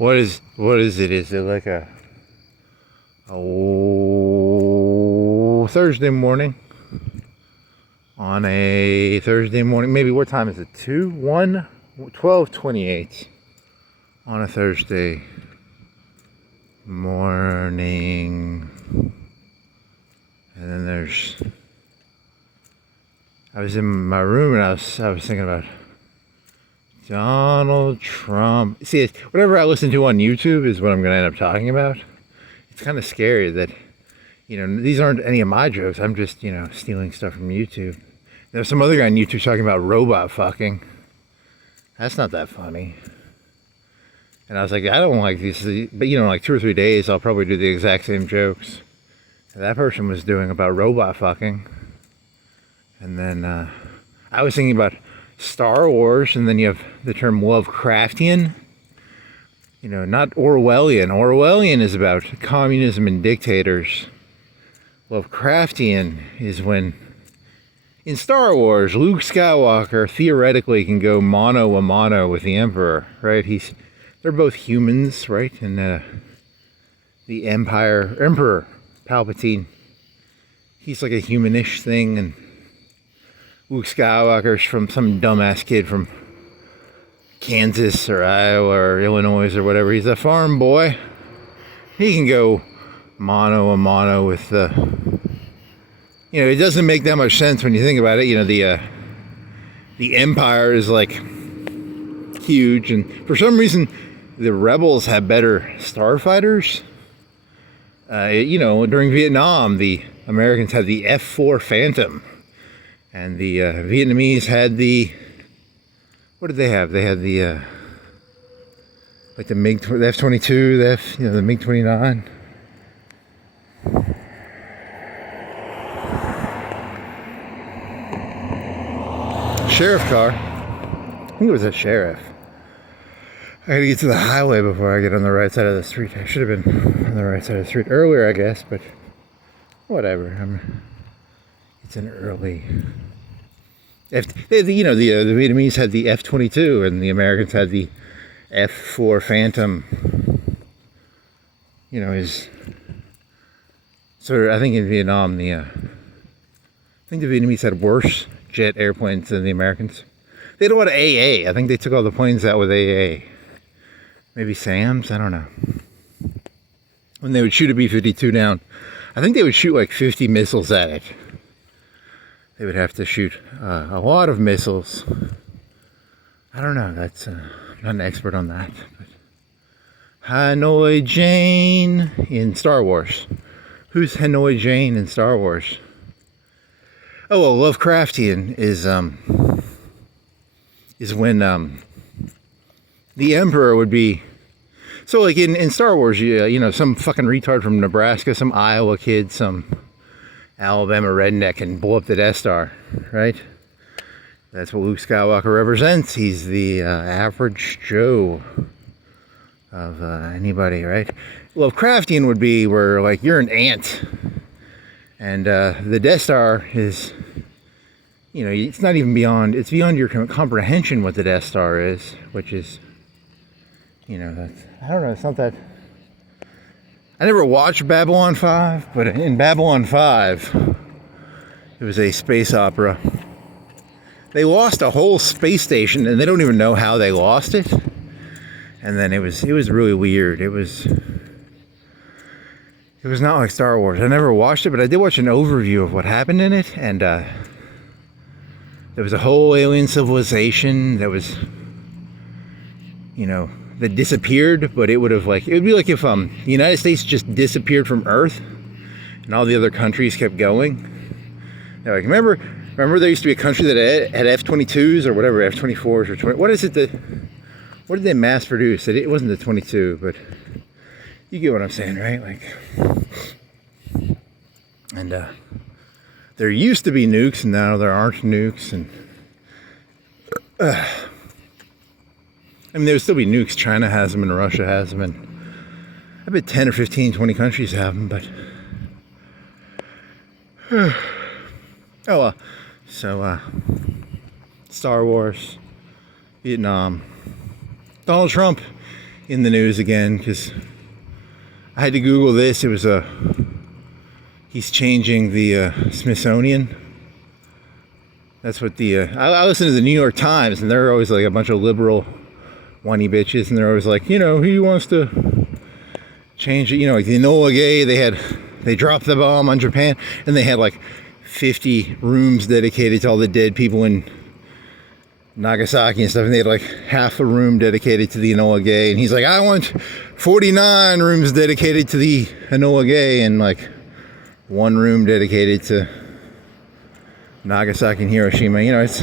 what is it? Is it like a Thursday morning? On a Thursday morning, maybe what time is it? 12:28 on a Thursday morning. And then I was in my room and I was thinking about Donald Trump. See, whatever I listen to on YouTube is what I'm going to end up talking about. It's kind of scary that, these aren't any of my jokes. I'm just, stealing stuff from YouTube. There's some other guy on YouTube talking about robot fucking. That's not that funny. And I was like, I don't like these, but like 2 or 3 days, I'll probably do the exact same jokes that person was doing about robot fucking. And then I was thinking about Star Wars, and then you have the term Lovecraftian. Not Orwellian. Orwellian is about communism and dictators. Lovecraftian is when, in Star Wars, Luke Skywalker theoretically can go mano a mano with the Emperor, right? They're both humans, right? And the Emperor Palpatine, he's like a humanish thing, and Luke Skywalker's from some dumbass kid from Kansas or Iowa or Illinois or whatever. He's a farm boy. He can go mano a mano with the... it doesn't make that much sense when you think about it. The Empire is like huge, and for some reason the rebels have better starfighters. During Vietnam, the Americans had the F-4 Phantom, and the Vietnamese had the... What did they have? They had the MiG, the F-22, the MiG-29. Sheriff car. I think it was a sheriff. I gotta get to the highway before I get on the right side of the street. I should have been on the right side of the street earlier, I guess, but whatever. It's an early... the Vietnamese had the F-22 and the Americans had the F-4 Phantom. I think in Vietnam, I think the Vietnamese had worse jet airplanes than the Americans. They had a lot of AA. I think they took all the planes out with AA. Maybe SAMs? I don't know. When they would shoot a B-52 down, I think they would shoot like 50 missiles at it. They would have to shoot a lot of missiles. I don't know. I'm not an expert on that. But Hanoi Jane in Star Wars. Who's Hanoi Jane in Star Wars? Oh, well, Lovecraftian is when the Emperor would be... So, like in Star Wars, some fucking retard from Nebraska, some Iowa kid, some Alabama redneck can blow up the Death Star, right? That's what Luke Skywalker represents. He's the average Joe of anybody, right? Lovecraftian would be where, like, you're an ant. And the Death Star is, it's not even beyond, it's beyond your comprehension what the Death Star is, which is, that's, I don't know, it's not that... I never watched Babylon 5, but in Babylon 5, it was a space opera. They lost a whole space station, and they don't even know how they lost it. And then it was really weird. It was not like Star Wars. I never watched it, but I did watch an overview of what happened in it, and there was a whole alien civilization that was, that disappeared, but it would be like if the United States just disappeared from Earth and all the other countries kept going. They're like, remember there used to be a country that had F-22s or whatever, F-24s or 20, what did they mass produce? It wasn't the 22, but you get what I'm saying, right? And there used to be nukes, and now there aren't nukes, and there would still be nukes. China has them and Russia has them, and I bet 10 or 15, 20 countries have them, but oh well. So Star Wars, Vietnam, Donald Trump in the news again, because I had to Google this. It was he's changing the Smithsonian. That's what I listen to the New York Times, and they're always like a bunch of liberal whiny bitches, and they're always like, who wants to change it? Like the Enola Gay, they dropped the bomb on Japan, and they had like 50 rooms dedicated to all the dead people in Nagasaki and stuff, and they had like half a room dedicated to the Enola Gay, and he's like, I want 49 rooms dedicated to the Enola Gay, and like one room dedicated to Nagasaki and Hiroshima. It's,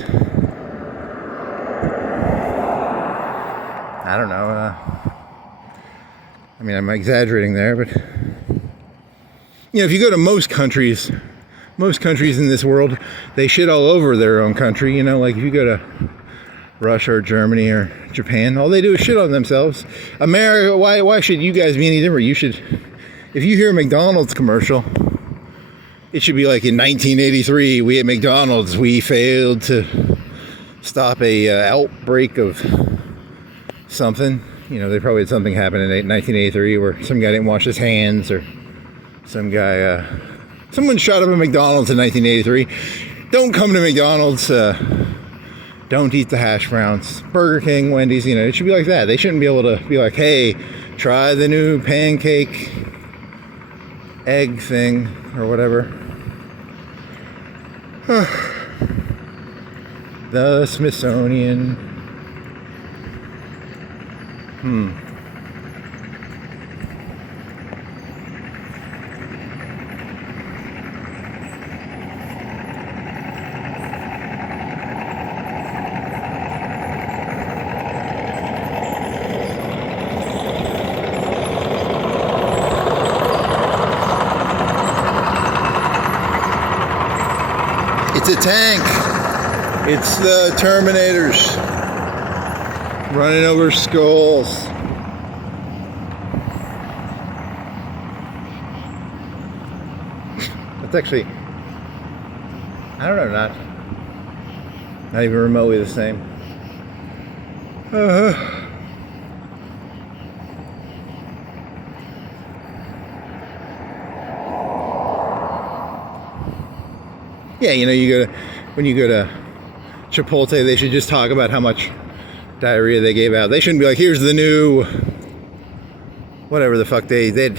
I don't know, I mean, I'm exaggerating there, but if you go to most countries in this world, they shit all over their own country. Like if you go to Russia or Germany or Japan, all they do is shit on themselves. America, why should you guys be any different? You should, if you hear a McDonald's commercial, it should be like, in 1983, we at McDonald's, we failed to stop a outbreak of something. They probably had something happen in 1983 where some guy didn't wash his hands, or someone shot up a McDonald's in 1983. Don't come to McDonald's. Don't eat the hash browns. Burger King, Wendy's, it should be like that. They shouldn't be able to be like, hey, try the new pancake egg thing or whatever. The Smithsonian. It's a tank. It's the Terminators running over skulls. That's actually, I don't know, not even remotely the same. Yeah, when you go to Chipotle, they should just talk about how much diarrhea they gave out. They shouldn't be like, here's the new, whatever the fuck they'd,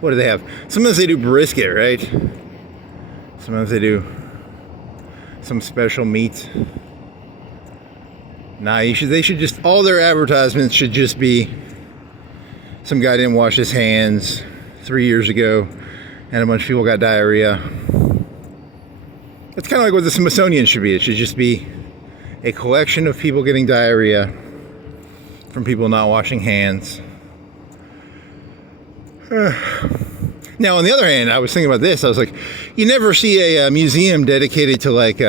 what do they have? Sometimes they do brisket, right? Sometimes they do some special meat. Nah, they should just, all their advertisements should just be, some guy didn't wash his hands 3 years ago, and a bunch of people got diarrhea. It's kind of like what the Smithsonian should be. It should just be a collection of people getting diarrhea from people not washing hands. Now, on the other hand, I was thinking about this. I was like, you never see a museum dedicated to like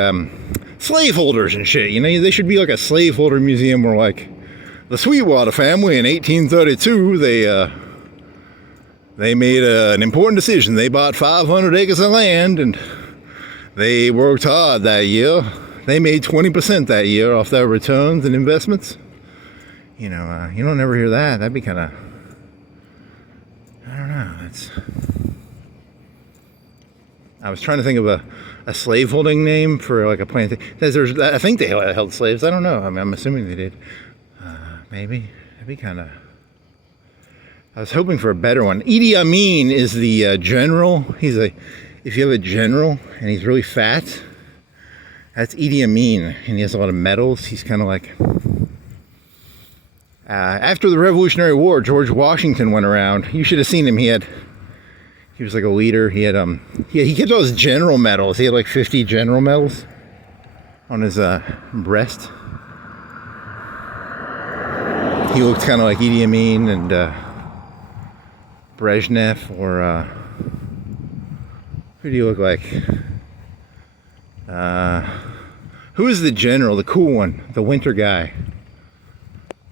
slaveholders and shit. They should be like a slaveholder museum where like the Sweetwater family in 1832, they made an important decision. They bought 500 acres of land, and they worked hard that year. They made 20% that year off their returns and investments. You don't ever hear that. That'd be kind of, I don't know. I was trying to think of a slaveholding name for like a plantation. I think they held slaves. I don't know. I mean, I'm assuming they did. Maybe. That'd be kind of, I was hoping for a better one. Idi Amin is the general. If you have a general and he's really fat, that's Idi Amin, and he has a lot of medals. He's kind of like, after the Revolutionary War, George Washington went around. You should have seen him. He was like a leader. He kept all his general medals. He had like 50 general medals on his breast. He looked kind of like Idi Amin and Brezhnev, or who do you look like? Who is the general, the cool one, the winter guy?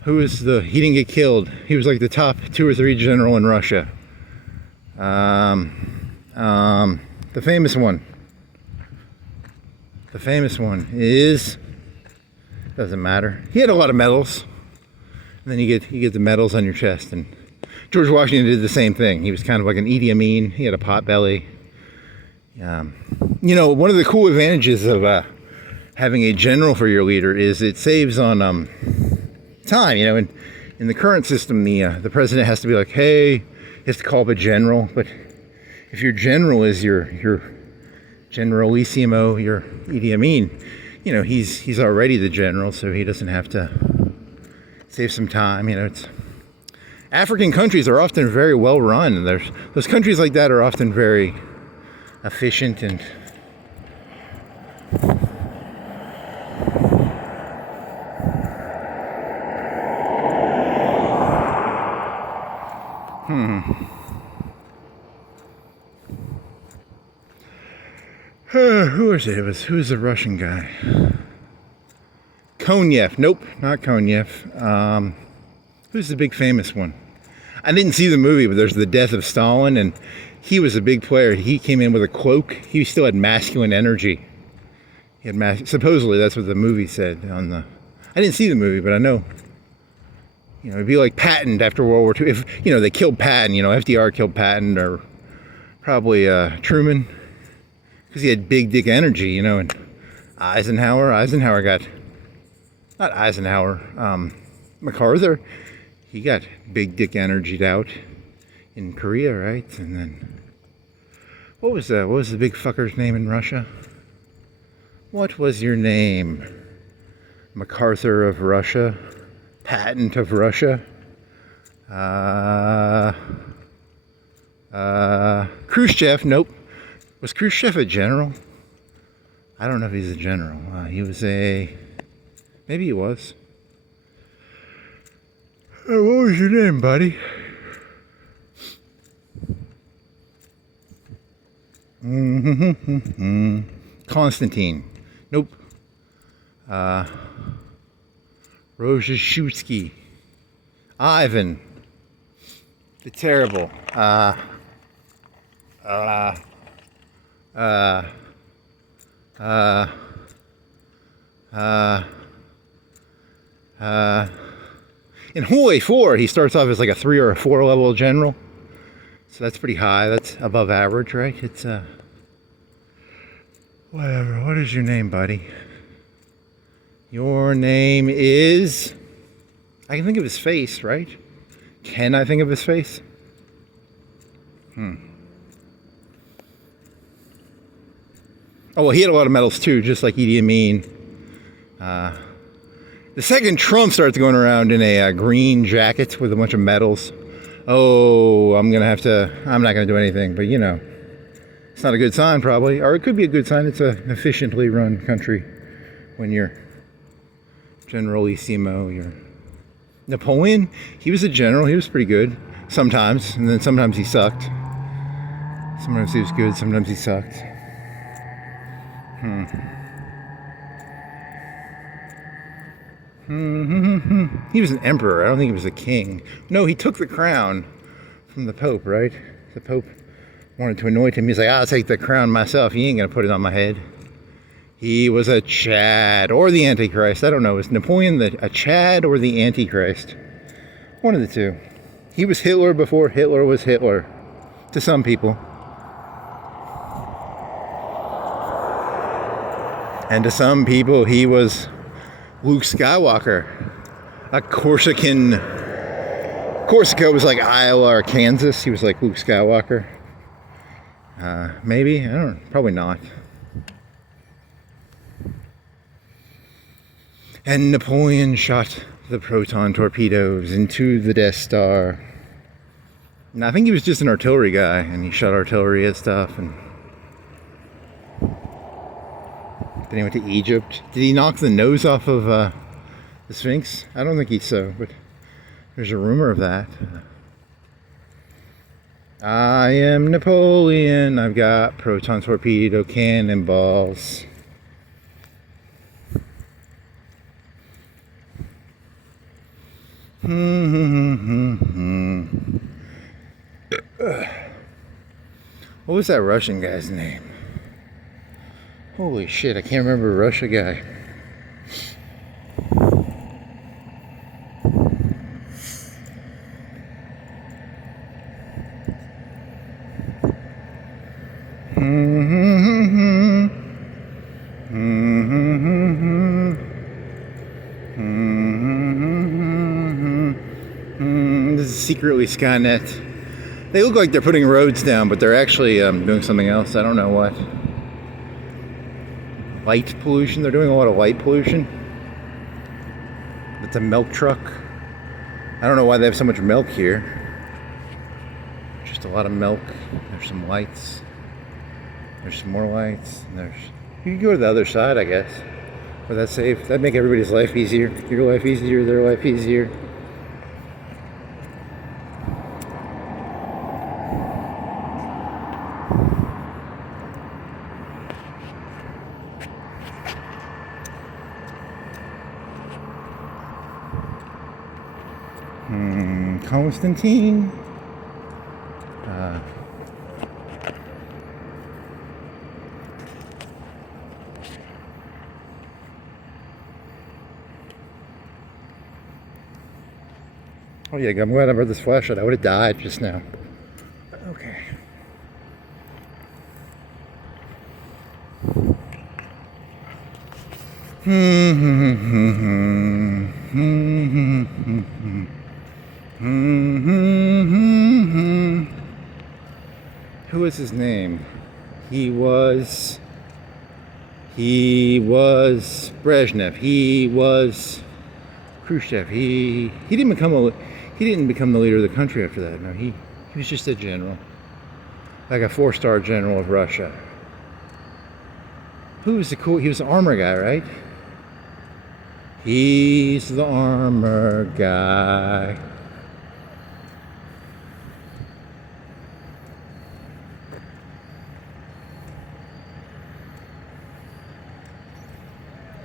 He didn't get killed. He was like the top 2 or 3 general in Russia. The famous one. The famous one is, doesn't matter. He had a lot of medals. And then you get the medals on your chest. And George Washington did the same thing. He was kind of like an Idi Amin. He had a pot belly. You know, one of the cool advantages of having a general for your leader is it saves on time. You know, in the current system, the president has to be like, hey, he has to call up a general. But if your general is your generalissimo, your Idi Amin, you know, he's already the general, so he doesn't have to save some time. You know, African countries are often very well run. Those countries like that are often very efficient and who was it? Who's the Russian guy? Konev. Nope, not Konev. Who's the big famous one? I didn't see the movie, but there's The Death of Stalin, and he was a big player. He came in with a cloak. He still had masculine energy. He had supposedly that's what the movie said on the. I didn't see the movie, but I know. You know, it'd be like Patton after World War II. If they killed Patton, FDR killed Patton, or probably Truman, because he had big dick energy. And Eisenhower got not Eisenhower, MacArthur. He got big dick energied out in Korea, right? And then what was the big fucker's name in Russia? What was your name? MacArthur of Russia, Patton of Russia, Khrushchev. Nope. Was Khrushchev a general? I don't know if he's a general. He was maybe he was. What was your name, buddy? Constantine. Nope. Rozhishevsky. Ivan. The Terrible. In Hanoi 4, he starts off as like a 3 or a 4 level general. So that's pretty high. That's above average, right? It's whatever. What is your name, buddy? Your name is... I can think of his face, right? Can I think of his face? Oh, well, he had a lot of medals too, just like Idi Amin. The second Trump starts going around in a green jacket with a bunch of medals. Oh, I'm not gonna do anything, but it's not a good sign probably. Or it could be a good sign. It's an efficiently run country when you're generalissimo. You're Napoleon, he was a general. He was pretty good sometimes, and then sometimes he sucked. Sometimes he was good, sometimes he sucked. He was an emperor. I don't think he was a king. No, he took the crown from the Pope, right? The Pope wanted to anoint him. He's like, I'll take the crown myself. You ain't gonna put it on my head. He was a Chad or the Antichrist. I don't know. Was Napoleon a Chad or the Antichrist? One of the two. He was Hitler before Hitler was Hitler. To some people. And to some people, he was Luke Skywalker. A Corsican. Corsica was like Iowa or Kansas. He was like Luke Skywalker. Maybe. I don't know. Probably not. And Napoleon shot the proton torpedoes into the Death Star. And I think he was just an artillery guy, and he shot artillery at stuff. And then he went to Egypt. Did he knock the nose off of the Sphinx? I don't think he so, but there's a rumor of that. I am Napoleon. I've got proton torpedo cannonballs. What was that Russian guy's name? Holy shit, I can't remember a Russia guy. This is secretly Skynet. They look like they're putting roads down, but they're actually doing something else. I don't know what. Light pollution. They're doing a lot of light pollution. It's a milk truck. I don't know why they have so much milk here. Just a lot of milk. There's some lights. There's some more lights. And you can go to the other side, I guess. But that's safe. That'd make everybody's life easier. Your life easier, their life easier. Constantine. Oh yeah, I'm glad I brought this flashlight. I would have died just now. Okay. Who was his name? He was Brezhnev. He was Khrushchev. He didn't become the leader of the country after that. No, he was just a general, like a 4-star general of Russia. Who was he was the armor guy, right? He's the armor guy.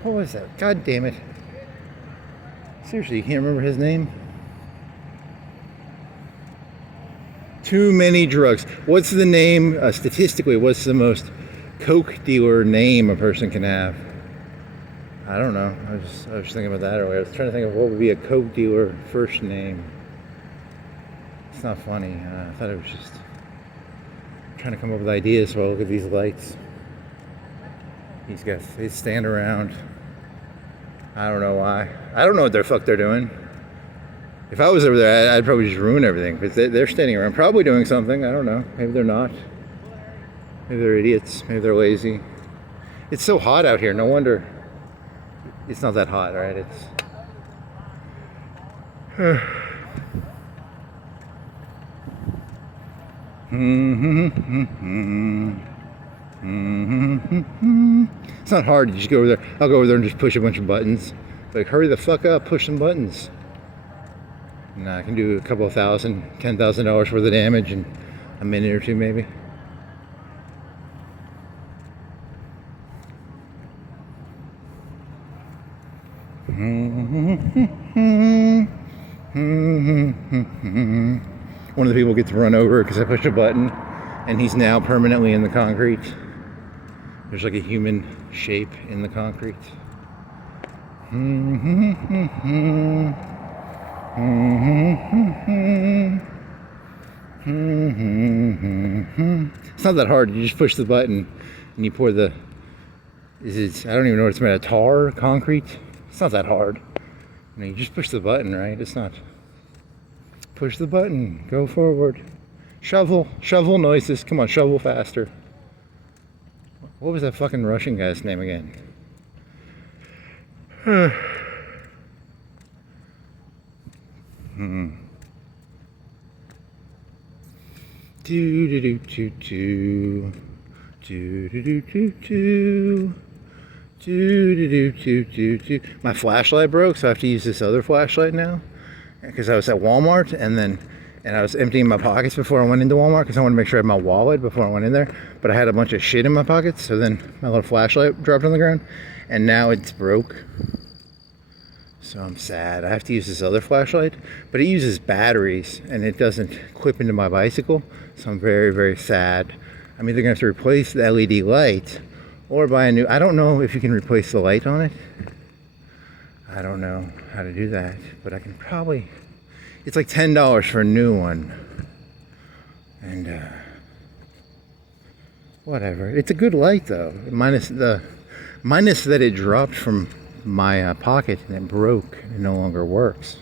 What was that? God damn it. Seriously, you can't remember his name? Too many drugs. What's the name, statistically, what's the most coke dealer name a person can have? I don't know. I was thinking about that earlier. I was trying to think of what would be a coke dealer first name. It's not funny. I thought it was just trying to come up with ideas while I look at these lights. These guys, they stand around. I don't know why. I don't know what the fuck they're doing. If I was over there, I'd probably just ruin everything. Because they're standing around, probably doing something. I don't know. Maybe they're not. Maybe they're idiots. Maybe they're lazy. It's so hot out here. No wonder it's not that hot, right? It's. It's not hard. You just go over there. I'll go over there and just push a bunch of buttons. Like, hurry the fuck up, push some buttons. And I can do a couple of $10,000 worth of damage in a minute or two, maybe. One of the people gets run over because I pushed a button, and he's now permanently in the concrete. There's like a human shape in the concrete. It's not that hard. You just push the button and you pour the. I don't even know what it's made of. Tar, concrete. It's not that hard. You just push the button, right? It's not. Push the button. Go forward. Shovel noises. Come on, shovel faster. What was that fucking Russian guy's name again? My flashlight broke, so I have to use this other flashlight now. Because I was at Walmart and I was emptying my pockets before I went into Walmart because I wanted to make sure I had my wallet before I went in there. But I had a bunch of shit in my pockets, so then my little flashlight dropped on the ground, and now it's broke. So I'm sad. I have to use this other flashlight, but it uses batteries and it doesn't clip into my bicycle, so I'm very, very sad. I'm either gonna have to replace the LED light or buy a new. I don't know if you can replace the light on it. I don't know how to do that, but I can probably. It's like $10 for a new one. And whatever. It's a good light though, minus that it dropped from my pocket and it broke and it no longer works.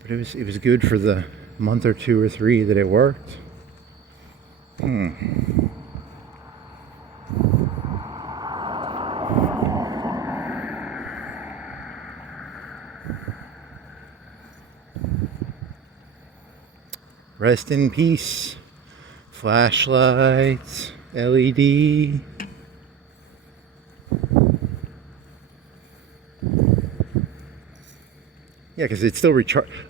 But it was good for the month or 2 or 3 that it worked. Rest in peace. Flashlights, LED. Yeah, because it's still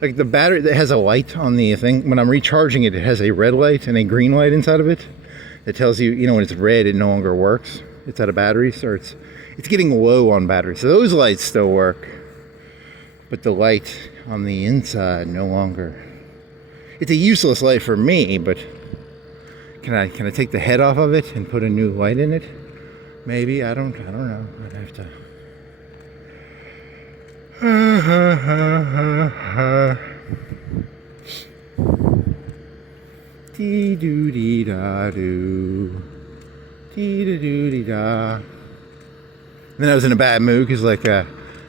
like the battery that has a light on the thing. When I'm recharging it, it has a red light and a green light inside of it. It tells you, when it's red, it no longer works. It's out of batteries, or it's getting low on battery. So those lights still work, but the light on the inside no longer. It's a useless light for me, but can I take the head off of it and put a new light in it? Maybe, I don't know. I'd have to. Dee doo dee da doo. Dee doo doo dee da. And then I was in a bad mood because I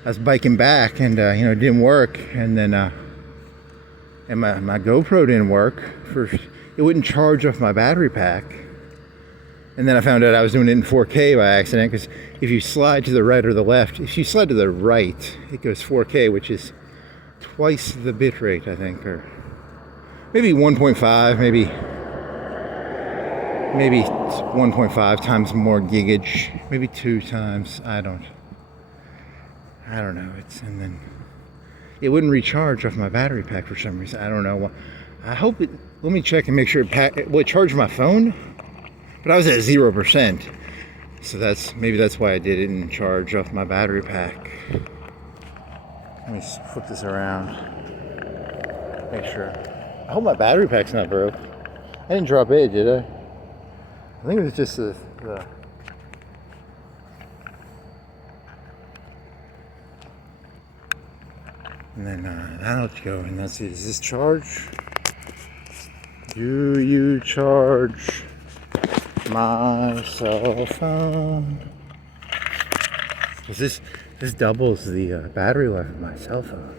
was biking back and it didn't work, and then and my GoPro didn't work. First, it wouldn't charge off my battery pack. And then I found out I was doing it in 4K by accident, because if you slide to the right or the left, if you slide to the right, it goes 4K, which is twice the bit rate, I think, or maybe 1.5, maybe 1.5 times more gigage, maybe 2 times. I don't know. And then it wouldn't recharge off my battery pack for some reason. I don't know. I hope it. Let me check and make sure it charged my phone. But I was at 0%, so maybe that's why I did it and charge off my battery pack. Let me flip this around. Make sure. I hope my battery pack's not broke. I didn't drop it, did I? I think it was just the and then that'll go. And let's see, does this charge? Do you charge my cell phone? Because this doubles the battery life of my cell phone.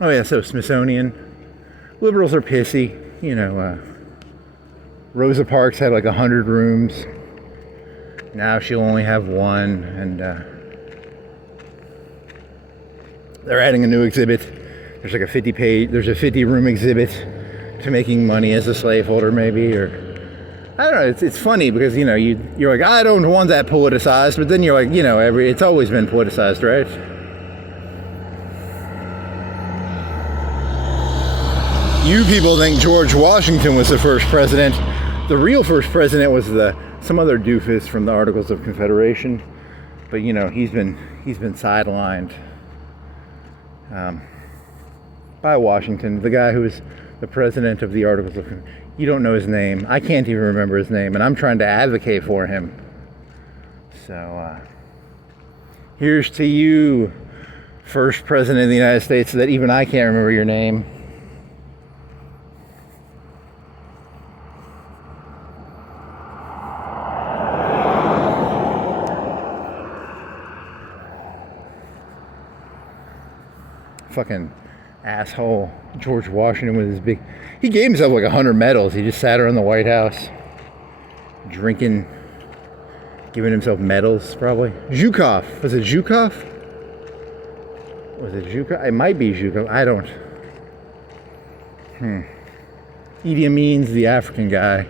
Oh yeah, so Smithsonian. Liberals are pissy. Rosa Parks had like 100 rooms. Now she'll only have 1, and they're adding a new exhibit. There's like a 50 room exhibit to making money as a slaveholder, maybe, or I don't know. It's funny because you're like, I don't want that politicized, but then you're like, it's always been politicized, right? You people think George Washington was the first president. The real first president was some other doofus from the Articles of Confederation, but he's been sidelined by Washington, the guy who was the president of the Articles of Confederation. You don't know his name. I can't even remember his name, and I'm trying to advocate for him. So here's to you, first president of the United States, that even I can't remember your name. Fucking asshole George Washington with his big. He gave himself like 100 medals. He just sat around the White House drinking, giving himself medals, probably. Zhukov. Was it Zhukov? It might be Zhukov. I don't. Idi Amin's the African guy.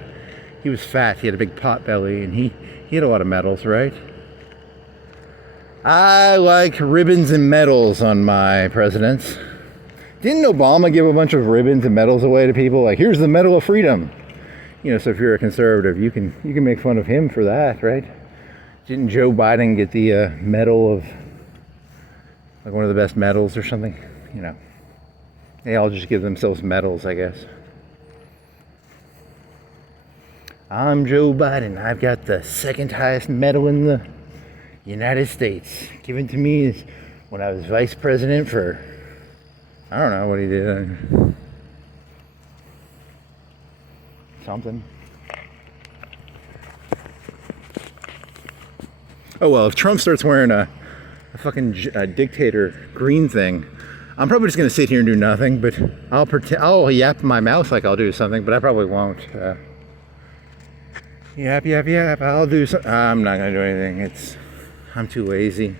He was fat. He had a big pot belly, and he had a lot of medals, right? I like ribbons and medals on my presidents. Didn't Obama give a bunch of ribbons and medals away to people? Like, here's the Medal of Freedom. So if you're a conservative, you can make fun of him for that, right? Didn't Joe Biden get the medal of, like, one of the best medals or something? They all just give themselves medals, I guess. I'm Joe Biden. I've got the second highest medal in the United States, given to me as when I was vice president for, I don't know what he did. Something. Oh well, if Trump starts wearing a fucking dictator green thing, I'm probably just gonna sit here and do nothing. But I'll yap my mouth like I'll do something, but I probably won't. Yap, yap, yap. I'll do something. I'm not gonna do anything. I'm too lazy.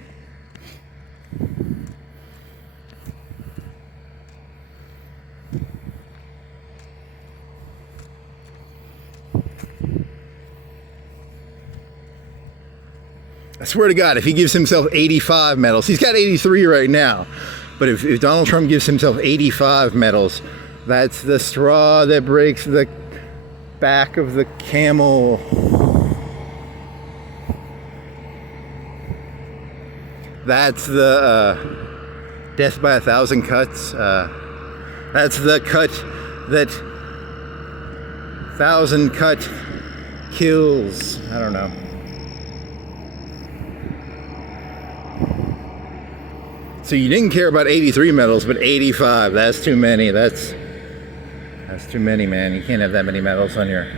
I swear to God, if he gives himself 85 medals, he's got 83 right now, but if Donald Trump gives himself 85 medals, that's the straw that breaks the back of the camel. That's the death by 1,000 cuts. That's the cut that 1,000 cut kills. I don't know. So you didn't care about 83 medals, but 85, that's too many. That's too many, man. You can't have that many medals on your...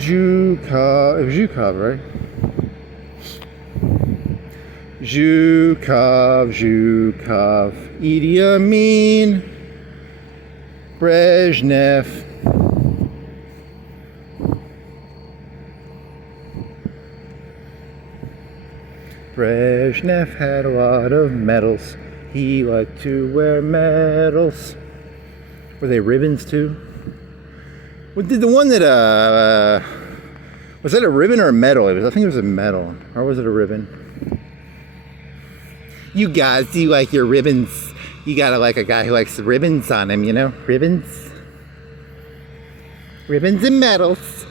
Zhukov, it was Zhukov, right? Zhukov, Idi Amin, Brezhnev. Brezhnev had a lot of medals. He liked to wear medals. Were they ribbons too? What did the one that was that a ribbon or a medal? I think it was a medal, or was it a ribbon? You guys, do you like your ribbons? You gotta like a guy who likes ribbons on him, you know? Ribbons and medals.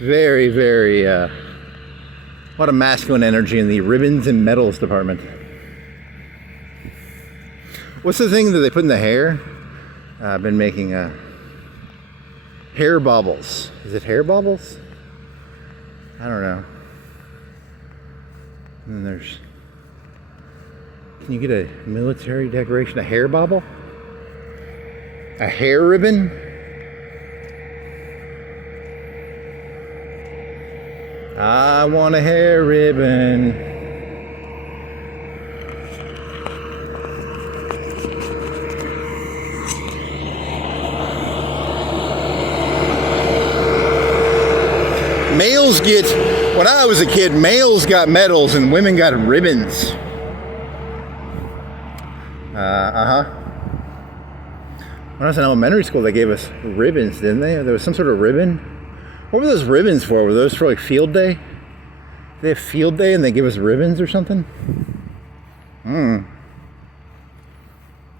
Very, very a lot of masculine energy in the ribbons and medals department. What's the thing that they put in the hair? I've been making hair baubles. Is it hair baubles? I don't know. And then there's... Can you get a military decoration? A hair bauble? A hair ribbon? I want a hair ribbon. Males get, when I was a kid, males got medals and women got ribbons. When I was in elementary school, they gave us ribbons, didn't they? There was some sort of ribbon. What were those ribbons for? Were those for like field day? They have field day and they give us ribbons or something?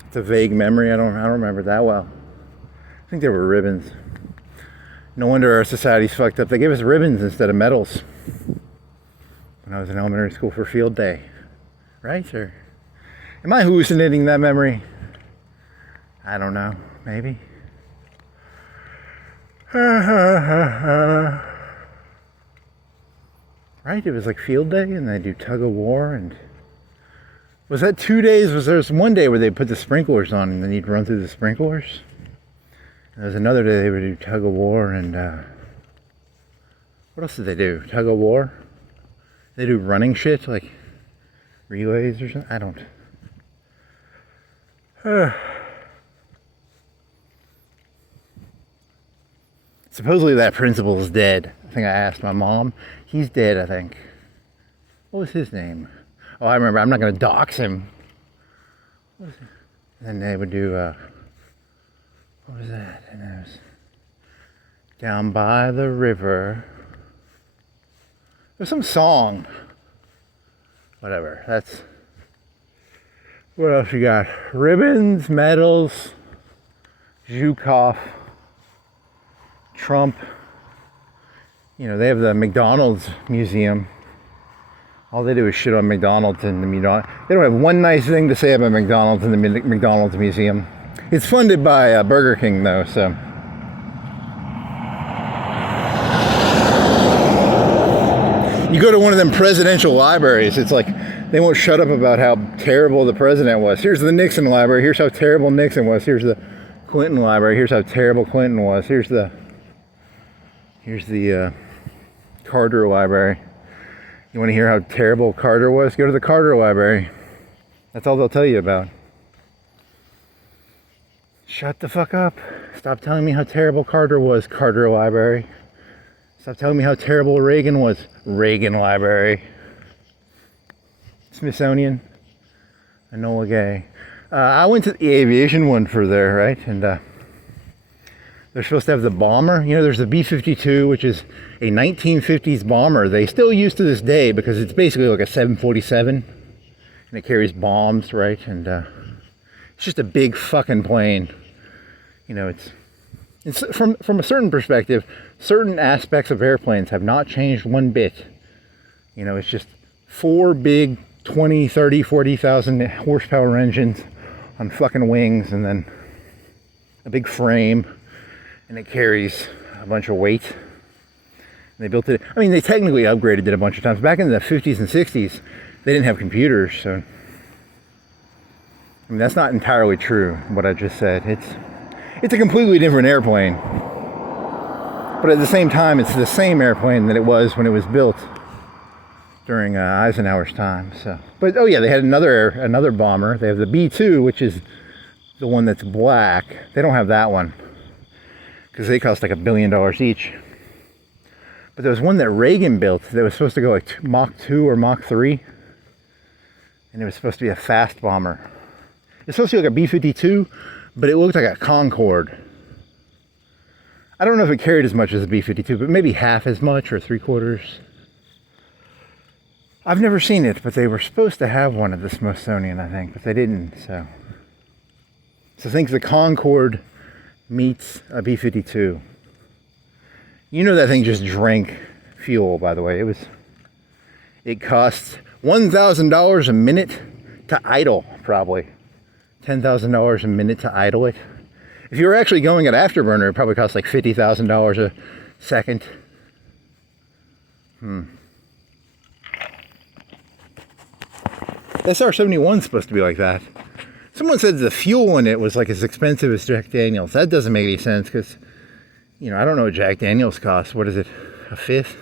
It's a vague memory. I don't remember that well. I think they were ribbons. No wonder our society's fucked up. They gave us ribbons instead of medals when I was in elementary school for field day. Right? Or am I hallucinating that memory? I don't know. Maybe. Right? It was like field day and they do tug of war. And was that 2 days? Was there one day where they put the sprinklers on and then you'd run through the sprinklers? There was another day they would do tug of war and what else did they do? Tug of war? They do running shit like relays or something? I don't. Supposedly that principal is dead. I think I asked my mom. He's dead, I think. What was his name? Oh, I remember. I'm not going to dox him. What was it? Then they would do, what was that? And it was down by the river. There's some song. Whatever. That's... What else you got? Ribbons, medals, Zhukov, Trump. You know, they have the McDonald's museum. All they do is shit on McDonald's and the McDonald's. They don't have one nice thing to say about McDonald's in the McDonald's museum. It's funded by Burger King, though, so. You go to one of them presidential libraries, it's like they won't shut up about how terrible the president was. Here's the Nixon library, here's how terrible Nixon was. Here's the Clinton library, here's how terrible Clinton was. Here's the Carter library. You want to hear how terrible Carter was? Go to the Carter library. That's all they'll tell you about. Shut the fuck up. Stop telling me how terrible Carter was, Carter library. Stop telling me how terrible Reagan was, Reagan library. Smithsonian, Enola Gay. I went to the aviation one for there, right? And they're supposed to have the bomber. You know, there's the B-52, which is a 1950s bomber. They still use to this day because it's basically like a 747. And it carries bombs, right? And it's just a big fucking plane. You know, it's from a certain perspective, certain aspects of airplanes have not changed one bit. You know, it's just 4 big 20, 30, 40,000 horsepower engines on fucking wings, and then a big frame, and it carries a bunch of weight. And they built it. I mean, they technically upgraded it a bunch of times. Back in the 50s and 60s, they didn't have computers, so I mean, that's not entirely true, what I just said. It's a completely different airplane. But at the same time, it's the same airplane that it was when it was built during Eisenhower's time. So, but oh yeah, they had another bomber. They have the B-2, which is the one that's black. They don't have that one because they cost like $1 billion each. But there was one that Reagan built that was supposed to go like Mach 2 or Mach 3, and it was supposed to be a fast bomber. It's supposed to be like a B-52, but it looked like a Concorde. I don't know if it carried as much as a B-52, but maybe half as much or 3/4. I've never seen it, but they were supposed to have one at the Smithsonian, I think, but they didn't, so. So think the Concorde meets a B-52. You know that thing just drank fuel, by the way. It costs $1,000 a minute to idle, probably. $10,000 a minute to idle it. If you were actually going at afterburner, it probably costs like $50,000 a second. SR-71 is supposed to be like that. Someone said the fuel in it was like as expensive as Jack Daniels. That doesn't make any sense because, you know, I don't know what Jack Daniels costs. What is it? A fifth?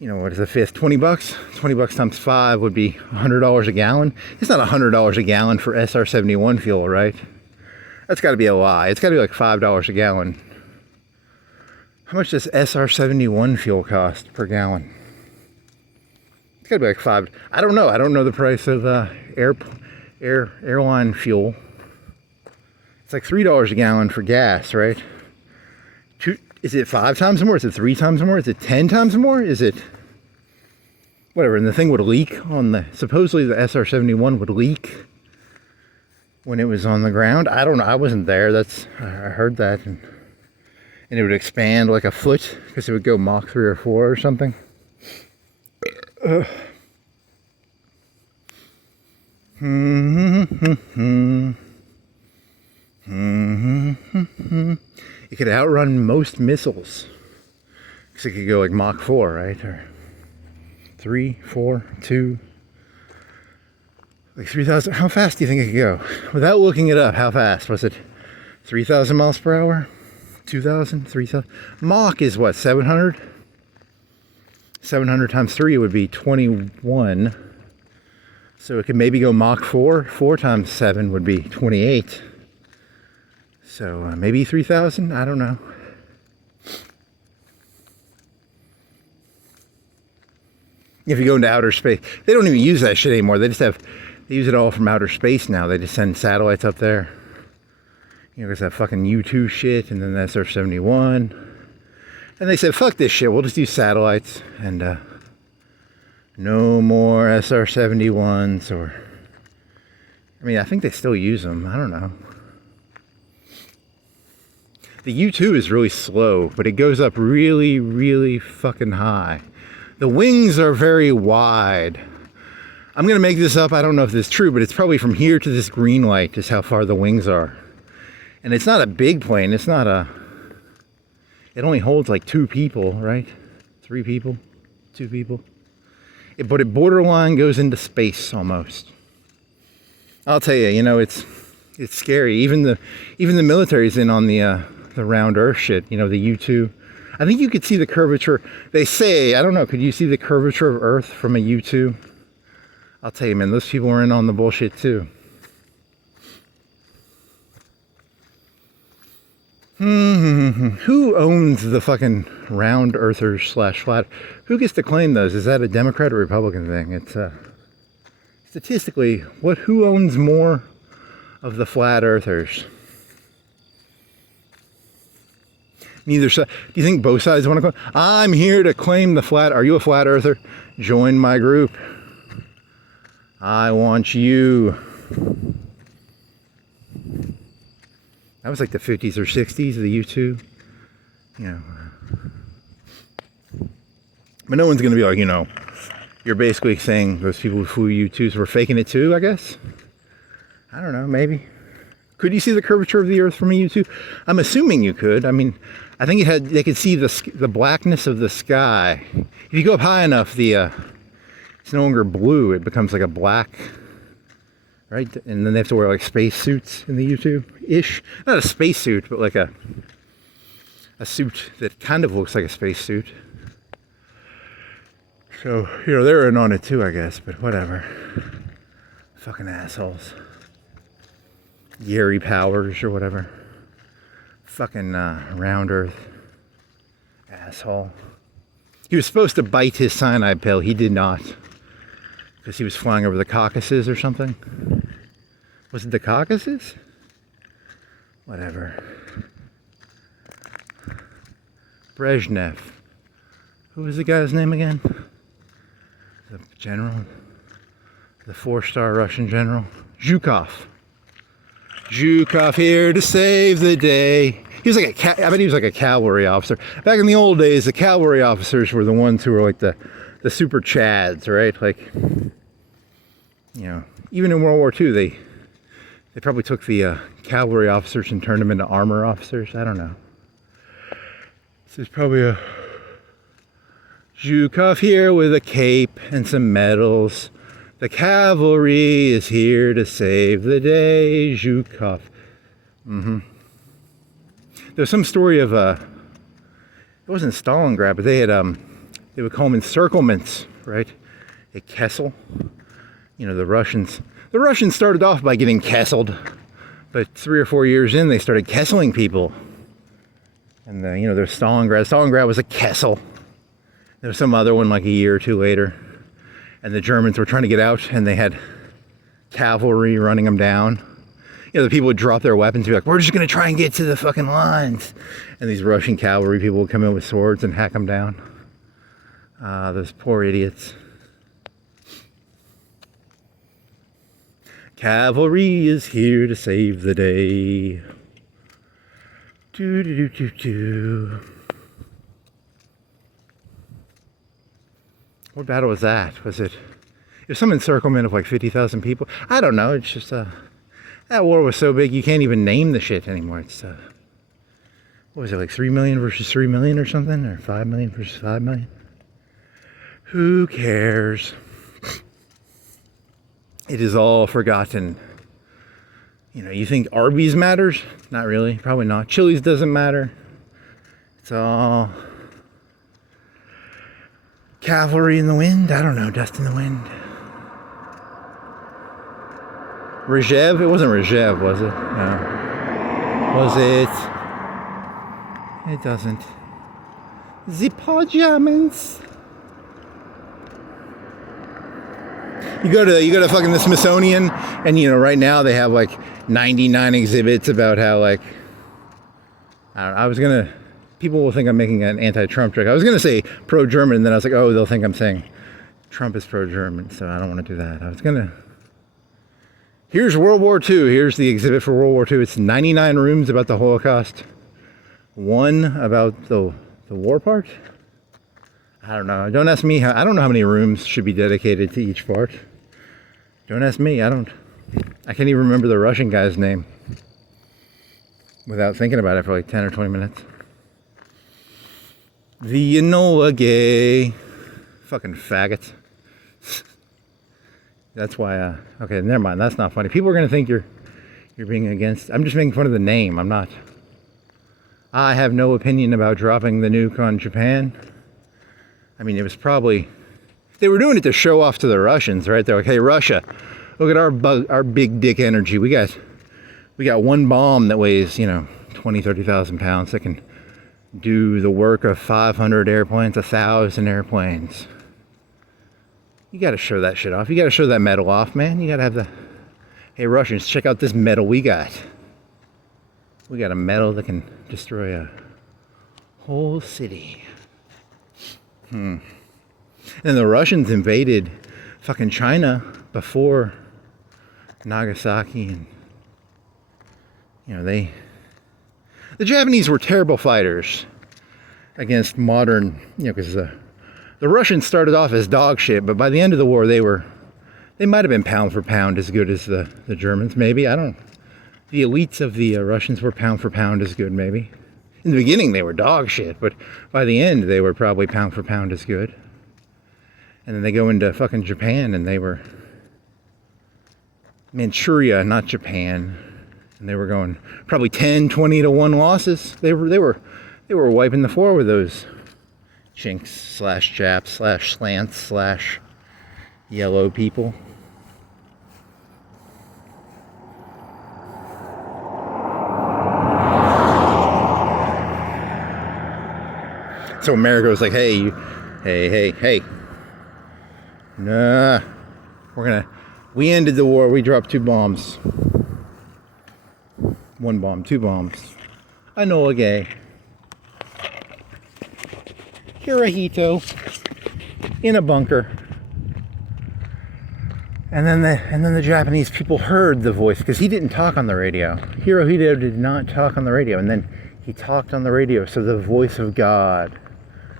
You know, what is a fifth? 20 bucks? 20 bucks times 5 would be $100 a gallon. It's not $100 a gallon for SR-71 fuel, right? That's got to be a lie. It's got to be like $5 a gallon. How much does SR-71 fuel cost per gallon? It's got to be like $5. I don't know. I don't know the price of airline fuel. It's like $3 a gallon for gas, right? Is it 5 times more? Is it 3 times more? Is it 10 times more? Is it whatever? And the thing would leak on the, supposedly the SR-71 would leak when it was on the ground. I don't know. I wasn't there. I heard that. And it would expand like a foot because it would go Mach 3 or 4 or something. It could outrun most missiles because it could go like Mach 4, right? Or 3, 4, 2, like 3,000. How fast do you think it could go? Without looking it up, how fast? Was it 3,000 miles per hour? 2,000? 3,000? Mach is what, 700? 700 times 3 would be 21. So it could maybe go Mach 4. 4 times 7 would be 28. So maybe 3,000? I don't know. If you go into outer space, they don't even use that shit anymore. They use it all from outer space now. They just send satellites up there. You know, there's that fucking U2 shit, and then the SR-71. And they said, fuck this shit, we'll just use satellites, and no more SR-71s, or, I mean, I think they still use them, I don't know. The U2 is really slow, but it goes up really, really fucking high. The wings are very wide. I'm gonna make this up, I don't know if this is true, but it's probably from here to this green light is how far the wings are. And it's not a big plane. It's not a... It only holds like 2 people, right? 3 people? 2 people? But it borderline goes into space almost. I'll tell you, you know, it's scary. Even the military's in on the round Earth shit. You know, the U-2. I think you could see the curvature. They say, I don't know, could you see the curvature of Earth from a U-2? I'll tell you, man, those people are in on the bullshit too. Who owns the fucking round earthers / flat? Who gets to claim those? Is that a Democrat or Republican thing? It's statistically, who owns more of the flat earthers? Neither side. Do you think both sides want to claim? I'm here to claim the flat. Are you a flat earther? Join my group. I want you. That was like the 50s or 60s, the U-2. You know. But no one's going to be like, you know, you're basically saying those people who flew U-2s were faking it too, I guess. I don't know, maybe. Could you see the curvature of the Earth from a U-2? I'm assuming you could. I mean, I think they could see the blackness of the sky. If you go up high enough, it's no longer blue. It becomes like a black, right? And then they have to wear like space suits in the U-2-ish. Not a space suit, but like a suit that kind of looks like a space suit. So, you know, they're in on it too, I guess, but whatever. Fucking assholes. Gary Powers or whatever. Fucking round Earth asshole. He was supposed to bite his cyanide pill. He did not. Because he was flying over the Caucasus or something. Was it the Caucasus? Whatever. Brezhnev. Who was the guy's name again? The general? The 4-star Russian general? Zhukov. Zhukov here to save the day. He was like I bet he was like a cavalry officer. Back in the old days, the cavalry officers were the ones who were like the super chads, right? Like, you know, even in World War II, they probably took the cavalry officers and turned them into armor officers. I don't know. This is probably a Zhukov here with a cape and some medals. The cavalry is here to save the day, Zhukov. There's some story of it wasn't Stalingrad, but they had they would call them encirclements, right? A Kessel. You know, the Russians started off by getting kesseled, but 3 or 4 years in, they started kesseling people. And you know, there's Stalingrad. Stalingrad was a Kessel. There was some other one like a year or 2 later. And the Germans were trying to get out, and they had cavalry running them down. You know, the people would drop their weapons and be like, we're just going to try and get to the fucking lines. And these Russian cavalry people would come in with swords and hack them down. Those poor idiots. Cavalry is here to save the day. Do. What battle was that? It was some encirclement of like 50,000 people. I don't know. It's just that war was so big you can't even name the shit anymore. It's what was it, like 3 million versus 3 million or something, or 5 million versus 5 million? Who cares? It is all forgotten. You know, you think Arby's matters? Not really. Probably not. Chili's doesn't matter. It's all cavalry in the wind? I don't know. Dust in the wind. Rzhev? It wasn't Rzhev, was it? No. Was it? It doesn't. The pajamas. You go to fucking the Smithsonian, and you know, right now they have like 99 exhibits about how, like, I was gonna, people will think I'm making an anti-Trump joke. I was gonna say pro-German, and then I was like, oh, they'll think I'm saying Trump is pro-German, so I don't want to do that. I was gonna, here's World War II. Here's the exhibit for World War II. It's 99 rooms about the Holocaust. 1 about the war part. I don't know. Don't ask me. I don't know how many rooms should be dedicated to each part. Don't ask me. I can't even remember the Russian guy's name. without thinking about it for like 10 or 20 minutes. The Enola Gay. Fucking faggots. That's why, okay, never mind. That's not funny. People are going to think you're being against. I'm just making fun of the name. I'm not. I have no opinion about dropping the nuke on Japan. I mean, it was probably, they were doing it to show off to the Russians, right? They're like, hey, Russia, look at our big dick energy. We got one bomb that weighs, 20, 30,000 pounds that can do the work of 500 airplanes, 1,000 airplanes. You got to show that shit off. You got to show that metal off, man. You got to have the, hey, Russians, check out this metal we got. We got a metal that can destroy a whole city. And the Russians invaded fucking China before Nagasaki, and the Japanese were terrible fighters against modern, because the Russians started off as dog shit, but by the end of the war they might have been pound for pound as good as the Germans, maybe. I don't know. The elites of the Russians were pound for pound as good, maybe. In the beginning they were dog shit, but by the end they were probably pound for pound as good. And then they go into fucking Japan, and they were Manchuria, not Japan. And they were going probably 10, 20 to 1 losses. They were wiping the floor with those chinks slash Japs slash slants slash yellow people. So America was like, hey, nah, we ended the war, we dropped 2 bombs. 1 bomb, 2 bombs. Enola Gay. Hirohito. In a bunker. And then the Japanese people heard the voice, because he didn't talk on the radio. Hirohito did not talk on the radio, and then he talked on the radio, so the voice of God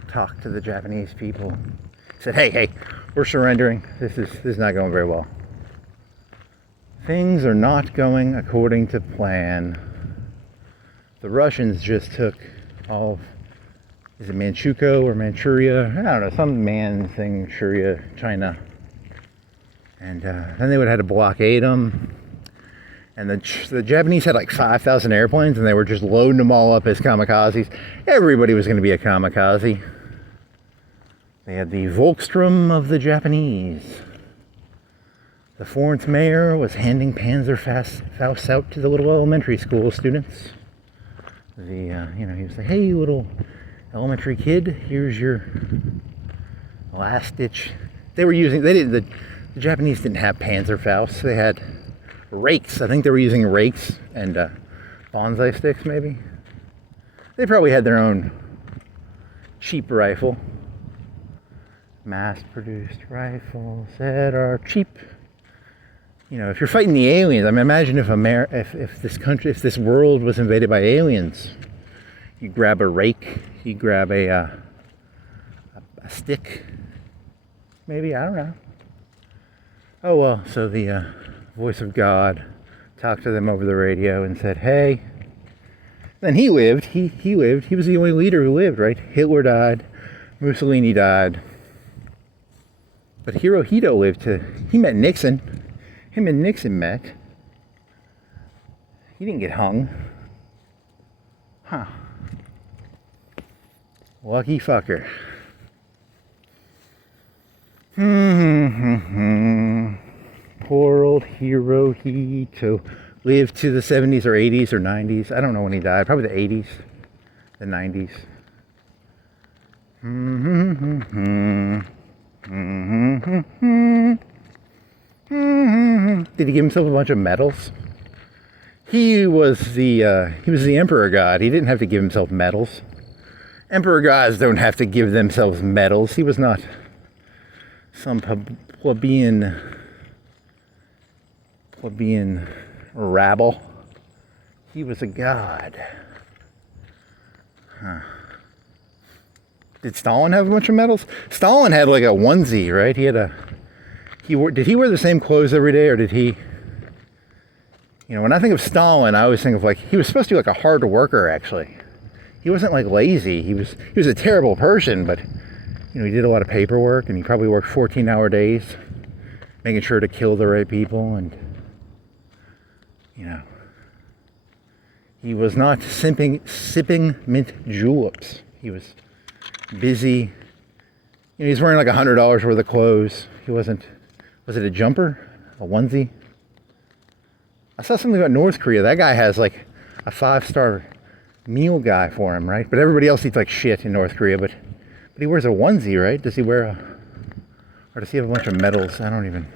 talked to the Japanese people. He said, hey, we're surrendering. This is not going very well. Things are not going according to plan. The Russians just took all of, is it Manchukuo or Manchuria? I don't know, some man thing, Manchuria, China. And then they would have had to blockade them. And the Japanese had like 5,000 airplanes, and they were just loading them all up as kamikazes. Everybody was going to be a kamikaze. They had the Volkssturm of the Japanese. The foreign mayor was handing Panzerfaust out to the little elementary school students. He was like, hey, little elementary kid, here's your last ditch. The Japanese didn't have Panzerfausts. They had rakes. I think they were using rakes and bonsai sticks, maybe. They probably had their own cheap rifle. Mass-produced rifles that are cheap. If you're fighting the aliens, I mean, imagine if this world was invaded by aliens. You grab a rake, you grab a stick, maybe, I don't know. Oh well, so the voice of God talked to them over the radio and said, hey. Then he lived. He lived. He was the only leader who lived, right? Hitler died. Mussolini died. But Hirohito lived he met Nixon. Him and Nixon met. He didn't get hung. Huh. Lucky fucker. Poor old Hirohito. Lived to the 70s or 80s or 90s. I don't know when he died. Probably the 80s. The 90s. Did he give himself a bunch of medals? He was the emperor god. He didn't have to give himself medals. Emperor gods don't have to give themselves medals. He was not some plebeian rabble. He was a god. Huh. Did Stalin have a bunch of medals? Stalin had like a onesie, right? Did he wear the same clothes every day, or did he You know, when I think of Stalin, I always think of like, he was supposed to be like a hard worker, actually. He wasn't like lazy. He was a terrible person, but, you know, he did a lot of paperwork, and he probably worked 14-hour days, making sure to kill the right people, and, you know, he was not sipping mint juleps. He was busy. You know, he's wearing like $100 worth of clothes. He wasn't, was it a jumper? A onesie? I saw something about North Korea. That guy has like a 5-star meal guy for him, right? But everybody else eats like shit in North Korea, but he wears a onesie, right? Does he wear a, or does he have a bunch of medals? I don't even,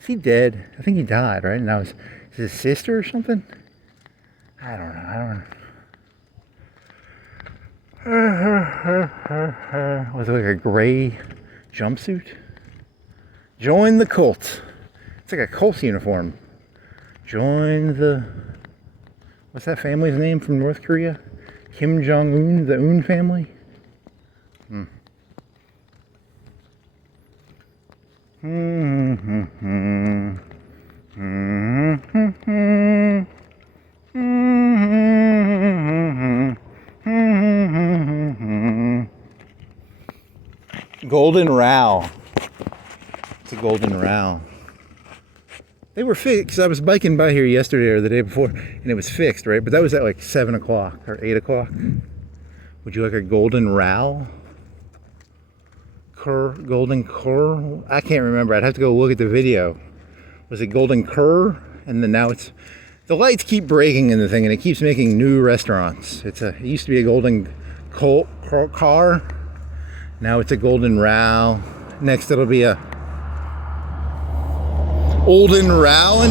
is he dead? I think he died, right? Now is his sister or something? I don't know. Was it like a gray jumpsuit? Join the cult. It's like a cult uniform. Join the, what's that family's name from North Korea? Kim Jong-un, the Un family? Golden Row. It's a golden row. They were fixed. I was biking by here yesterday or the day before, and it was fixed, right? But that was at like 7 o'clock or 8 o'clock. Would you like a golden row? Golden cur? I can't remember. I'd have to go look at the video. Was it golden cur? And then now it's, the lights keep breaking in the thing, and it keeps making new restaurants. It used to be a golden car. Now it's a golden row. Next it'll be a Olden Rowan.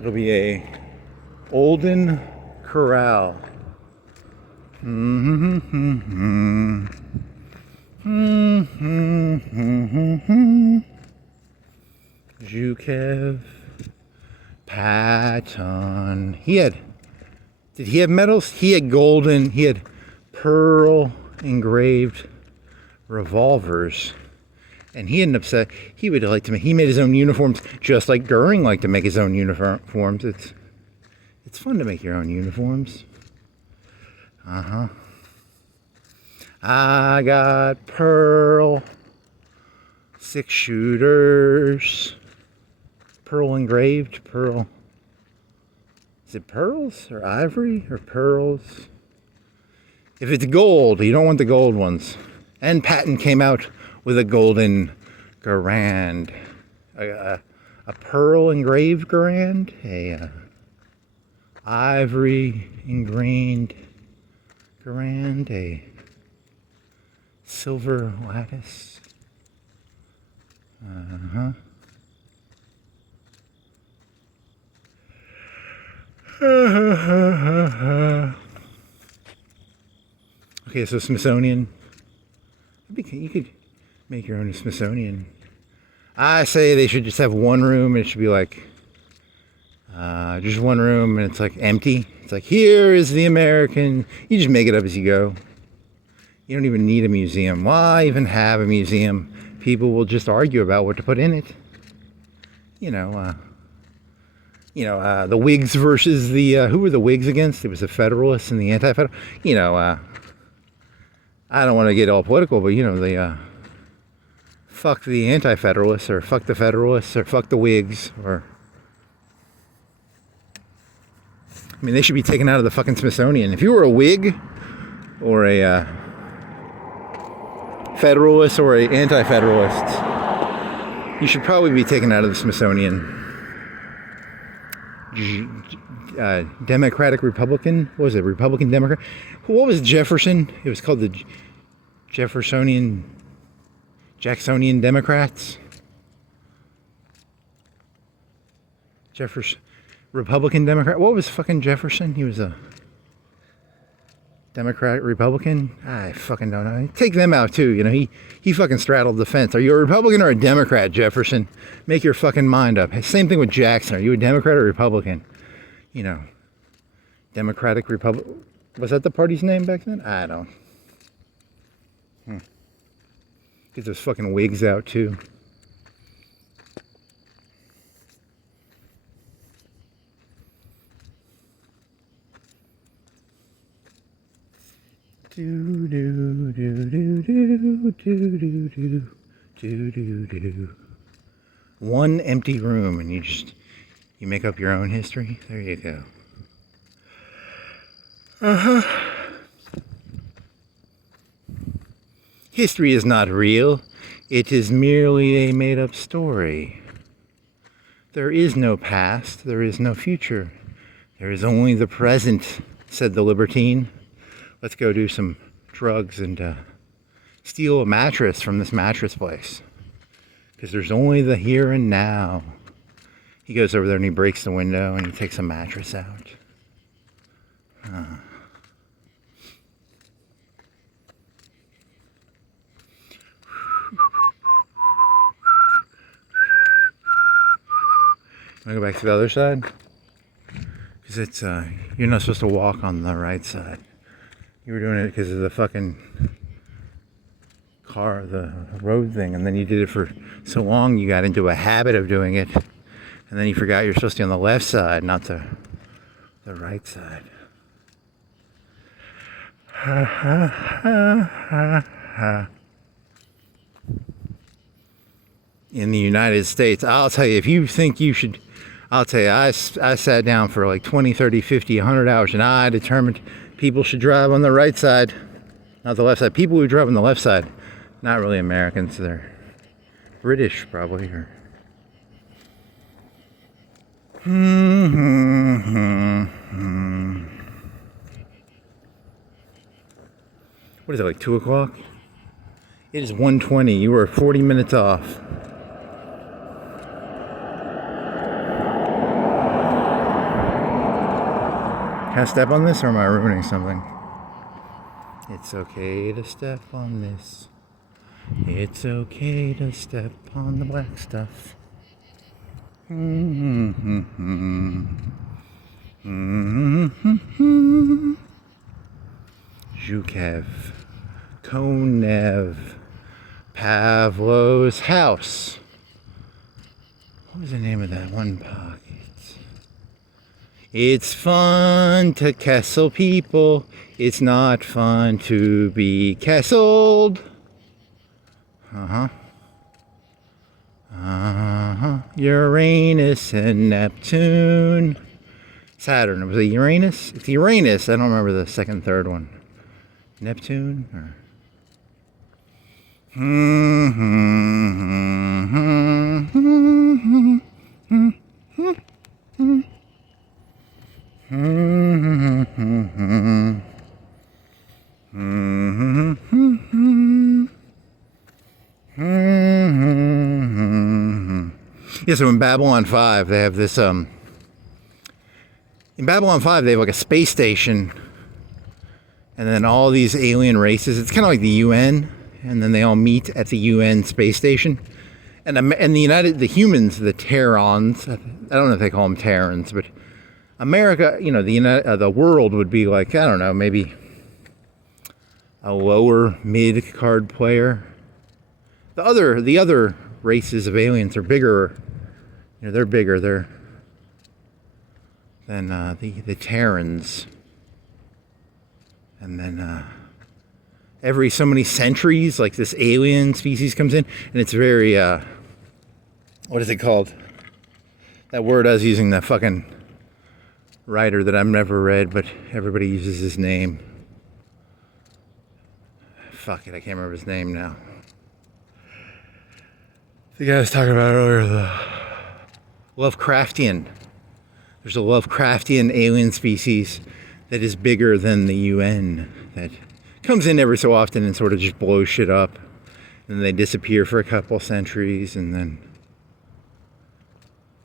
It'll be a Olden Corral. Zhukev Patton. Did he have medals? He had golden, he had pearl engraved revolvers. And he ended up saying he would like to make, he made his own uniforms just like Goering liked to make his own uniforms. It's fun to make your own uniforms. I got pearl 6-shooters. Pearl engraved, pearl. Is it pearls or ivory or pearls? If it's gold, you don't want the gold ones. And Patton came out with a golden Garand. A pearl engraved Garand. A ivory engraved Garand. A silver lattice. Okay, so Smithsonian. You could make your own Smithsonian. I say they should just have one room, and it should be like just one room, and it's like empty. It's like, here is the American. You just make it up as you go. You don't even need a museum. Why even have a museum? People will just argue about what to put in it. The Whigs versus the, who were the Whigs against? It was the Federalists and the Anti-Federalists. I don't want to get all political, but fuck the Anti-Federalists, or fuck the Federalists, or fuck the Whigs, or, I mean, they should be taken out of the fucking Smithsonian. If you were a Whig, or a Federalist, or a Anti-Federalist, you should probably be taken out of the Smithsonian. Democratic Republican, what was it, Republican Democrat? What was Jefferson? It was called the Jacksonian Democrats. Republican Democrat. What was fucking Jefferson? He was a Democratic Republican. I fucking don't know. Take them out too. He fucking straddled the fence. Are you a Republican or a Democrat, Jefferson? Make your fucking mind up. Same thing with Jackson. Are you a Democrat or Republican? Democratic Republic. Was that the party's name back then? I don't. Get those fucking wigs out too. Do do do do do do do do do do do. One empty room, and you make up your own history. There you go. History is not real. It is merely a made-up story. There is no past. There is no future. There is only the present, said the libertine. Let's go do some drugs and steal a mattress from this mattress place. Because there's only the here and now. He goes over there and he breaks the window and he takes a mattress out. Want to go back to the other side? Because it's, you're not supposed to walk on the right side. You were doing it because of the fucking the road thing, and then you did it for so long you got into a habit of doing it, and then you forgot you're supposed to be on the left side, not the right side. Ha ha ha ha ha. In the United States, I'll tell you, if you think you should, I'll tell you, I sat down for like 20, 30, 50, 100 hours, and I determined people should drive on the right side, not the left side. People who drive on the left side, not really Americans, they're British probably. Or what is it, like 2 o'clock? It is 1:20. You were 40 minutes off. Can I step on this, or am I ruining something? It's okay to step on this. It's okay to step on the black stuff. Zhukev, Konev, Pavlov's house. What was the name of that one pocket? It's fun to castle people. It's not fun to be castled. Uranus and Neptune. Saturn. Was it Uranus? It's Uranus. I don't remember the second, third one. Neptune? Or... Yeah, so in Babylon 5, they have this, in Babylon 5, they have like a space station, and then all these alien races, it's kind of like the UN, and then they all meet at the UN space station, and the humans, the Terrans, I don't know if they call them Terrans, but America, you know, the world would be like, I don't know, maybe a lower mid card player. The other races of aliens are bigger. You know, they're bigger. They're than the Terrans. And then every so many centuries, like this alien species comes in, and it's very what is it called? That word I was using, that fucking writer that I've never read, but everybody uses his name. Fuck it, I can't remember his name now. The guy I was talking about earlier, the Lovecraftian. There's a Lovecraftian alien species that is bigger than the UN, that comes in every so often and sort of just blows shit up. And then they disappear for a couple centuries, and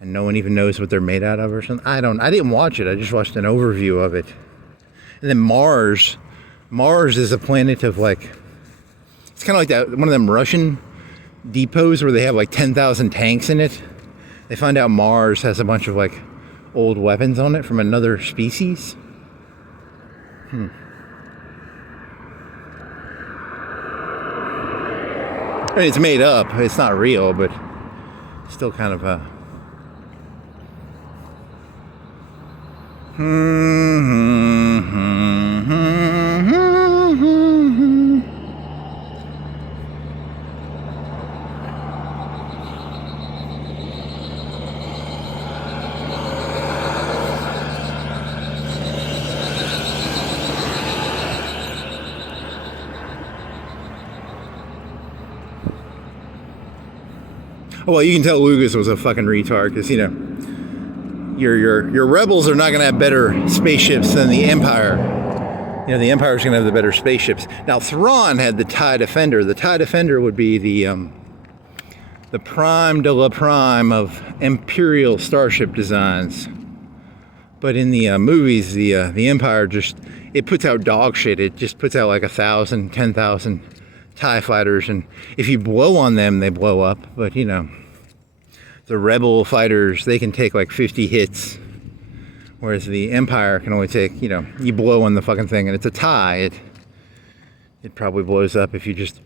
no one even knows what they're made out of or something. I didn't watch it. I just watched an overview of it. And then Mars is a planet of like, it's kind of like that, one of them Russian depots where they have like 10,000 tanks in it. They find out Mars has a bunch of like old weapons on it from another species. I mean, it's made up. It's not real, but still kind of a... Well, you can tell Lucas was a fucking retard because, you know, your rebels are not going to have better spaceships than the Empire. You know, the Empire's going to have the better spaceships. Now, Thrawn had the TIE Defender. The TIE Defender would be the prime de la prime of Imperial starship designs. But in the movies, the Empire just, it puts out dog shit. It just puts out like 1,000, 10,000 TIE fighters, and if you blow on them, they blow up. But, you know, the rebel fighters, they can take like 50 hits, whereas the Empire can only take, you know, you blow on the fucking thing, and it's a TIE. It probably blows up if you just...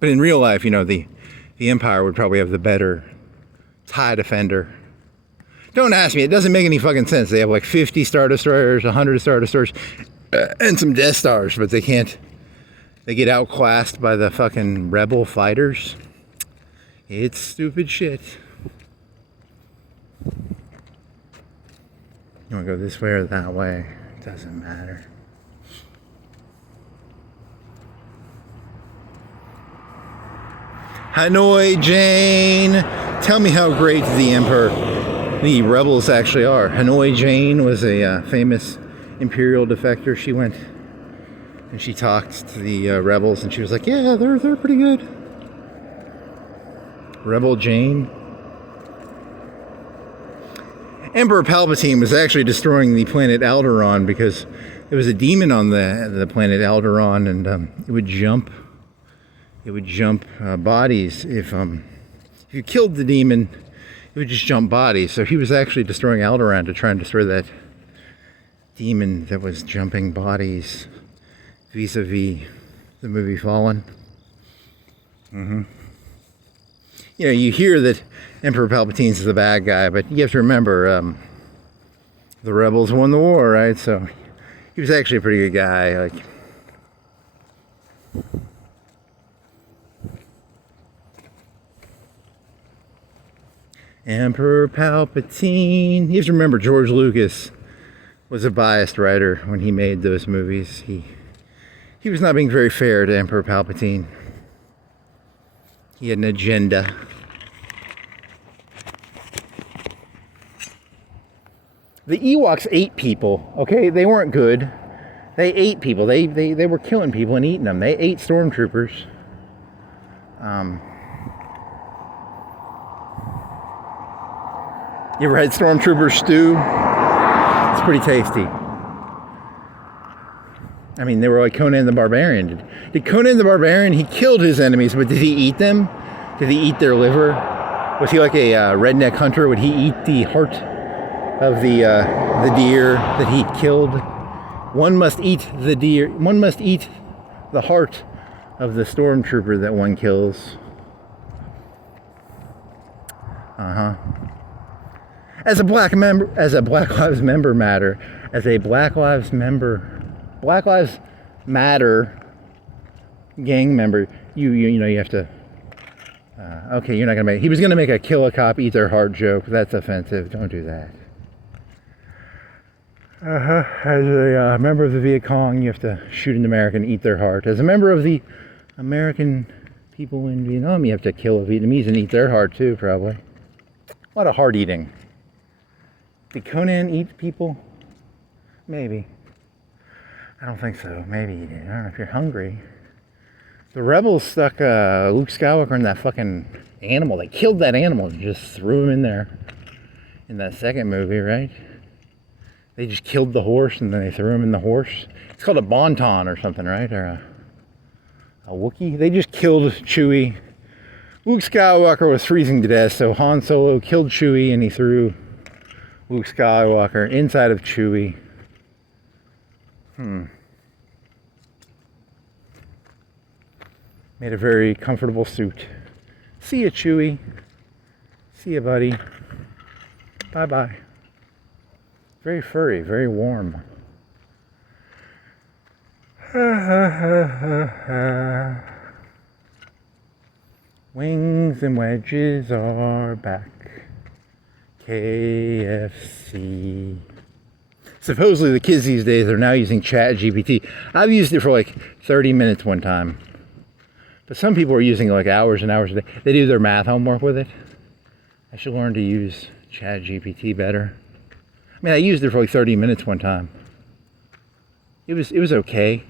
But in real life, you know, the Empire would probably have the better TIE Defender. Don't ask me, it doesn't make any fucking sense. They have like 50 Star Destroyers, 100 Star Destroyers, and some Death Stars, but they can't, they get outclassed by the fucking rebel fighters. It's stupid shit. You want to go this way or that way? It doesn't matter. Hanoi Jane, tell me how great the rebels actually are. Hanoi Jane was a famous Imperial defector. She went and she talked to the rebels, and she was like, "Yeah, they're pretty good." Rebel Jane. Emperor Palpatine was actually destroying the planet Alderaan because there was a demon on the planet Alderaan, and it would jump. It would jump bodies if you killed the demon. It would just jump bodies. So he was actually destroying Alderaan to try and destroy that demon that was jumping bodies, vis-a-vis the movie Fallen. You know, you hear that Emperor Palpatine's the bad guy, but you have to remember, the rebels won the war, right? So he was actually a pretty good guy. Like, Emperor Palpatine. You have to remember, George Lucas was a biased writer when he made those movies. He was not being very fair to Emperor Palpatine. He had an agenda. The Ewoks ate people, okay? They weren't good. They ate people. They were killing people and eating them. They ate stormtroopers. You ever had stormtrooper stew? It's pretty tasty. I mean, they were like Conan the Barbarian. Did Conan the Barbarian, he killed his enemies, but did he eat them? Did he eat their liver? Was he like a redneck hunter? Would he eat the heart of the deer that he killed? One must eat the deer. One must eat the heart of the stormtrooper that one kills. As a Black Lives Matter gang member, you know, you have to. Okay, you're not gonna make. He was gonna make a kill a cop, eat their heart joke. That's offensive. Don't do that. As a member of the Viet Cong, you have to shoot an American, eat their heart. As a member of the American people in Vietnam, you have to kill a Vietnamese and eat their heart too, probably. A lot of heart eating. Did Conan eat people? Maybe. I don't think so. Maybe he did. I don't know if you're hungry. The rebels stuck Luke Skywalker in that fucking animal. They killed that animal and just threw him in there. In that second movie, right? They just killed the horse and then they threw him in the horse. It's called a bonton or something, right? Or a Wookiee. They just killed Chewie. Luke Skywalker was freezing to death, so Han Solo killed Chewie and he threw Luke Skywalker inside of Chewie. Made a very comfortable suit. See ya, Chewy. See ya, buddy. Bye-bye. Very furry, very warm. Wings and wedges are back. KFC. Supposedly the kids these days are now using ChatGPT. I've used it for like 30 minutes one time. But some people are using it like hours and hours a day. They do their math homework with it. I should learn to use ChatGPT better. I mean, I used it for like 30 minutes one time. It was okay.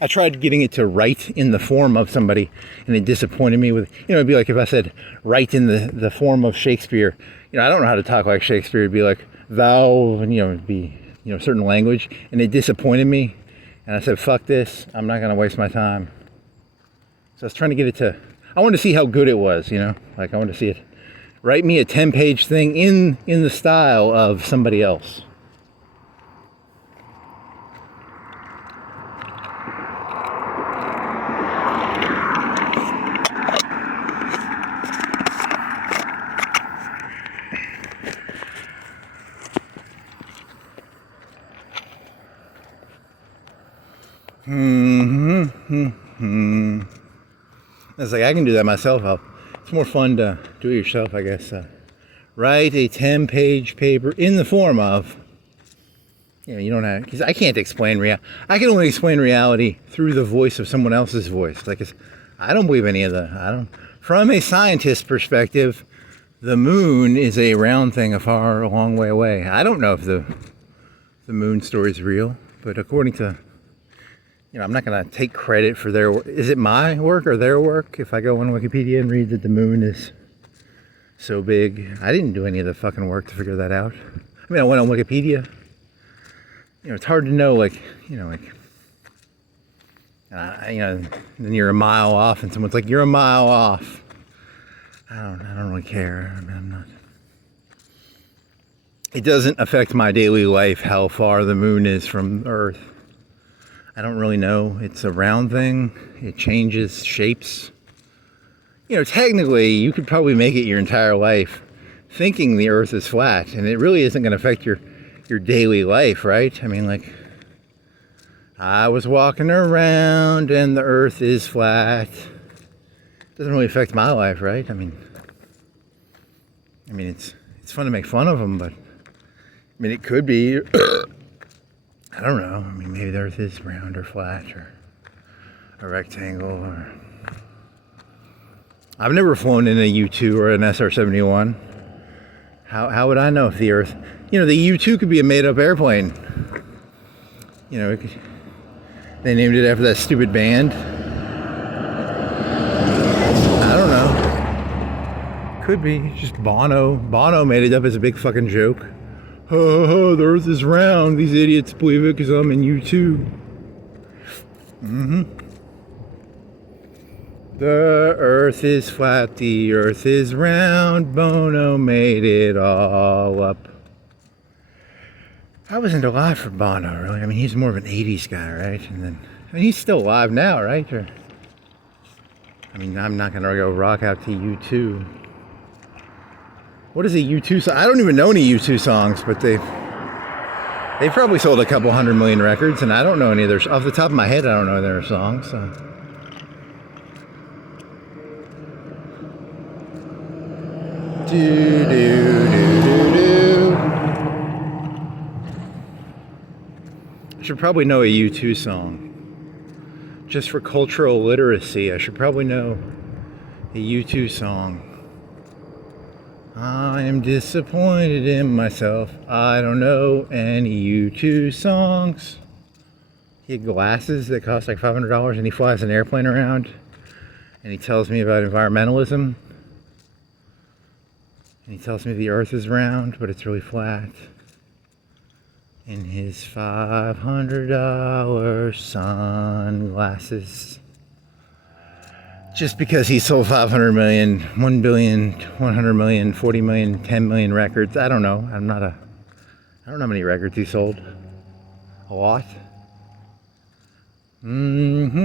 I tried getting it to write in the form of somebody, and it disappointed me with, it'd be like if I said, write in the form of Shakespeare. I don't know how to talk like Shakespeare. It'd be like, thou, and, it'd be, certain language, and it disappointed me. And I said, fuck this, I'm not going to waste my time. So I was trying to get it to, I wanted to see how good it was, like I wanted to see it. Write me a 10-page thing in the style of somebody else. It's like I can do that myself. It's more fun to do it yourself, I guess. Write a 10-page paper in the form of. You don't have, because I can't explain reality. I can only explain reality through the voice of someone else's voice. Like I don't believe any of From a scientist's perspective, the moon is a round thing a long way away. I don't know if the moon story is real, but according to. I'm not going to take credit for their work. Is it my work or their work? If I go on Wikipedia and read that the moon is so big. I didn't do any of the fucking work to figure that out. I mean, I went on Wikipedia. It's hard to know, then you're a mile off and someone's like, you're a mile off. I don't really care. I'm not. It doesn't affect my daily life how far the moon is from Earth. I don't really know. It's a round thing. It changes shapes. Technically, you could probably make it your entire life thinking the Earth is flat, and it really isn't going to affect your daily life, right? I mean, I was walking around and the Earth is flat. It doesn't really affect my life, right? I mean, it's fun to make fun of them, but it could be. I don't know. Maybe the Earth is round or flat or a rectangle. Or I've never flown in a U-2 or an SR-71. How would I know if the Earth... the U-2 could be a made-up airplane. They named it after that stupid band. I don't know. Could be. Just Bono. Bono made it up as a big fucking joke. The Earth is round. These idiots believe it because I'm in U2. The Earth is flat. The Earth is round. Bono made it all up. I wasn't alive for Bono, really. He's more of an 80s guy, right? And then, he's still alive now, right? I'm not going to go rock out to U2. What is a U2 song? I don't even know any U2 songs, but they've probably sold a couple 100 million records, and I don't know any of their... Off the top of my head, I don't know their songs, so... I should probably know a U2 song. Just for cultural literacy, I should probably know a U2 song. I am disappointed in myself. I don't know any U2 songs. He had glasses that cost like $500 and he flies an airplane around and he tells me about environmentalism. And he tells me the Earth is round, but it's really flat. In his $500 sunglasses. Just because he sold 500 million, 1 billion, 100 million, 40 million, 10 million records. I don't know. I'm not I don't know how many records he sold. A lot. Mm-hmm.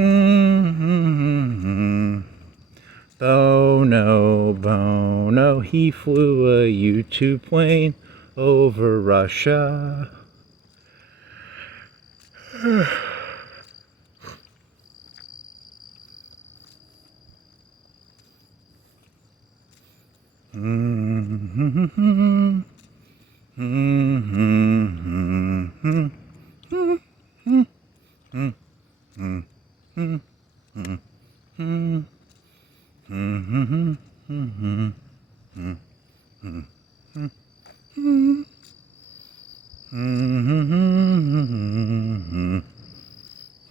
Bono, Bono, he flew a U-2 plane over Russia. Mm-hmm.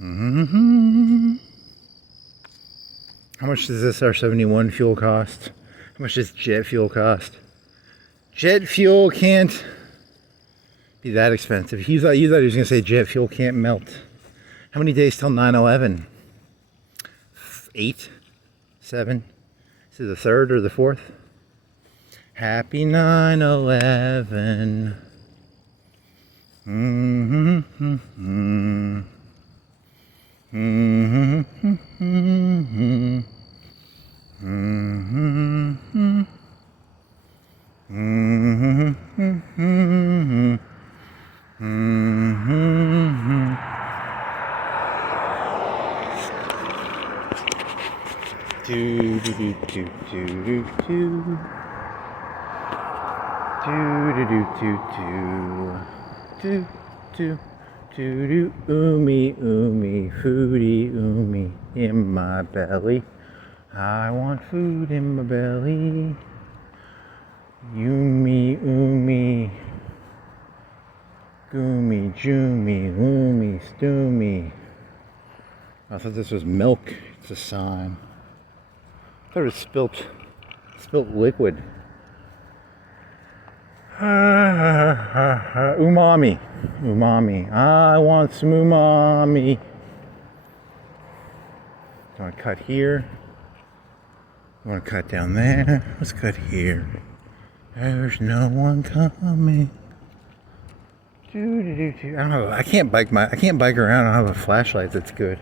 Mm-hmm. How much does this R71 fuel cost? How much does jet fuel cost? Jet fuel can't be that expensive. You thought he was going to say jet fuel can't melt. How many days till 9/11? 8? 7? Is it the 3rd or the 4th? Happy 9/11. Mm-hmm. Mm-hmm. Mm-hmm. Mm-hmm. Mm-hmm. Mm-hmm. Mm-hmm. Mm-hmm. Do do do do do do do do do do do do do umi umi foodie umi in my belly. I want food in my belly. Yumi umi goomy joomy loomy stoomy. I thought this was milk. It's a sign. I thought it spilt liquid. Umami. Umami. I want some umami. Do I want to cut here? I want to cut down there. Let's cut here. There's no one coming. I don't know. I can't bike around. I don't have a flashlight that's good.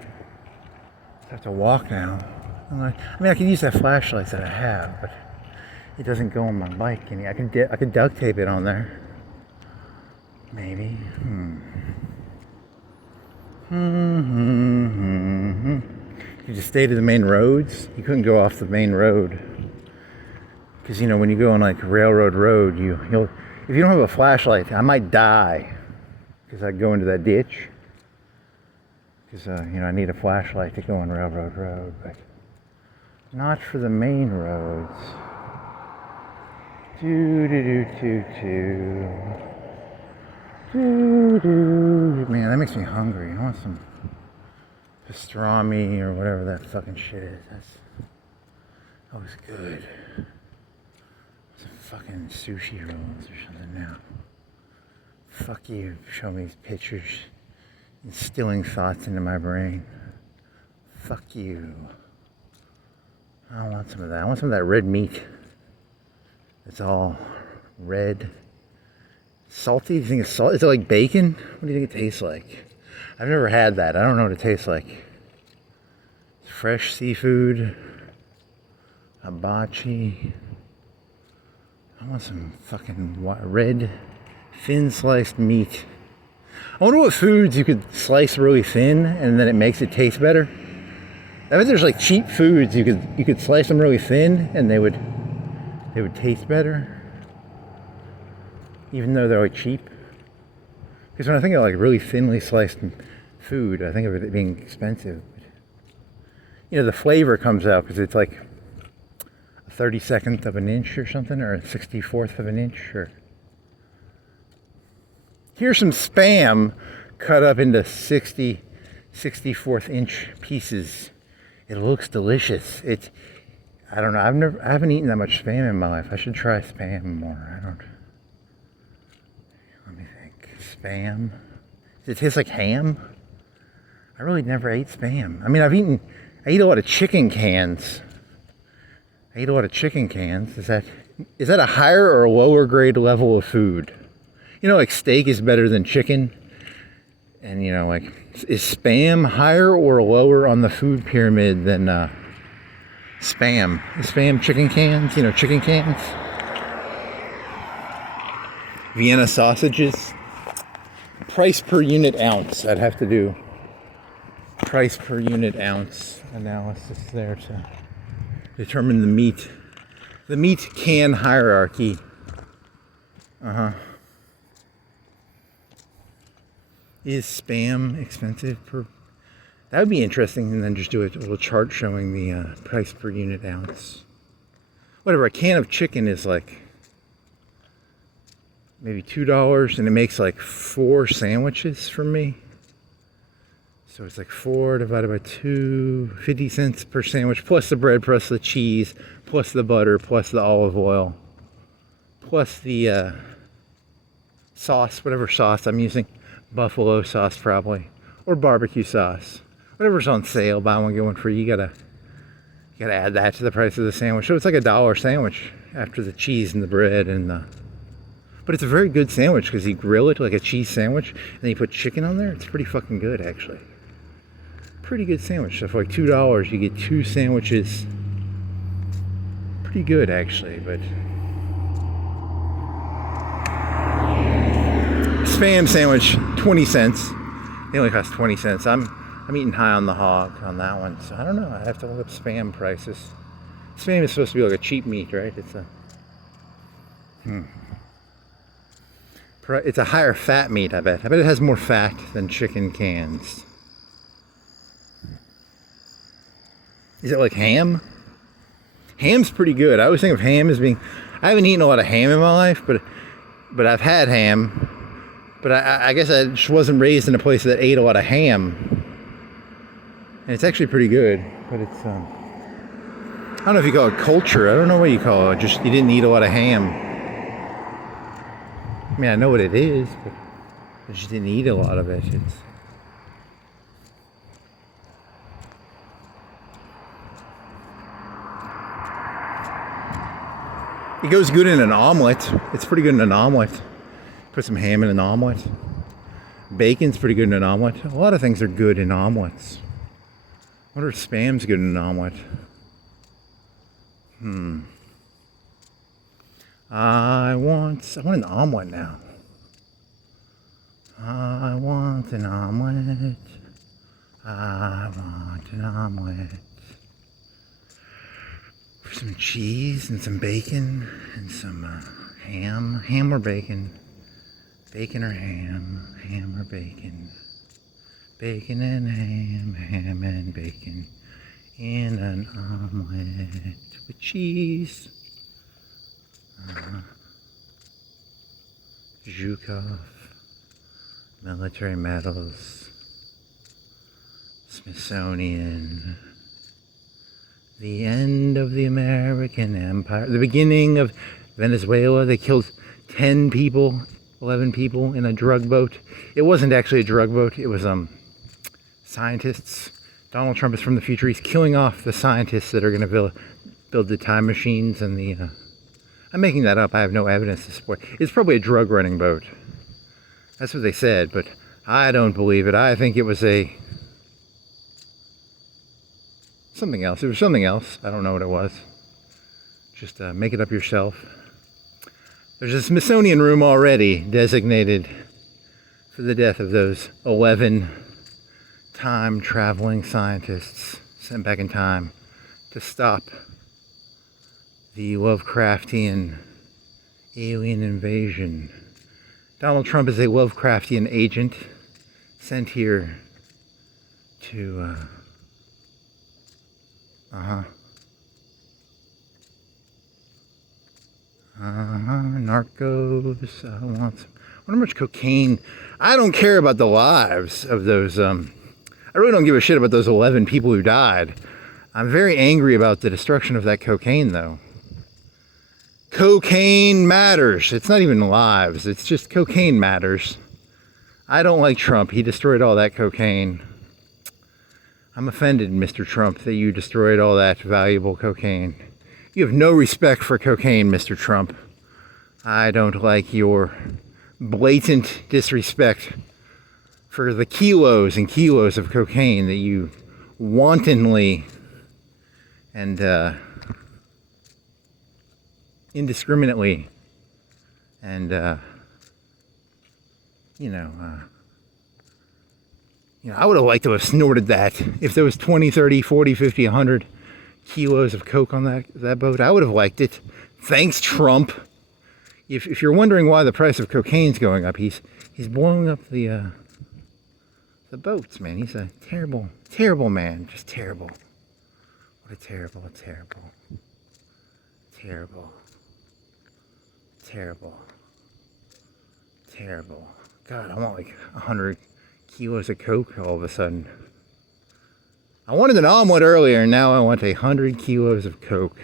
I have to walk now. I can use that flashlight that I have, but it doesn't go on my bike. I can duct tape it on there. Maybe. You just stay to the main roads. You couldn't go off the main road. Because, when you go on like railroad road, you'll if you don't have a flashlight, I might die. Because I'd go into that ditch. Because, I need a flashlight to go on railroad road. But not for the main roads. Man, that makes me hungry. I want some pastrami or whatever that fucking shit is. That was good. Some fucking sushi rolls or something now. Fuck you, show me these pictures, instilling thoughts into my brain. Fuck you. I want some of that. I want some of that red meat. It's all red. Salty? Do you think it's salty? Is it like bacon? What do you think it tastes like? I've never had that. I don't know what it tastes like. Fresh seafood. Hibachi. I want some fucking red, thin sliced meat. I wonder what foods you could slice really thin and then it makes it taste better. I bet there's like cheap foods you could slice them really thin and they would taste better, even though they're like cheap. Because when I think of like really thinly sliced food, I think of it being expensive. The flavor comes out because it's like a 32nd of an inch or something, or a 64th of an inch. Or here's some Spam cut up into 64th inch pieces. It looks delicious. I don't know. I haven't eaten that much Spam in my life. I should try Spam more. Let me think. Spam. Does it taste like ham? I really never ate Spam. I eat a lot of chicken cans. Is that a higher or a lower grade level of food? You know, like steak is better than chicken. And, you know, like, is Spam higher or lower on the food pyramid than Spam? Is Spam chicken cans? You know, chicken cans? Vienna sausages? Price per unit ounce. I'd have to do price per unit ounce analysis there to determine the meat can hierarchy. Is Spam expensive per? That would be interesting, and then just do a little chart showing the price per unit ounce. Whatever, a can of chicken is like maybe $2, and it makes like 4 sandwiches for me. So it's like 4 divided by 2, 50 cents per sandwich, plus the bread, plus the cheese, plus the butter, plus the olive oil, plus the sauce, whatever sauce I'm using. Buffalo sauce probably, or barbecue sauce. Whatever's on sale, buy one, get one free. You gotta add that to the price of the sandwich. So it's like $1 sandwich after the cheese and the bread and the... But it's a very good sandwich because you grill it like a cheese sandwich, and then you put chicken on there. It's pretty fucking good, actually. Pretty good sandwich. So for like $2, you get 2 sandwiches. Pretty good, actually, but... Spam sandwich, 20 cents. They only cost 20 cents. I'm eating high on the hog on that one, so I don't know. I have to look up Spam prices. Spam is supposed to be like a cheap meat, right? It's a it's a higher fat meat, I bet. I bet it has more fat than chicken cans. Is it like ham? Ham's pretty good. I always think of ham as being... I haven't eaten a lot of ham in my life, but I've had ham. But I guess I just wasn't raised in a place that ate a lot of ham. And it's actually pretty good. But it's, I don't know if you call it culture. I don't know what you call it. Just, you didn't eat a lot of ham. I mean, I know what it is, but I just didn't eat a lot of it. It goes good in an omelet. It's pretty good in an omelet. Put some ham in an omelet. Bacon's pretty good in an omelet. A lot of things are good in omelets. I wonder if Spam's good in an omelet. I want an omelet now. I want an omelet. I want an omelet. For some cheese and some bacon and some ham. Ham or bacon. Bacon or ham, ham or bacon. Bacon and ham, ham and bacon. In an omelet with cheese. Zhukov. Military medals. Smithsonian. The end of the American Empire. The beginning of Venezuela. They killed 10 people. 11 people in a drug boat. It wasn't actually a drug boat. It was scientists. Donald Trump is from the future. He's killing off the scientists that are going to build the time machines and the... I'm making that up. I have no evidence to support. It's probably a drug running boat. That's what they said, but I don't believe it. I think it was something else. It was something else. I don't know what it was. Just make it up yourself. There's a Smithsonian room already designated for the death of those 11 time-traveling scientists sent back in time to stop the Lovecraftian alien invasion. Donald Trump is a Lovecraftian agent sent here to... narcos. I wonder how much cocaine. I don't care about the lives of those. I really don't give a shit about those 11 people who died. I'm very angry about the destruction of that cocaine, though. Cocaine matters. It's not even lives. It's just cocaine matters. I don't like Trump. He destroyed all that cocaine. I'm offended, Mr. Trump, that you destroyed all that valuable cocaine. You have no respect for cocaine, Mr. Trump. I don't like your blatant disrespect for the kilos and kilos of cocaine that you wantonly and indiscriminately and I would have liked to have snorted that. If there was 20, 30, 40, 50, 100 kilos of coke on that boat, I would have liked it. Thanks, Trump. If you're wondering why the price of cocaine's going up, he's blowing up the boats, man. He's a terrible, terrible man. Just terrible. What a terrible, terrible, terrible, terrible, terrible. God, I want like 100 kilos of coke all of a sudden. I wanted an omelet earlier, and now I want 100 kilos of coke.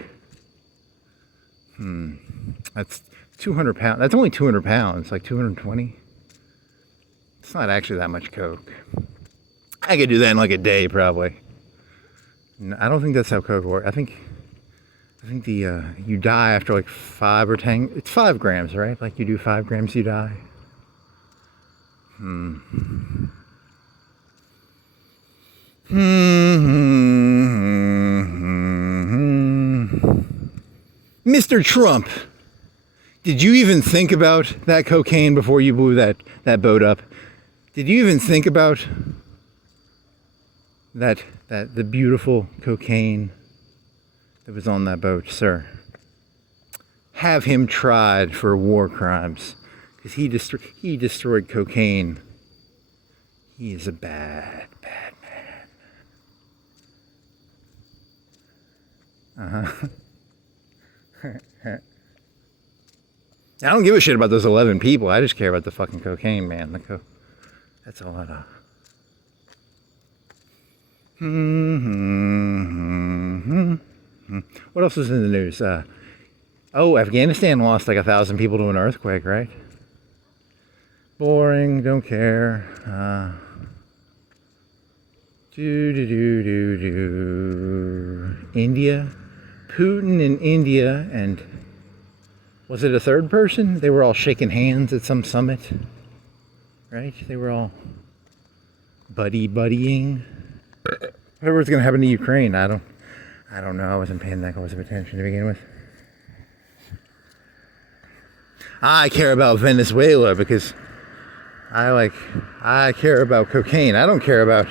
That's 200 pounds. That's only 200 pounds, like 220. It's not actually that much coke. I could do that in like a day, probably. I don't think that's how coke works. I think the you die after like 5 or 10. It's 5 grams, right? Like you do 5 grams, you die. Mr. Trump, did you even think about that cocaine before you blew that boat up? Did you even think about that the beautiful cocaine that was on that boat, sir? Have him tried for war crimes, because he destroyed cocaine. He is a bad, bad man. I don't give a shit about those 11 people. I just care about the fucking cocaine, man. That's all I know. What else is in the news? Afghanistan lost like 1,000 people to an earthquake, right? Boring, don't care. India, Putin in India, and was it a third person? They were all shaking hands at some summit, right? They were all buddying. Whatever's gonna happen to Ukraine, I don't know. I wasn't paying that close of attention to begin with. I care about Venezuela because I care about cocaine. I don't care about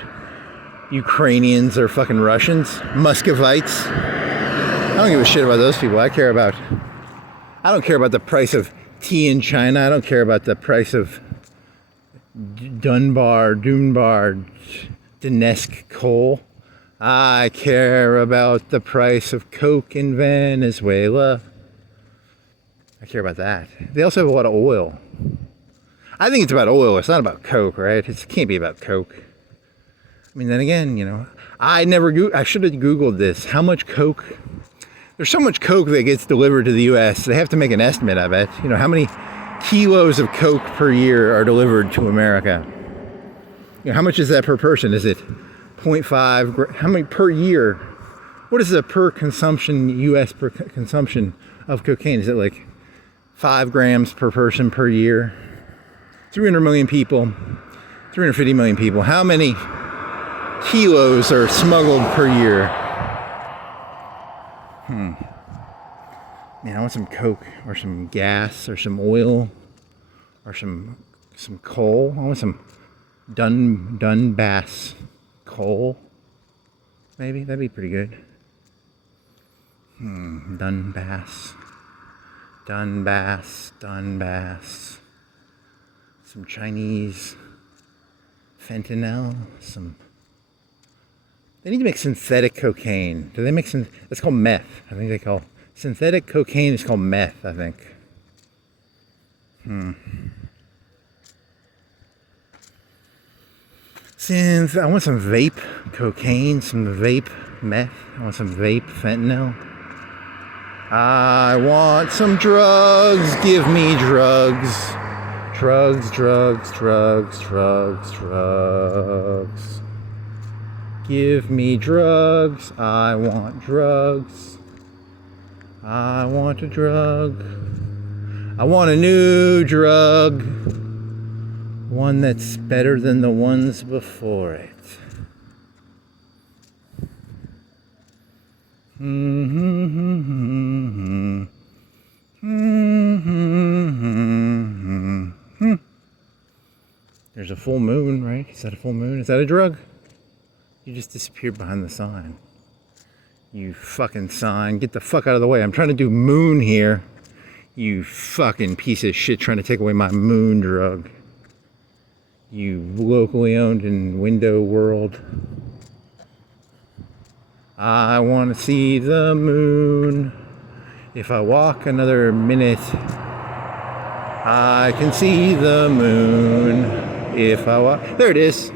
Ukrainians or fucking Russians, Muscovites. I don't give a shit about those people. I don't care about the price of tea in China. I don't care about the price of Dunbar, Donetsk coal. I care about the price of coke in Venezuela. I care about that. They also have a lot of oil. I think it's about oil. It's not about coke, right? It can't be about coke. I mean, then again, I should have Googled this. How much coke? There's so much coke that gets delivered to the U.S. They have to make an estimate, I bet. How many kilos of coke per year are delivered to America? How much is that per person? Is it 0.5? How many per year? What is the U.S. per consumption of cocaine? Is it like 5 grams per person per year? 300 million people, 350 million people. How many kilos are smuggled per year? Man, I want some coke or some gas or some oil or some coal. I want some Donbass coal. Maybe that'd be pretty good. Donbass. Some Chinese fentanyl. They need to make synthetic cocaine. Do they make that's called meth. I think they call synthetic cocaine is called meth, I think. I want some vape cocaine, some vape meth. I want some vape fentanyl. I want some drugs. Give me drugs. Drugs. Give me drugs. I want drugs. I want a drug. I want a new drug. One that's better than the ones before it. There's a full moon, right? Is that a full moon? Is that a drug? You just disappeared behind the sign. You fucking sign. Get the fuck out of the way. I'm trying to do moon here. You fucking piece of shit trying to take away my moon drug. You locally owned in Window World. I want to see the moon. If I walk another minute, I can see the moon. If I walk... There it is.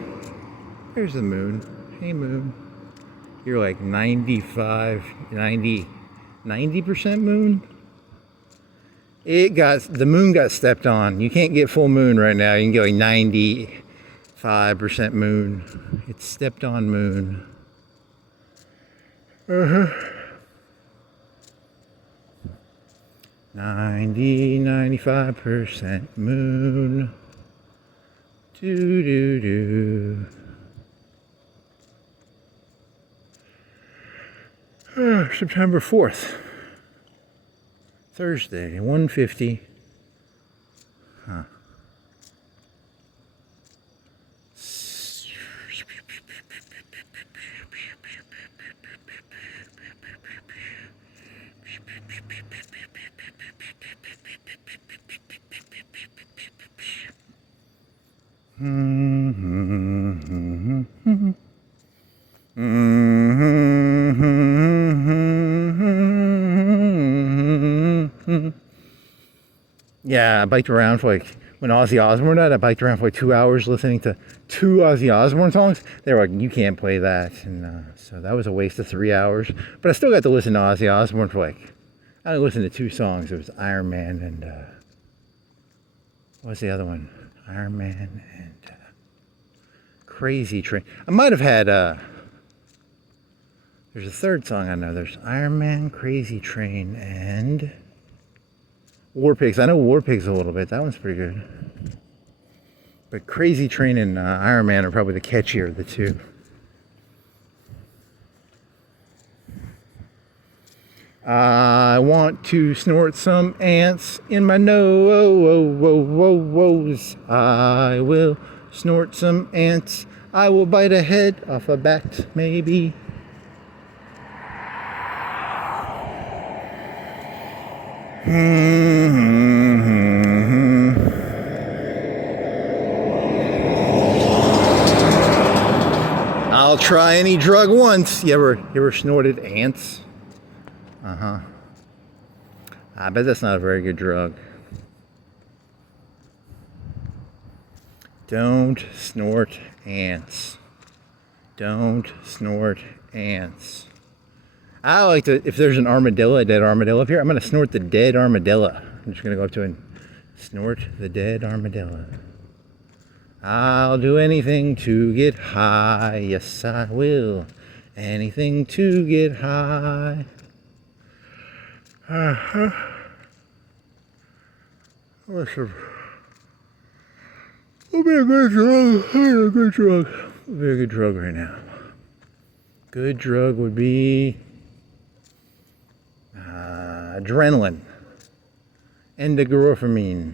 There's the moon. Hey, moon. You're like 95, 90% moon? The moon got stepped on. You can't get full moon right now. You can get like 95% moon. It's stepped on moon. 95% moon. Do. September 4th. Thursday, 1:50. Huh. Yeah, I biked around for like, when Ozzy Osbourne died, I biked around for like 2 hours listening to 2 Ozzy Osbourne songs. They were like, you can't play that. And so that was a waste of 3 hours. But I still got to listen to Ozzy Osbourne for like, I listened to 2 songs. It was Iron Man and, what was the other one? Iron Man and Crazy Train. I might have had, there's a third song I know. There's Iron Man, Crazy Train, and War Pigs. I know War Pigs a little bit. That one's pretty good. But Crazy Train and Iron Man are probably the catchier of the two. I want to snort some ants in my nose. I will snort some ants. I will bite a head off a bat, maybe. I'll try any drug once. You ever snorted ants? I bet that's not a very good drug. Don't snort ants. Don't snort ants. I like to, if there's an armadillo, a dead armadillo up here, I'm going to snort the dead armadillo. I'm just going to go up to it and snort the dead armadillo. I'll do anything to get high. Yes, I will. Anything to get high. Listen. It'll be a good drug. A good drug. It'll be a good drug right now. Good drug would be adrenaline, endorphamine,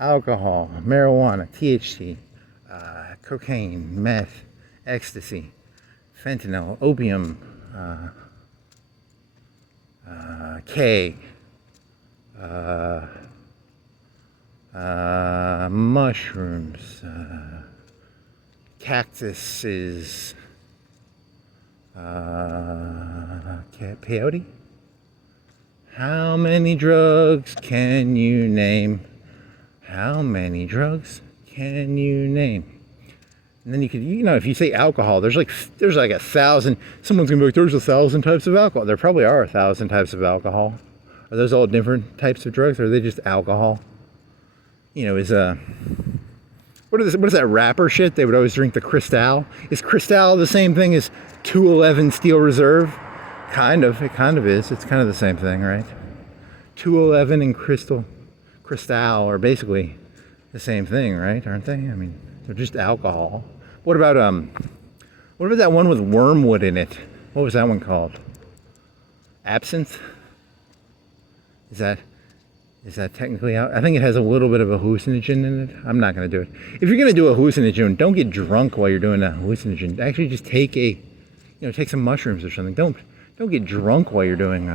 alcohol, marijuana, THC, cocaine, meth, ecstasy, fentanyl, opium, K, mushrooms, cactuses, peyote. How many drugs can you name? How many drugs can you name? And then you could, if you say alcohol, there's like 1,000. Someone's gonna be like, there's 1,000 types of alcohol. There probably are 1,000 types of alcohol. Are those all different types of drugs, or are they just alcohol? What is that rapper shit? They would always drink the Cristal. Is Cristal the same thing as 211 Steel Reserve? Kind of. It kind of is. It's kind of the same thing, right? 211 and Crystal. Cristal are basically the same thing, right? Aren't they? I mean, they're just alcohol. What about that one with wormwood in it? What was that one called? Absinthe? Is that technically out? I think it has a little bit of a hallucinogen in it. I'm not going to do it. If you're going to do a hallucinogen, don't get drunk while you're doing that hallucinogen. Actually, just take take some mushrooms or something. Don't get drunk while you're doing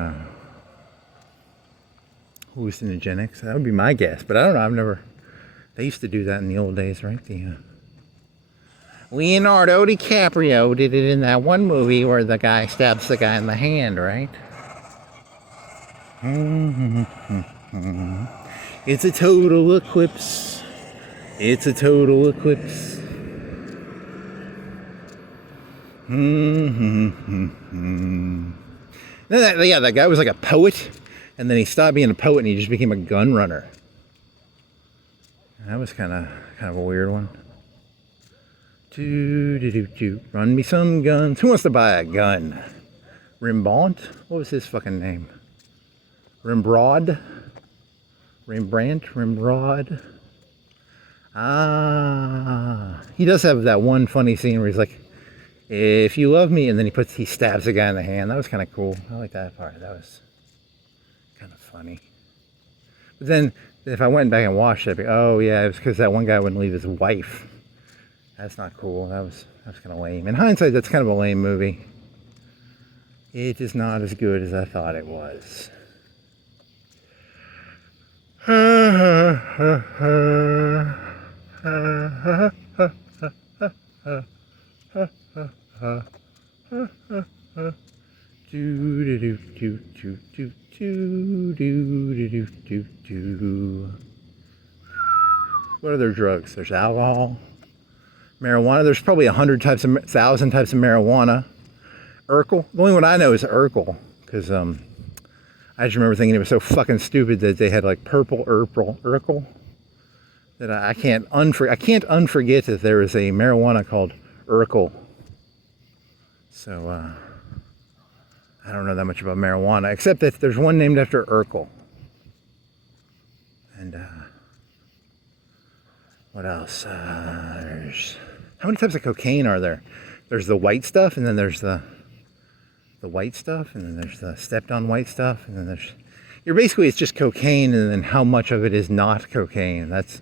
hallucinogenics. That would be my guess, but I don't know. They used to do that in the old days, right? Leonardo DiCaprio did it in that one movie where the guy stabs the guy in the hand, right? It's a total eclipse. It's a total eclipse. That guy was like a poet, and then he stopped being a poet and he just became a gun runner. That was kind of a weird one. Run me some guns. Who wants to buy a gun? Rembrandt? What was his fucking name? Rembrandt. He does have that one funny scene where he's like, if you love me, and then he stabs the guy in the hand. That was kind of cool. I like that part. That was kind of funny. But then if I went back and watched it, I'd be, oh yeah, it was because that one guy wouldn't leave his wife. That's not cool. That was kind of lame. In hindsight, that's kind of a lame movie. It is not as good as I thought it was. What other drugs? There's alcohol, marijuana. There's probably 1,000 types of marijuana. Urkel. The only one I know is Urkel, because I just remember thinking it was so fucking stupid that they had like purple Urkel. That I can't unforget that there is a marijuana called Urkel. So I don't know that much about marijuana, except that there's one named after Urkel. And what else? How many types of cocaine are there? There's the white stuff, and then there's the white stuff, and then there's the stepped on white stuff, and then it's just cocaine, and then how much of it is not cocaine. That's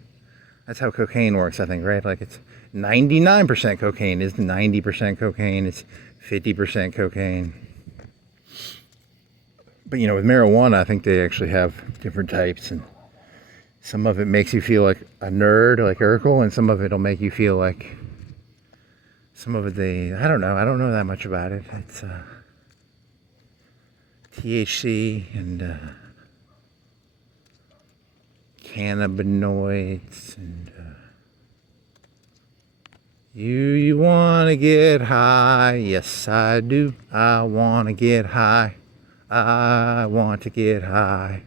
how cocaine works, I think, right? Like it's 99% cocaine is 90% cocaine, it's 50% cocaine. But with marijuana, I think they actually have different types, and some of it makes you feel like a nerd, like Urkel, and some of it will make you feel like I don't know that much about it. It's THC and cannabinoids, and you want to get high? Yes, I do. I want to get high. I want to get high.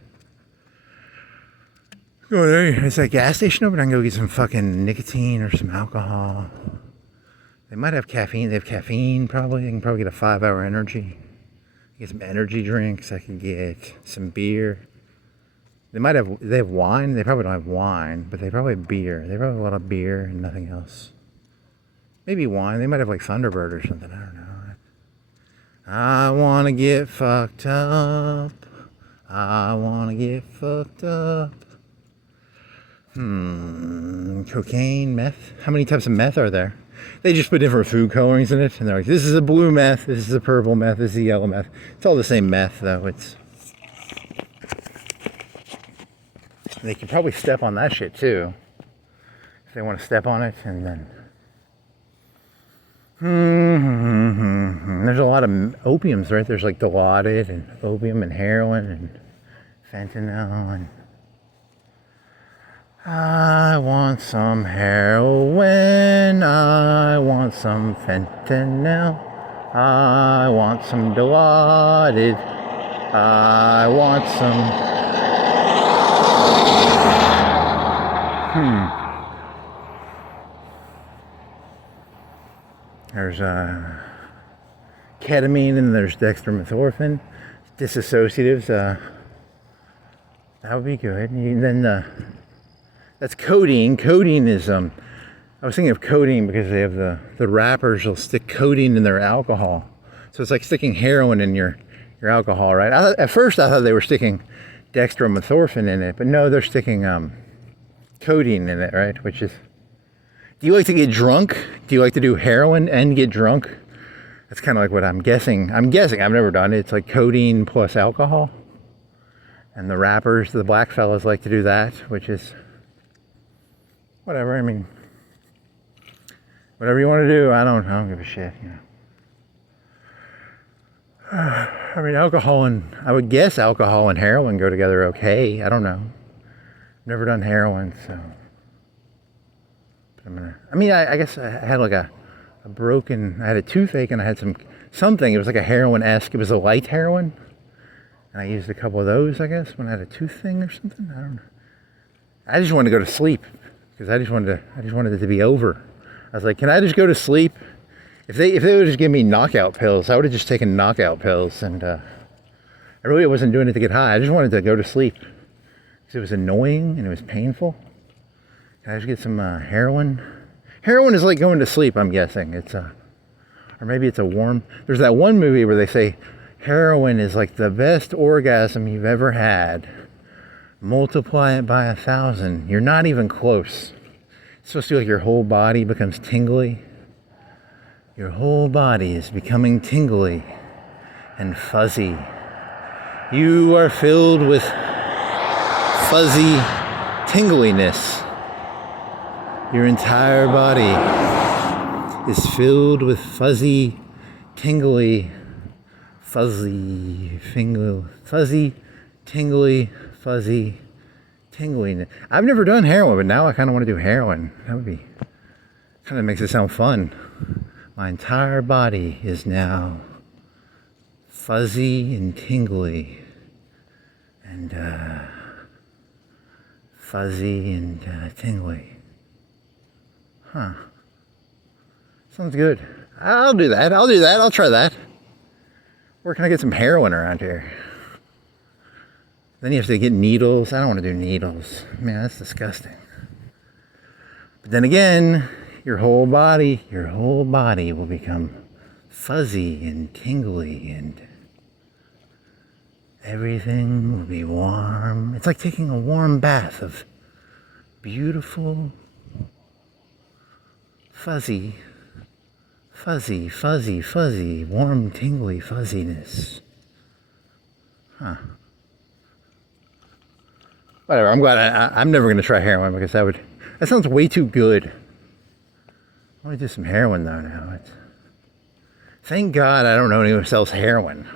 Go there. It's a gas station over there. I can go get some fucking nicotine or some alcohol. They might have caffeine. They have caffeine probably. I can probably get a 5-hour energy. Get some energy drinks. I can get some beer. They have wine. They probably don't have wine, but they probably have beer. They probably have a lot of beer and nothing else. Maybe wine. They might have like Thunderbird or something. I don't know. I want to get fucked up. I want to get fucked up. Cocaine, meth. How many types of meth are there? They just put different food colorings in it, and they're like, this is a blue meth, this is a purple meth, this is a yellow meth. It's all the same meth, though. They could probably step on that shit, too. If they want to step on it, and then... There's a lot of opiums, right? There's like Dilaudid, and opium, and heroin, and fentanyl, and... I want some heroin, I want some fentanyl, I want some Dilaudid, I want some... There's ketamine, and there's dextromethorphan, dissociatives, That would be good. And then that's codeine. Codeine is I was thinking of codeine because they have the rappers will stick codeine in their alcohol. So it's like sticking heroin in your alcohol, right? At first I thought they were sticking dextromethorphan in it, but no, they're sticking codeine in it, right? Which is, do you like to get drunk? Do you like to do heroin and get drunk? That's kind of like what I'm guessing. I've never done it. It's like codeine plus alcohol. And the rappers, the black fellas like to do that, which is whatever. I mean, whatever you want to do, I don't give a shit, you know. I mean, I would guess alcohol and heroin go together okay. I don't know. Never done heroin, so. I guess I had like I had a toothache and I had something. It was like a heroin-esque. It was a light heroin. And I used a couple of those, I guess, when I had a tooth thing or something. I don't know. I just wanted to go to sleep because I just wanted it to be over. I was like, can I just go to sleep? If they would just give me knockout pills, I would have just taken knockout pills. And I really wasn't doing it to get high. I just wanted to go to sleep because it was annoying and it was painful. Can I just get some heroin? Heroin is like going to sleep, I'm guessing. It's or maybe it's a warm. There's that one movie where they say heroin is like the best orgasm you've ever had. Multiply it by 1,000. You're not even close. It's supposed to be like your whole body becomes tingly. Your whole body is becoming tingly and fuzzy. You are filled with fuzzy tingliness. Your entire body is filled with fuzzy, tingly, fuzzy, tingliness. I've never done heroin, but now I kind of want to do heroin. That would be, kind of makes it sound fun. My entire body is now fuzzy and tingly and fuzzy and tingly. Huh. Sounds good. I'll do that. I'll try that. Where can I get some heroin around here? Then you have to get needles. I don't want to do needles. Man, that's disgusting. But then again, your whole body will become fuzzy and tingly and everything will be warm. It's like taking a warm bath of beautiful, fuzzy, warm, tingly fuzziness. Huh. Whatever, I'm glad I'm never going to try heroin because that sounds way too good. I want to do some heroin though now. Thank God I don't know anyone who sells heroin.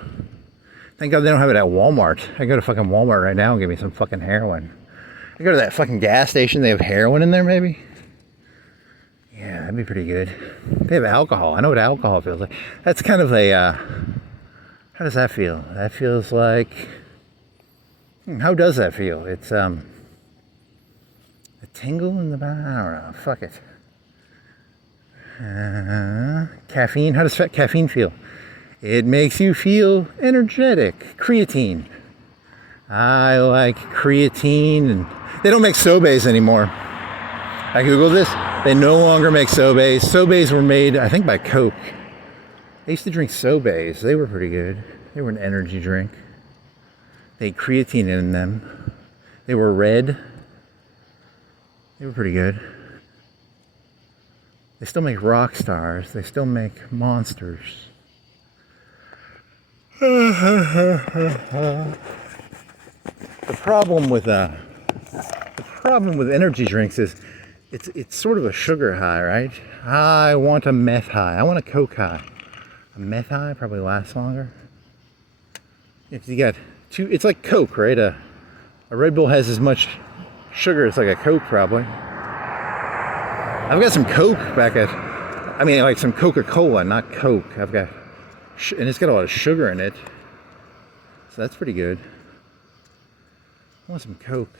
Thank God they don't have it at Walmart. I go to fucking Walmart right now and give me some fucking heroin. I go to that fucking gas station, they have heroin in there maybe? Yeah, that'd be pretty good. They have alcohol. I know what alcohol feels like. That's kind of a, how does that feel? That feels like, how does that feel? It's, a tingle in the back, I don't know, fuck it. Caffeine, how does caffeine feel? It makes you feel energetic. Creatine. I like creatine, and they don't make sobays anymore. I googled this. They no longer make sobays. Sobays were made, I think, by Coke. I used to drink sobays. They were pretty good. They were an energy drink. They had creatine in them. They were red. They were pretty good. They still make rock stars. They still make monsters. The problem with energy drinks is it's sort of a sugar high, right? I want a meth high. I want a Coke high. A meth high probably lasts longer. If you got two, it's like Coke, right? A Red Bull has as much sugar as like a Coke probably. I've got some Coke like some Coca-Cola, not Coke. I've got, and it's got a lot of sugar in it. So that's pretty good. I want some Coke.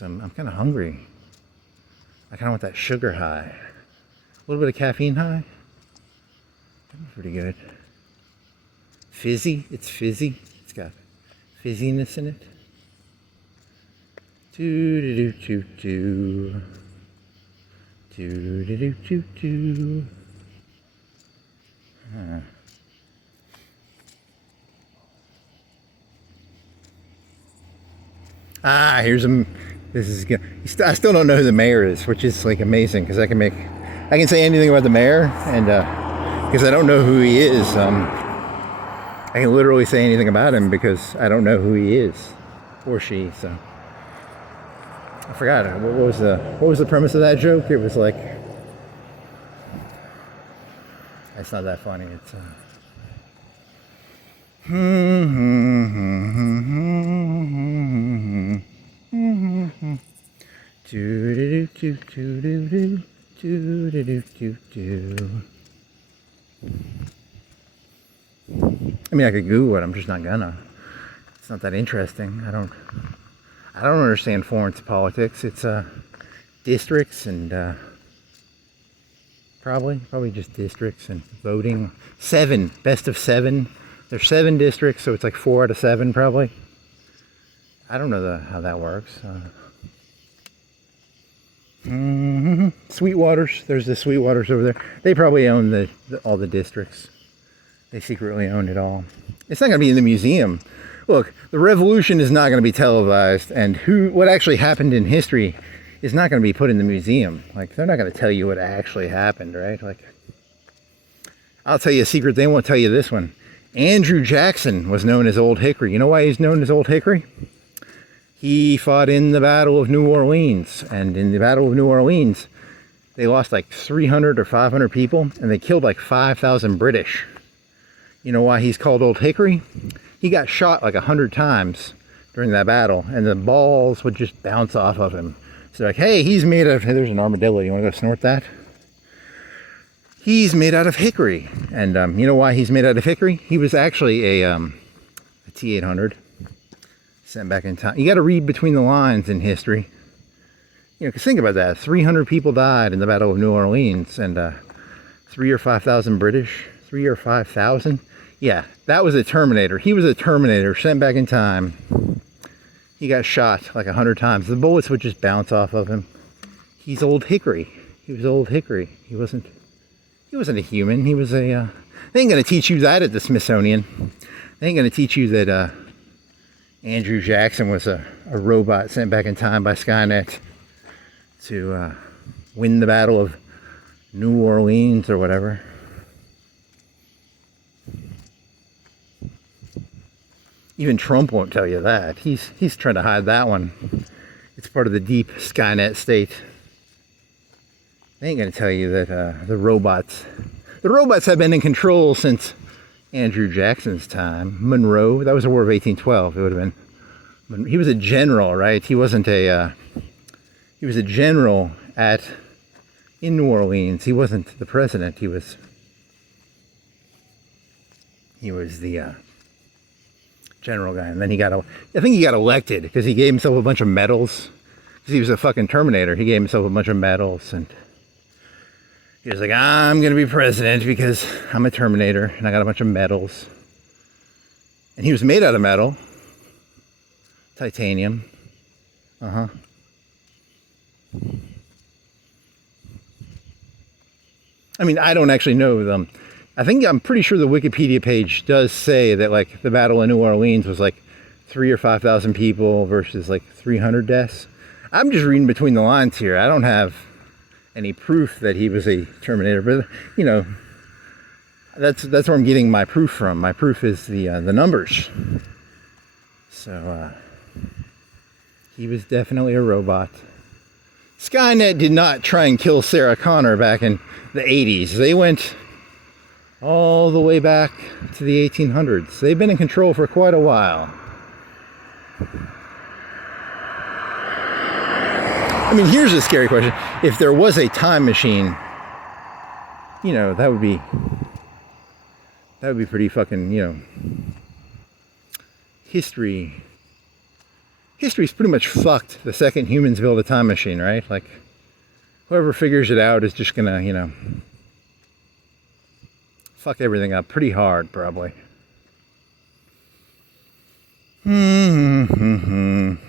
I'm kind of hungry. I kind of want that sugar high. A little bit of caffeine high. That'd be pretty good. Fizzy. It's fizzy. It's got fizziness in it. Do do do do do do do do do. Here's a. This is good. I still don't know who the mayor is, which is like amazing because I can say anything about the mayor, and because I don't know who he is, I can literally say anything about him because I don't know who he is or she. So I forgot what was the premise of that joke. It was like it's not that funny. It's do do do do do do do do do do. I mean, I could Google it. I'm just not gonna. It's not that interesting. I don't understand foreign politics. It's districts and probably just districts and voting. 7, best of 7. There's 7 districts, so it's like 4 out of 7 probably. I don't know how that works. Sweetwaters. There's the Sweetwaters over there. They probably own all the districts. They secretly own it all. It's not going to be in the museum. Look, the revolution is not going to be televised, and what actually happened in history is not going to be put in the museum. Like, they're not going to tell you what actually happened, right? Like, I'll tell you a secret. They won't tell you this one. Andrew Jackson was known as Old Hickory. You know why he's known as Old Hickory? He fought in the Battle of New Orleans, and in the Battle of New Orleans, they lost like 300 or 500 people, and they killed like 5,000 British. You know why he's called Old Hickory? He got shot like 100 times during that battle, and the balls would just bounce off of him. So like, hey, he's made of, hey, there's an armadillo. You want to go snort that? He's made out of hickory. And you know why he's made out of hickory? He was actually a T-800 sent back in time. You got to read between the lines in history. You know, because think about that. 300 people died in the Battle of New Orleans, and 3,000 or 5,000 British. 3,000 or 5,000. Yeah, that was a Terminator. He was a Terminator sent back in time. He got shot like 100 times. The bullets would just bounce off of him. He's Old Hickory. He was Old Hickory. He wasn't a human. He was a... they ain't going to teach you that at the Smithsonian. They ain't going to teach you that Andrew Jackson was a robot sent back in time by Skynet to win the Battle of New Orleans or whatever. Even Trump won't tell you that. He's trying to hide that one. It's part of the deep Skynet state. They ain't going to tell you that the robots have been in control since Andrew Jackson's time. Monroe, that was the War of 1812. It would have been. He was a general, right? He wasn't a. He was a general in New Orleans. He wasn't the president. He was the general guy, and then I think he got elected because he gave himself a bunch of medals. Because he was a fucking Terminator. He gave himself a bunch of medals, and he was like, I'm going to be president because I'm a Terminator and I got a bunch of medals. And he was made out of metal. Titanium. I mean, I don't actually know them. I'm pretty sure the Wikipedia page does say that like the Battle of New Orleans was like 3,000 or 5,000 people versus like 300 deaths. I'm just reading between the lines here. I don't have any proof that he was a Terminator, but you know, that's where I'm getting my proof from. My proof is the numbers. So he was definitely a robot. Skynet did not try and kill Sarah Connor back in the 80s. They went all the way back to the 1800s. They've been in control for quite a while. I mean, here's a scary question. If there was a time machine, you know, that would be pretty fucking, you know, history's pretty much fucked the second humans build a time machine, right? Like, whoever figures it out is just gonna, you know, fuck everything up pretty hard, probably.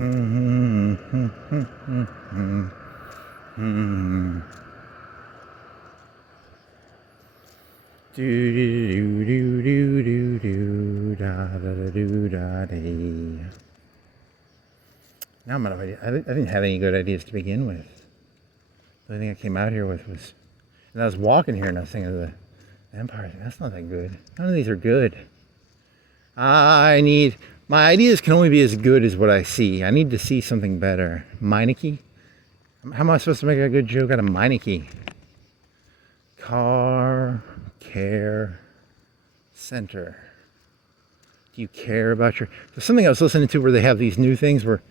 Do do do do do do da da do da dee. Now I'm out of ideas. I didn't have any good ideas to begin with. The only thing I came out here with was, and I was walking here and I was thinking of the Empire. That's not that good. None of these are good. My ideas can only be as good as what I see. I need to see something better. Meineke? How am I supposed to make a good joke out of Meineke? Car care center. Do you care about your... There's something I was listening to where they have these new things where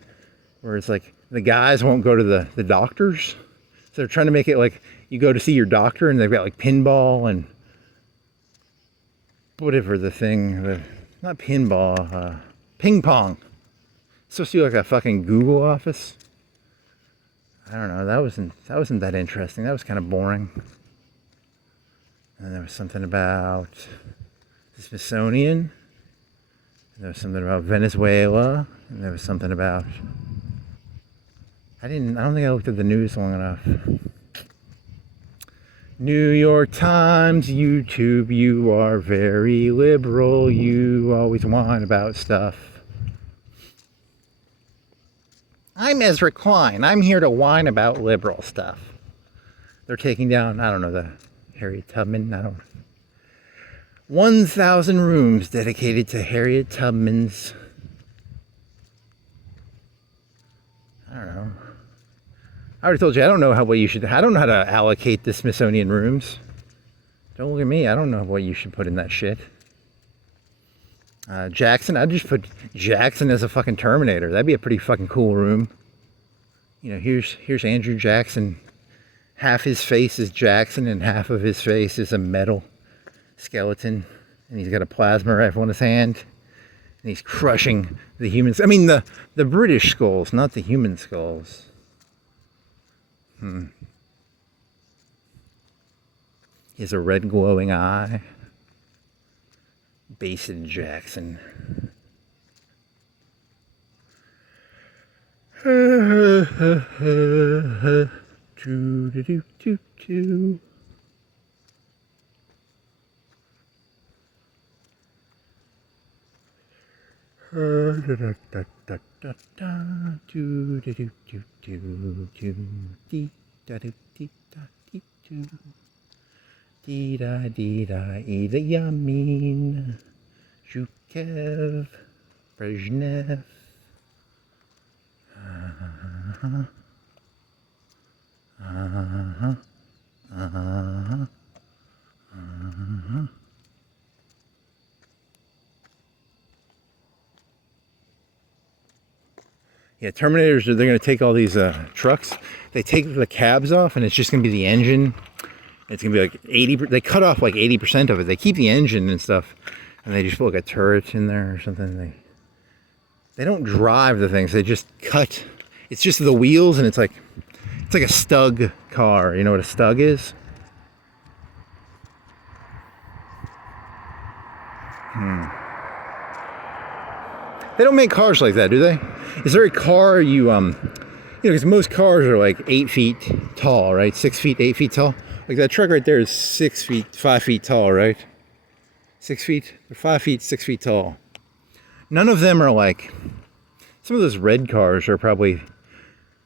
it's like the guys won't go to the doctors. So they're trying to make it like you go to see your doctor and they've got like pinball and whatever the thing, not pinball, ping pong. It's supposed to be like a fucking Google office. I don't know, that wasn't that interesting. That was kind of boring. And there was something about the Smithsonian. And there was something about Venezuela. And there was something about... I don't think I looked at the news long enough. New York Times, YouTube, you are very liberal. You always whine about stuff. I'm Ezra Klein. I'm here to whine about liberal stuff. They're taking down, I don't know, the Harriet Tubman, 1,000 rooms dedicated to Harriet Tubman's, I don't know. I already told you, I don't know how to allocate the Smithsonian rooms. Don't look at me, I don't know what you should put in that shit. Jackson, I'd just put Jackson as a fucking Terminator. That'd be a pretty fucking cool room. You know, here's Andrew Jackson. Half his face is Jackson and half of his face is a metal skeleton. And he's got a plasma rifle in his hand. And he's crushing the humans. I mean, the British skulls, not the human skulls. He has a red glowing eye. Basin Jackson. Doo-doo-doo-doo-doo. Ida Yamin, Zhukev, Brezhnev. Yeah, Terminators, they're going to take all these trucks. They take the cabs off and it's just going to be the engine. It's going to be like 80, they cut off like 80% of it. They keep the engine and stuff and they just put like a turret in there or something. They don't drive the things, they just cut. It's just the wheels and it's like a Stug car. You know what a Stug is? They don't make cars like that, do they? Is there a car you know, because most cars are like 8 feet tall, right? 6 feet, 8 feet tall. Like that truck right there is 6 feet, 5 feet tall, right? 6 feet, or 5 feet, 6 feet tall. None of them are like, some of those red cars are probably,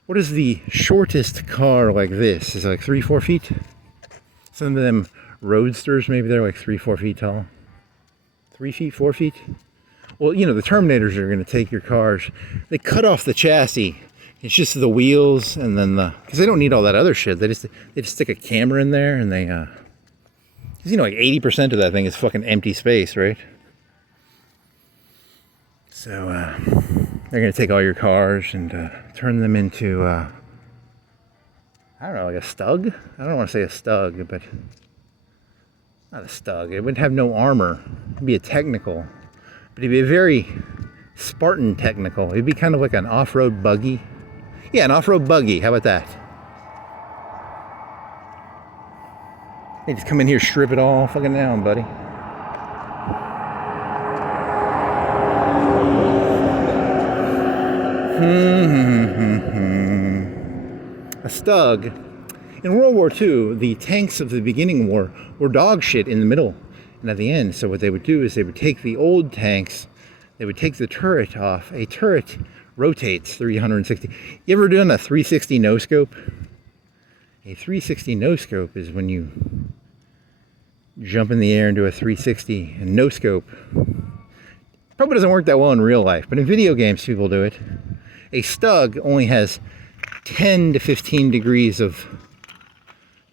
what is the shortest car like this? Is it like 3, 4 feet? Some of them roadsters, maybe they're like 3, 4 feet tall. 3 feet, 4 feet? Well, you know, the Terminators are going to take your cars. They cut off the chassis. It's just the wheels and then because they don't need all that other shit. They just stick a camera in there and they, because you know, like 80% of that thing is fucking empty space, right? So, they're going to take all your cars and turn them into, I don't know, like a Stug? I don't want to say a Stug, but not a Stug. It would have no armor. It'd be a technical. But it'd be a very Spartan technical. It'd be kind of like an off-road buggy. Yeah, an off-road buggy. How about that? Hey, just come in here, strip it all fucking down, buddy. A stug. In World War II, the tanks of the beginning war were dog shit in the middle and at the end. So what they would do is they would take the old tanks, they would take the turret off. A turret rotates 360. You ever done a 360 no scope? A 360 no scope is when you jump in the air and do a 360 and no scope. Probably doesn't work that well in real life, but in video games people do it. A stug only has 10 to 15 degrees of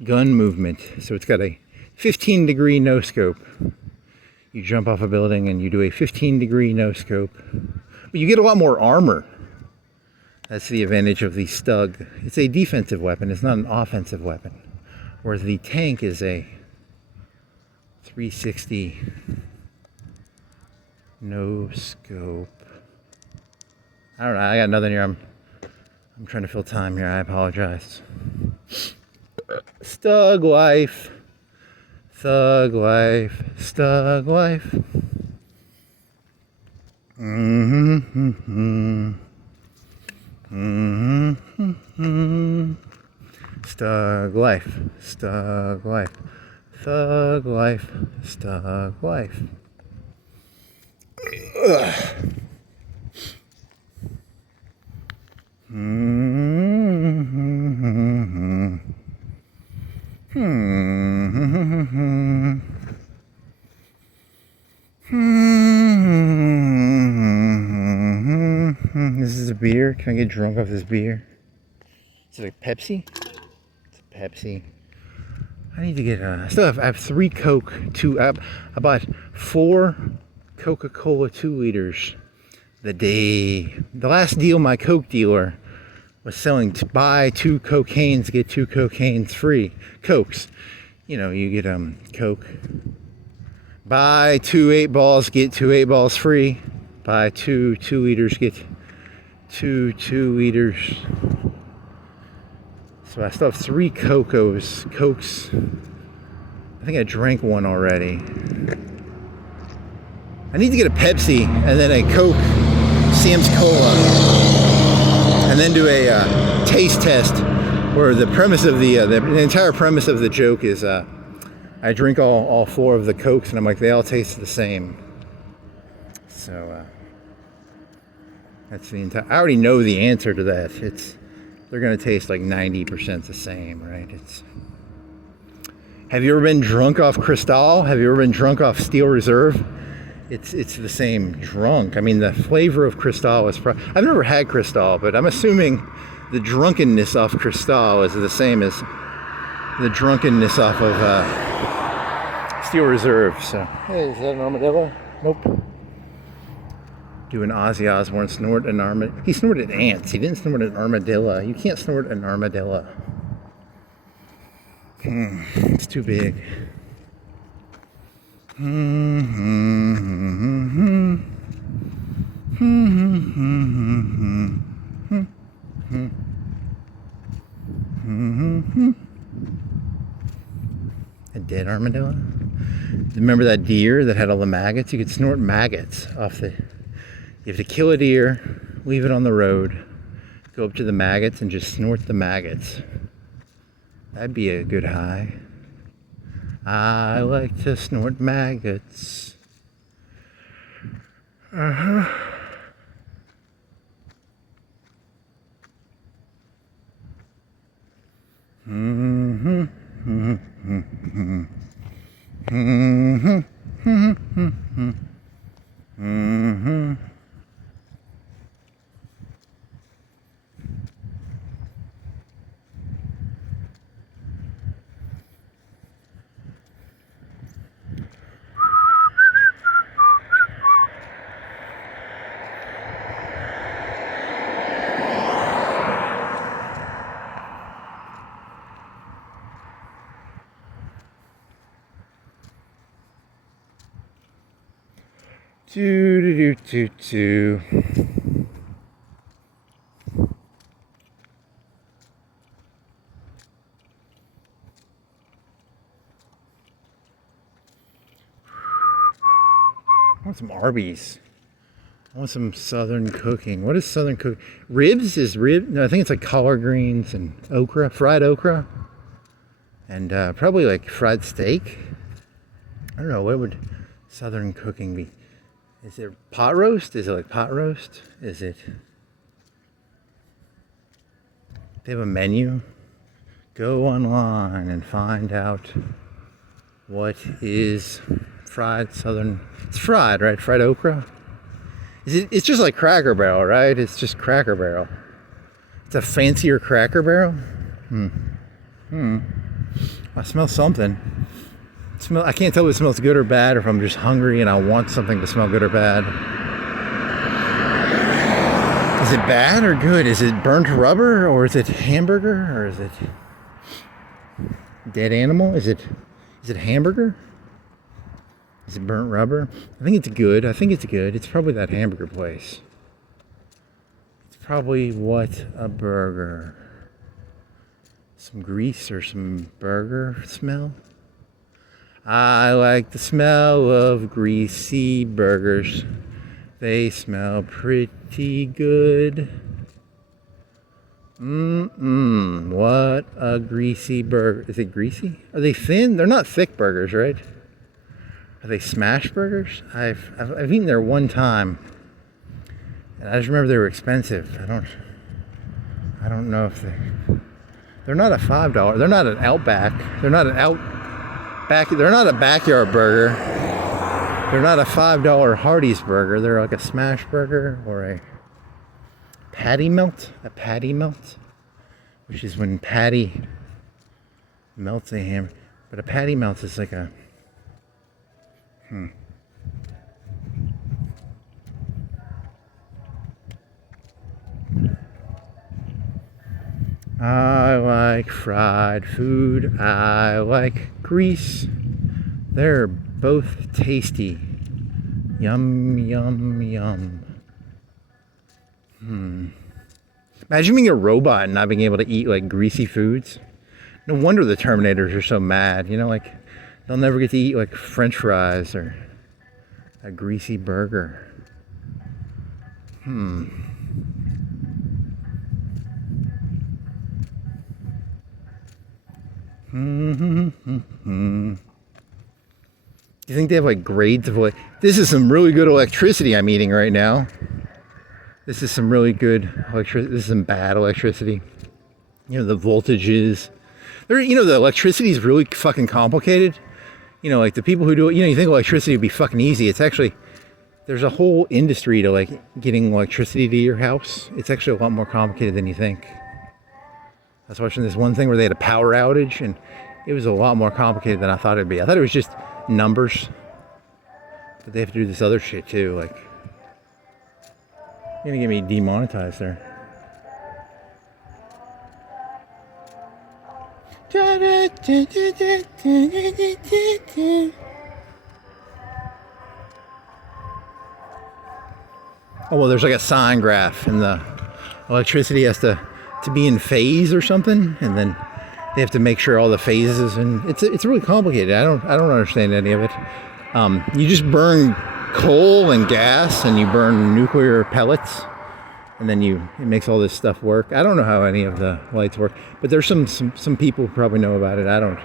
gun movement, so it's got a 15-degree no scope. You jump off a building and you do a 15-degree no scope, but you get a lot more armor. That's the advantage of the stug. It's a defensive weapon, it's not an offensive weapon, whereas the tank is a 360 no scope. I don't know, I got nothing here. I'm trying to fill time here, I apologize. Stug life. Thug life. Stug life. Stug life. Stug life. Thug life. Stug life. This is a beer. Can I get drunk off this beer? Is it a Pepsi? It's a Pepsi. I need to get I have 3 Coke, I bought 4 Coca-Cola 2 liters the last deal my Coke dealer was selling, to buy 2 cocaines, get 2 cocaines free. Cokes. You know, you get Coke. Buy 2 8-balls, get 2 8-balls free. Buy 2 2-liters, get 2 2-liters. So I still have 3 Cokes. I think I drank 1 already. I need to get a Pepsi and then a Coke, Sam's Cola, and then do a taste test where the premise of the entire premise of the joke is I drink all 4 of the Cokes and I'm like, they all taste the same. So that's the entire. I already know the answer to that. They're gonna taste like 90% the same, right? Have you ever been drunk off Cristal? Have you ever been drunk off Steel Reserve? It's the same drunk. I mean, the flavor of Cristal is I've never had Cristal, but I'm assuming the drunkenness off Cristal is the same as the drunkenness off of Steel Reserve. So, hey, is that an armadillo? Nope. Do an Ozzy Osbourne, snort an armadillo. He snorted ants. He didn't snort an armadillo. You can't snort an armadillo. It's too big. A dead armadillo? Remember that deer that had all the maggots? You could snort maggots off the... You have to kill a deer, leave it on the road, go up to the maggots and just snort the maggots. That'd be a good high. I like to snort maggots. Do. I want some Arby's. I want some southern cooking. What is southern cooking? Ribs is rib? No, I think it's like collard greens and okra, fried okra. And probably like fried steak. I don't know, what would southern cooking be? Is it pot roast? Is it like pot roast? Is it... They have a menu. Go online and find out what is fried southern... It's fried, right? Fried okra? It's just like Cracker Barrel, right? It's just Cracker Barrel. It's a fancier Cracker Barrel. I smell something. I can't tell if it smells good or bad, or if I'm just hungry and I want something to smell good or bad. Is it bad or good? Is it burnt rubber, or is it hamburger, or is it dead animal? Is it hamburger? Is it burnt rubber? I think it's good. It's probably that hamburger place. It's probably what a burger. Some grease or some burger smell. I like the smell of greasy burgers. They smell pretty good. What a greasy burger. Is it greasy? Are they thin? They're not thick burgers, right? Are they smash burgers? I've eaten there one time, and I just remember they were expensive. I don't know if they're not a $5. They're not an Outback. They're not a backyard burger. They're not a $5 Hardee's burger. They're like a smash burger or a patty melt. A patty melt, which is when patty melts a ham. But a patty melt is like a I like fried food. I like grease. They're both tasty. Yum, yum, yum. Imagine being a robot and not being able to eat like greasy foods. No wonder the Terminators are so mad. You know, like they'll never get to eat like French fries or a greasy burger. Do you think they have like grades of like, this is some really good electricity I'm eating right now. This is some really good electricity. This is some bad electricity. You know, the voltages. You know, the electricity is really fucking complicated. You know, like the people who do it, you know, you think electricity would be fucking easy. It's actually, there's a whole industry to like getting electricity to your house. It's actually a lot more complicated than you think. I was watching this one thing where they had a power outage, and it was a lot more complicated than I thought it'd be. I thought it was just numbers, but they have to do this other shit too. Like, you're gonna get me demonetized there. Oh well, there's like a sine graph, and the electricity has to be in phase or something, and then they have to make sure all the phases, and it's really complicated. I don't understand any of it. You just burn coal and gas, and you burn nuclear pellets, and then it makes all this stuff work. I don't know how any of the lights work, but there's some people who probably know about it. I don't.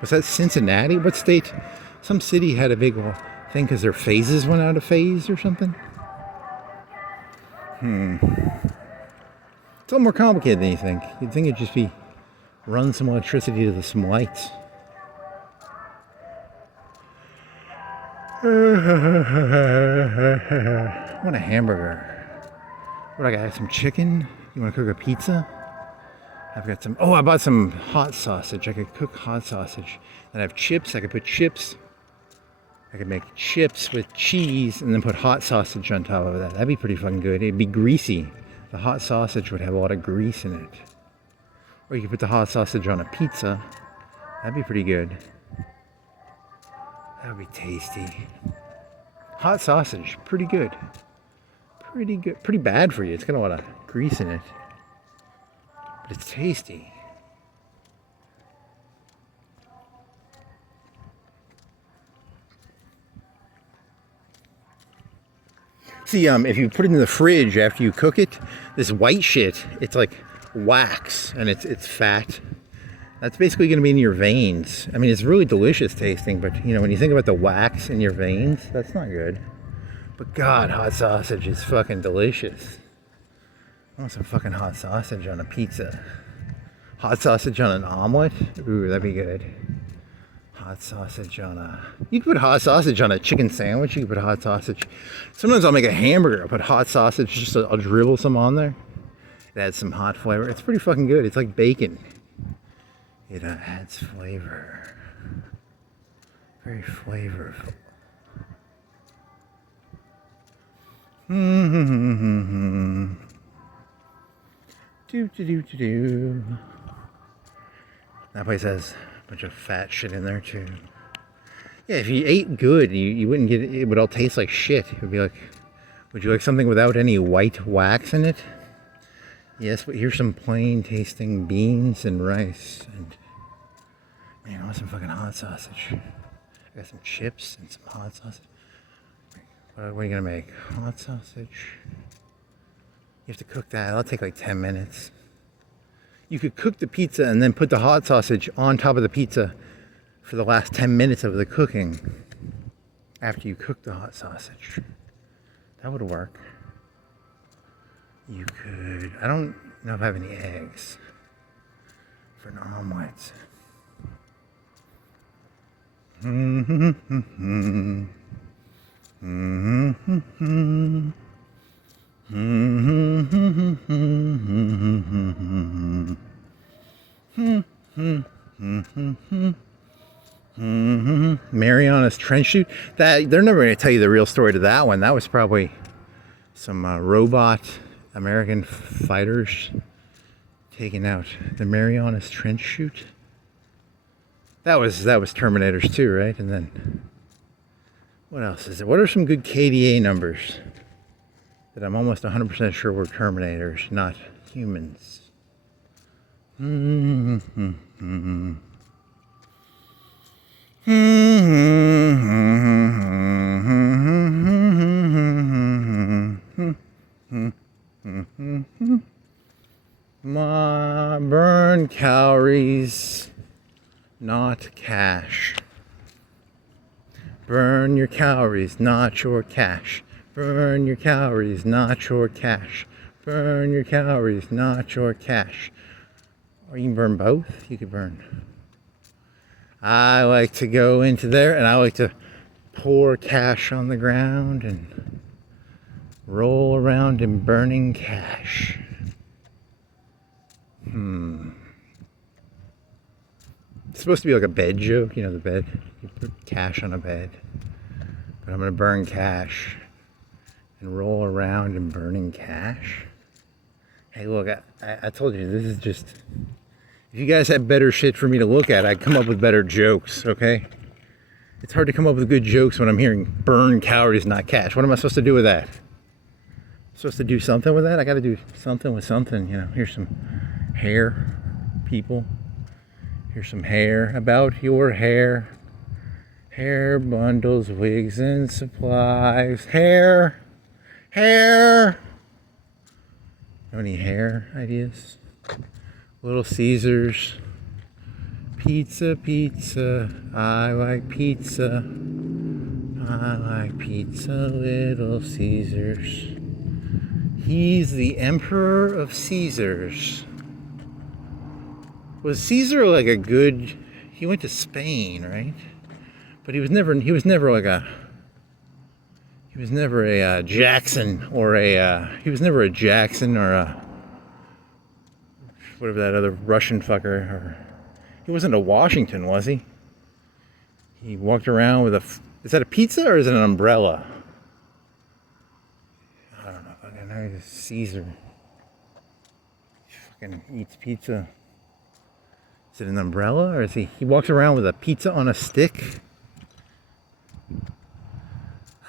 Was that Cincinnati? What state? Some city had a big thing because their phases went out of phase or something. It's a little more complicated than you think. You'd think it'd just be run some electricity to some lights. I want a hamburger. What, I got some chicken? You want to cook a pizza? I've got some, I bought some hot sausage. I could cook hot sausage. And I have chips. I could put chips. I could make chips with cheese and then put hot sausage on top of that. That'd be pretty fucking good. It'd be greasy. The hot sausage would have a lot of grease in it. Or you could put the hot sausage on a pizza. That'd be pretty good. That would be tasty. Hot sausage, pretty good. Pretty good. Pretty bad for you. It's got a lot of grease in it. But it's tasty. See, if you put it in the fridge after you cook it, this white shit, it's like wax, and it's fat. That's basically going to be in your veins. I mean, it's really delicious tasting, but you know, when you think about the wax in your veins, that's not good. But God, hot sausage is fucking delicious. I want some fucking hot sausage on a pizza. Hot sausage on an omelet? Ooh, that'd be good. Hot sausage on a... You could put hot sausage on a chicken sandwich. You could put hot sausage... Sometimes I'll make a hamburger. I'll put hot sausage, just I'll dribble some on there. It adds some hot flavor. It's pretty fucking good. It's like bacon. It adds flavor. Very flavorful. Do. That place has a bunch of fat shit in there too. Yeah, if you ate good, you wouldn't get it. It would all taste like shit. It would be like, would you like something without any white wax in it? Yes, but here's some plain tasting beans and rice. And man, I want some fucking hot sausage. I got some chips and some hot sausage. What are you gonna make? Hot sausage. You have to cook that. That'll take like 10 minutes. You could cook the pizza and then put the hot sausage on top of the pizza for the last 10 minutes of the cooking after you cook the hot sausage. That would work. You could... I don't know if I have any eggs for an omelet. Mariana's Trench Shoot. That they're never going to tell you the real story to that one. That was probably some robot American fighters taking out the Mariana's Trench Shoot. That was Terminators too, right? And then what else is it? What are some good KDA numbers that I'm almost 100% sure were Terminators, not humans? Burn calories, not cash. Burn your calories, not your cash. Burn your calories, not your cash. Burn your calories, not your cash. Or you can burn both. You could burn. I like to go into there and I like to pour cash on the ground and roll around in burning cash. It's supposed to be like a bed joke, you know, the bed. You put cash on a bed. But I'm going to burn cash and roll around in burning cash. Hey, look, I told you, this is just... If you guys had better shit for me to look at, I'd come up with better jokes, okay? It's hard to come up with good jokes when I'm hearing burn calories, not cash. What am I supposed to do with that? I'm supposed to do something with that? I got to do something with something, you know. Here's some hair, people. Here's some hair. About your hair. Hair, bundles, wigs, and supplies. Hair. Hair. Have any hair ideas? Little Caesars. Pizza, pizza. I like pizza. I like pizza, Little Caesars. He's the Emperor of Caesars. Was Caesar like a good... He went to Spain, right? But he was never like a... He was never a Jackson or a... He was never a Jackson or a... Whatever that other Russian fucker... Or, he wasn't a Washington, was he? He walked around with a... Is that a pizza or is it an umbrella? I don't know. I know he's Caesar. He fucking eats pizza. Is it an umbrella or is he walks around with a pizza on a stick?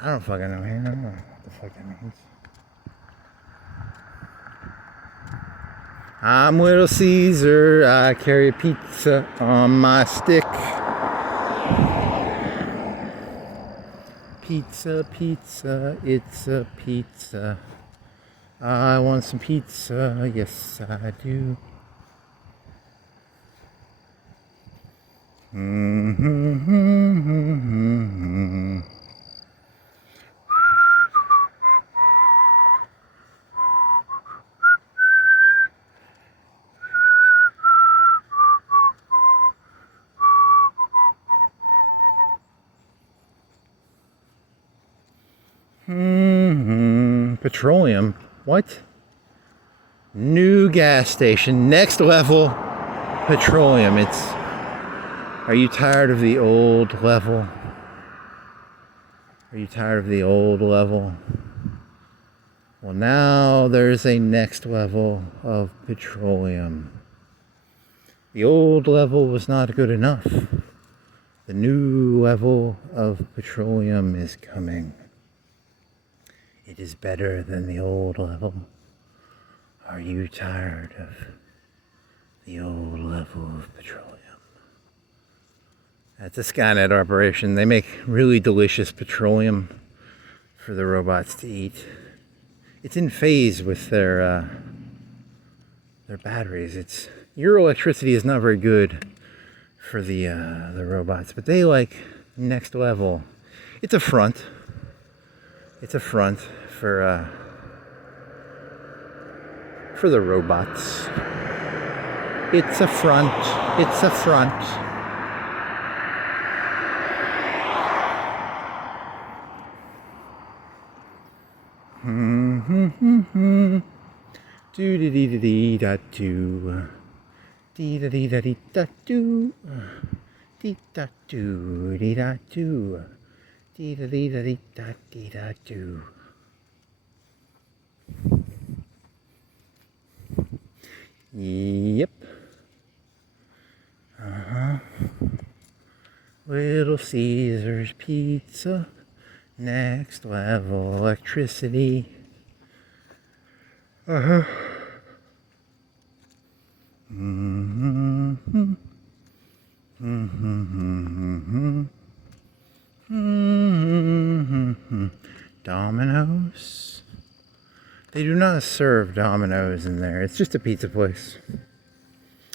I don't fucking know. I don't know what the fuck that means. I'm Little Caesar. I carry a pizza on my stick. Pizza, pizza, it's a pizza. I want some pizza, yes I do. Petroleum. What? New gas station. Next level petroleum. Are you tired of the old level? Are you tired of the old level? Well, now there's a next level of petroleum. The old level was not good enough. The new level of petroleum is coming. It is better than the old level. Are you tired of the old level of petroleum? That's a Skynet operation. They make really delicious petroleum for the robots to eat. It's in phase with their batteries. Your electricity is not very good for the robots, but they like next level. It's a front. It's a front for the robots. It's a front. It's a front. Do dee dee dee da do. Dee da dee da dee da do. Dee da do dee da do. Dee da dee da dee da dee da do. Yep. Little Caesar's Pizza. Next level electricity. Domino's. They do not serve Domino's in there. It's just a pizza place.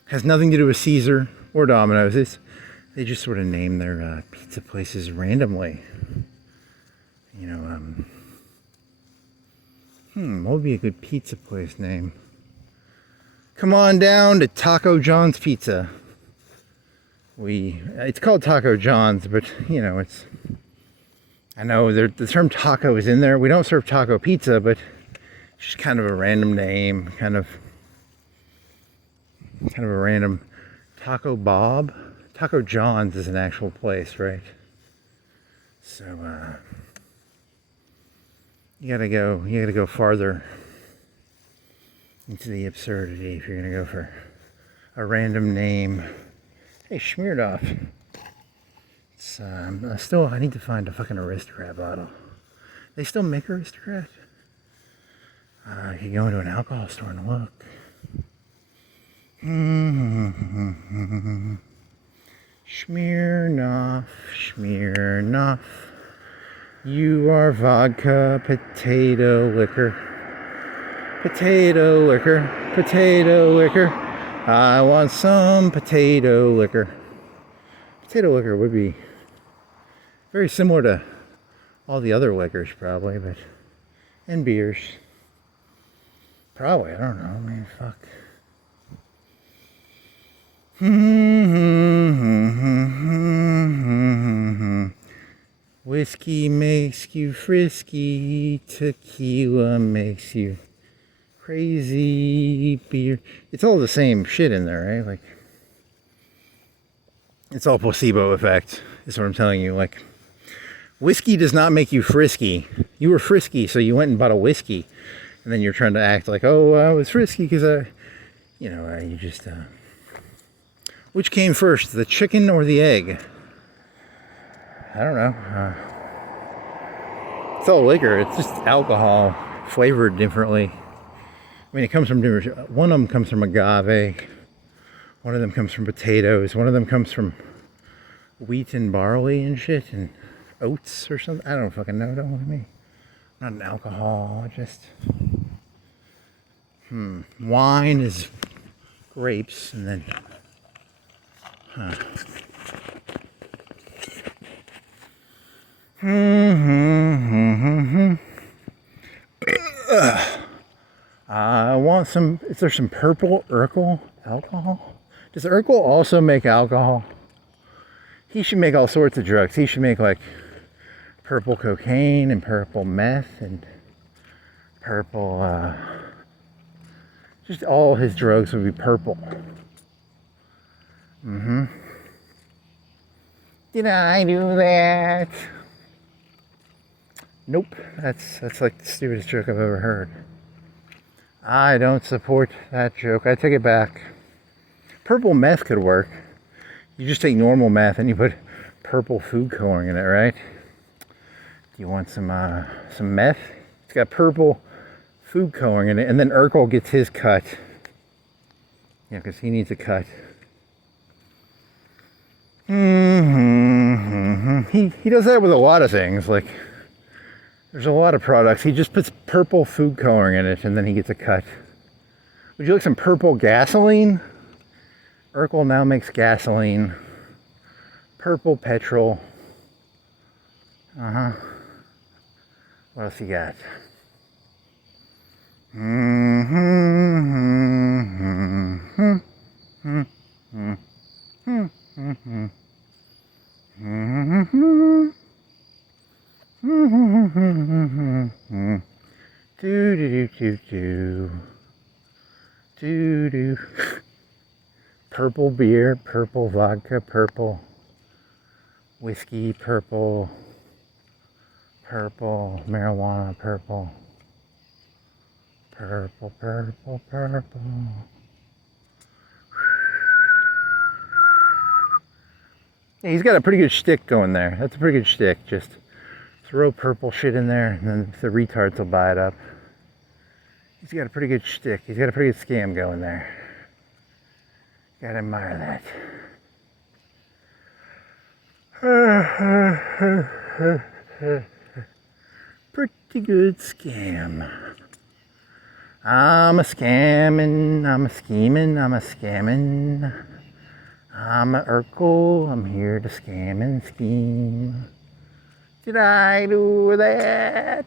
Has nothing to do with Caesar or Domino's. They just sort of name their pizza places randomly. You know, what would be a good pizza place name? Come on down to Taco John's Pizza. It's called Taco John's, but you know, I know the term taco is in there. We don't serve taco pizza, but it's just kind of a random name, kind of a random Taco Bob. Taco John's is an actual place, right? So you gotta go farther into the absurdity if you're gonna go for a random name. Hey, Schmierdoff. I need to find a fucking Aristocrat bottle. They still make Aristocrat? You can go into an alcohol store and look. Smirnoff. You are vodka, potato liquor. Potato liquor. I want some potato liquor. Potato liquor would be very similar to all the other liquors, probably, and beers. Probably, I don't know. I mean, fuck. Whiskey makes you frisky, tequila makes you crazy, beer. It's all the same shit in there, right? Like, it's all placebo effect, is what I'm telling you. Like, whiskey does not make you frisky. You were frisky, so you went and bought a whiskey. And then you're trying to act like, oh, I was frisky because you just, which came first, the chicken or the egg? I don't know. It's all liquor. It's just alcohol flavored differently. I mean, it comes from different. One of them comes from agave. One of them comes from potatoes. One of them comes from wheat and barley and shit. And oats or something. I don't fucking know. Don't look at me. Not an alcoholist. Wine is grapes, and then I want some. Is there some purple Urkel alcohol? Does Urkel also make alcohol? He should make all sorts of drugs. He should make like purple cocaine and purple meth and purple. Just all his drugs would be purple. Did I do that? Nope. That's like the stupidest joke I've ever heard. I don't support that joke. I take it back. Purple meth could work. You just take normal meth and you put purple food coloring in it, right? You want some meth? It's got purple food coloring in it, and then Urkel gets his cut. Yeah, because he needs a cut. He does that with a lot of things. Like, there's a lot of products. He just puts purple food coloring in it, and then he gets a cut. Would you like some purple gasoline? Urkel now makes gasoline. Purple petrol. What else you got? Purple beer, purple vodka, purple whiskey, purple marijuana, purple. Yeah, he's got a pretty good shtick going there. That's a pretty good shtick. Just throw purple shit in there, and then the retards will buy it up. He's got a pretty good shtick. He's got a pretty good scam going there. Gotta admire that. Pretty good scam. I'm a scamming, I'm a scheming, I'm a scamming. I'm a Urkel, I'm here to scam and scheme. Did I do that?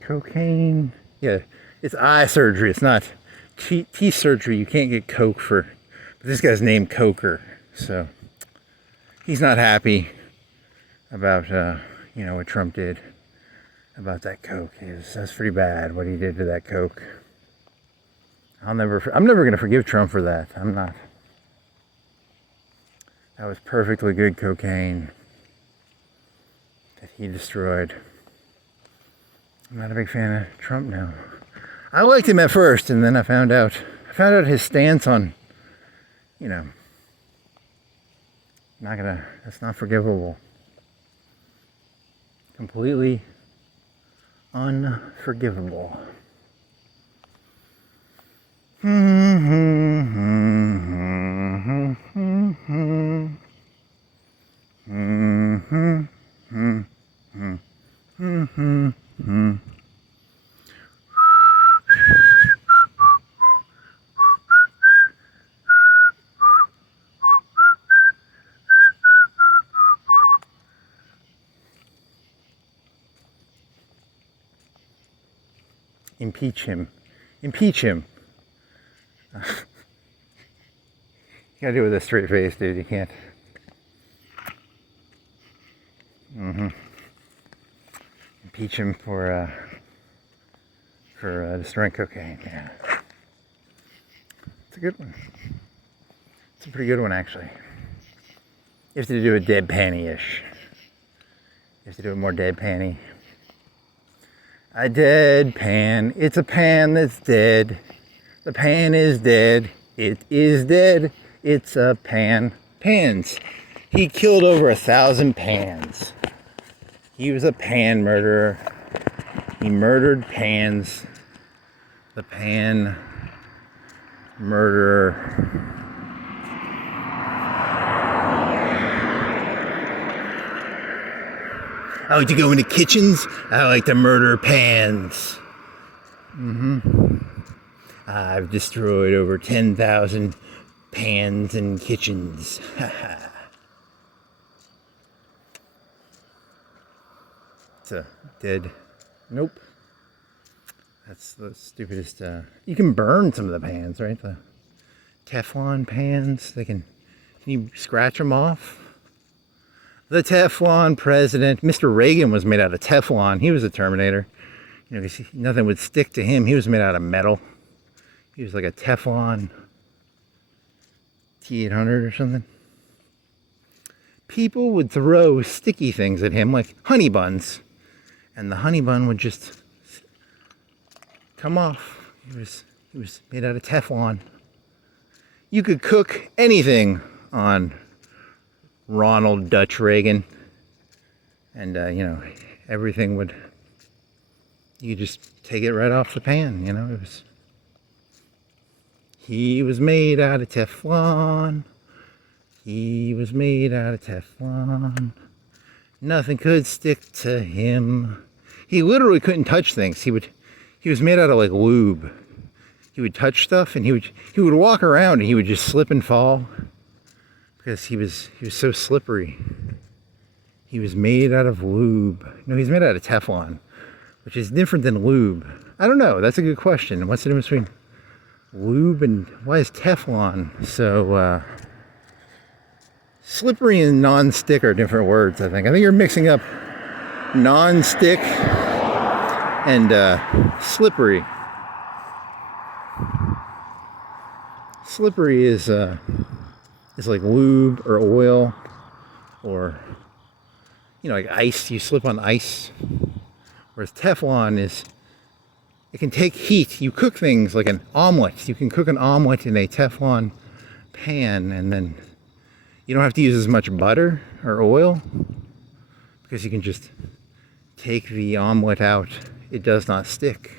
Cocaine. Yeah, it's eye surgery. It's not teeth surgery. You can't get coke for. But this guy's named Coker, so he's not happy about what Trump did about that coke. That's pretty bad what he did to that coke. I'm never gonna forgive Trump for that. I'm not. That was perfectly good cocaine that he destroyed. I'm not a big fan of Trump now. I liked him at first, and then I found out his stance on, that's not forgivable. Completely unforgivable. Impeach him. Impeach him. You gotta do it with a straight face, dude. You can't. Impeach him for destroying cocaine. Yeah, it's a good one. It's a pretty good one, actually. You have to do it deadpan-ish. You have to do it more deadpan-y. A deadpan. It's a pan that's dead. The pan is dead. It is dead. It's a pan. Pans. He killed over 1,000 pans. He was a pan murderer. He murdered pans. The pan murderer. I like to go into kitchens. I like to murder pans. I've destroyed over 10,000 pans and kitchens. It's a dead. Nope. That's the stupidest. You can burn some of the pans, right? The Teflon pans. Can you scratch them off? The Teflon president. Mr. Reagan was made out of Teflon. He was a Terminator. You know, nothing would stick to him. He was made out of metal. He was like a Teflon T-800 or something. People would throw sticky things at him, like honey buns. And the honey bun would just come off. He was made out of Teflon. You could cook anything on Ronald Dutch Reagan. And, you know, everything would... You could just take it right off the pan, you know. He was made out of Teflon. He was made out of Teflon. Nothing could stick to him. He literally couldn't touch things. He was made out of like lube. He would touch stuff and he would walk around and he would just slip and fall because he was so slippery. He was made out of lube. No, he's made out of Teflon, which is different than lube. I don't know. That's a good question. What's the difference between lube and why is Teflon so slippery and non-stick are different words, I think. I think you're mixing up non-stick and slippery. Slippery is like lube or oil or, you know, like ice. You slip on ice. Whereas Teflon it can take heat. You cook things like an omelet. You can cook an omelet in a Teflon pan and then you don't have to use as much butter or oil because you can just take the omelet out. It does not stick.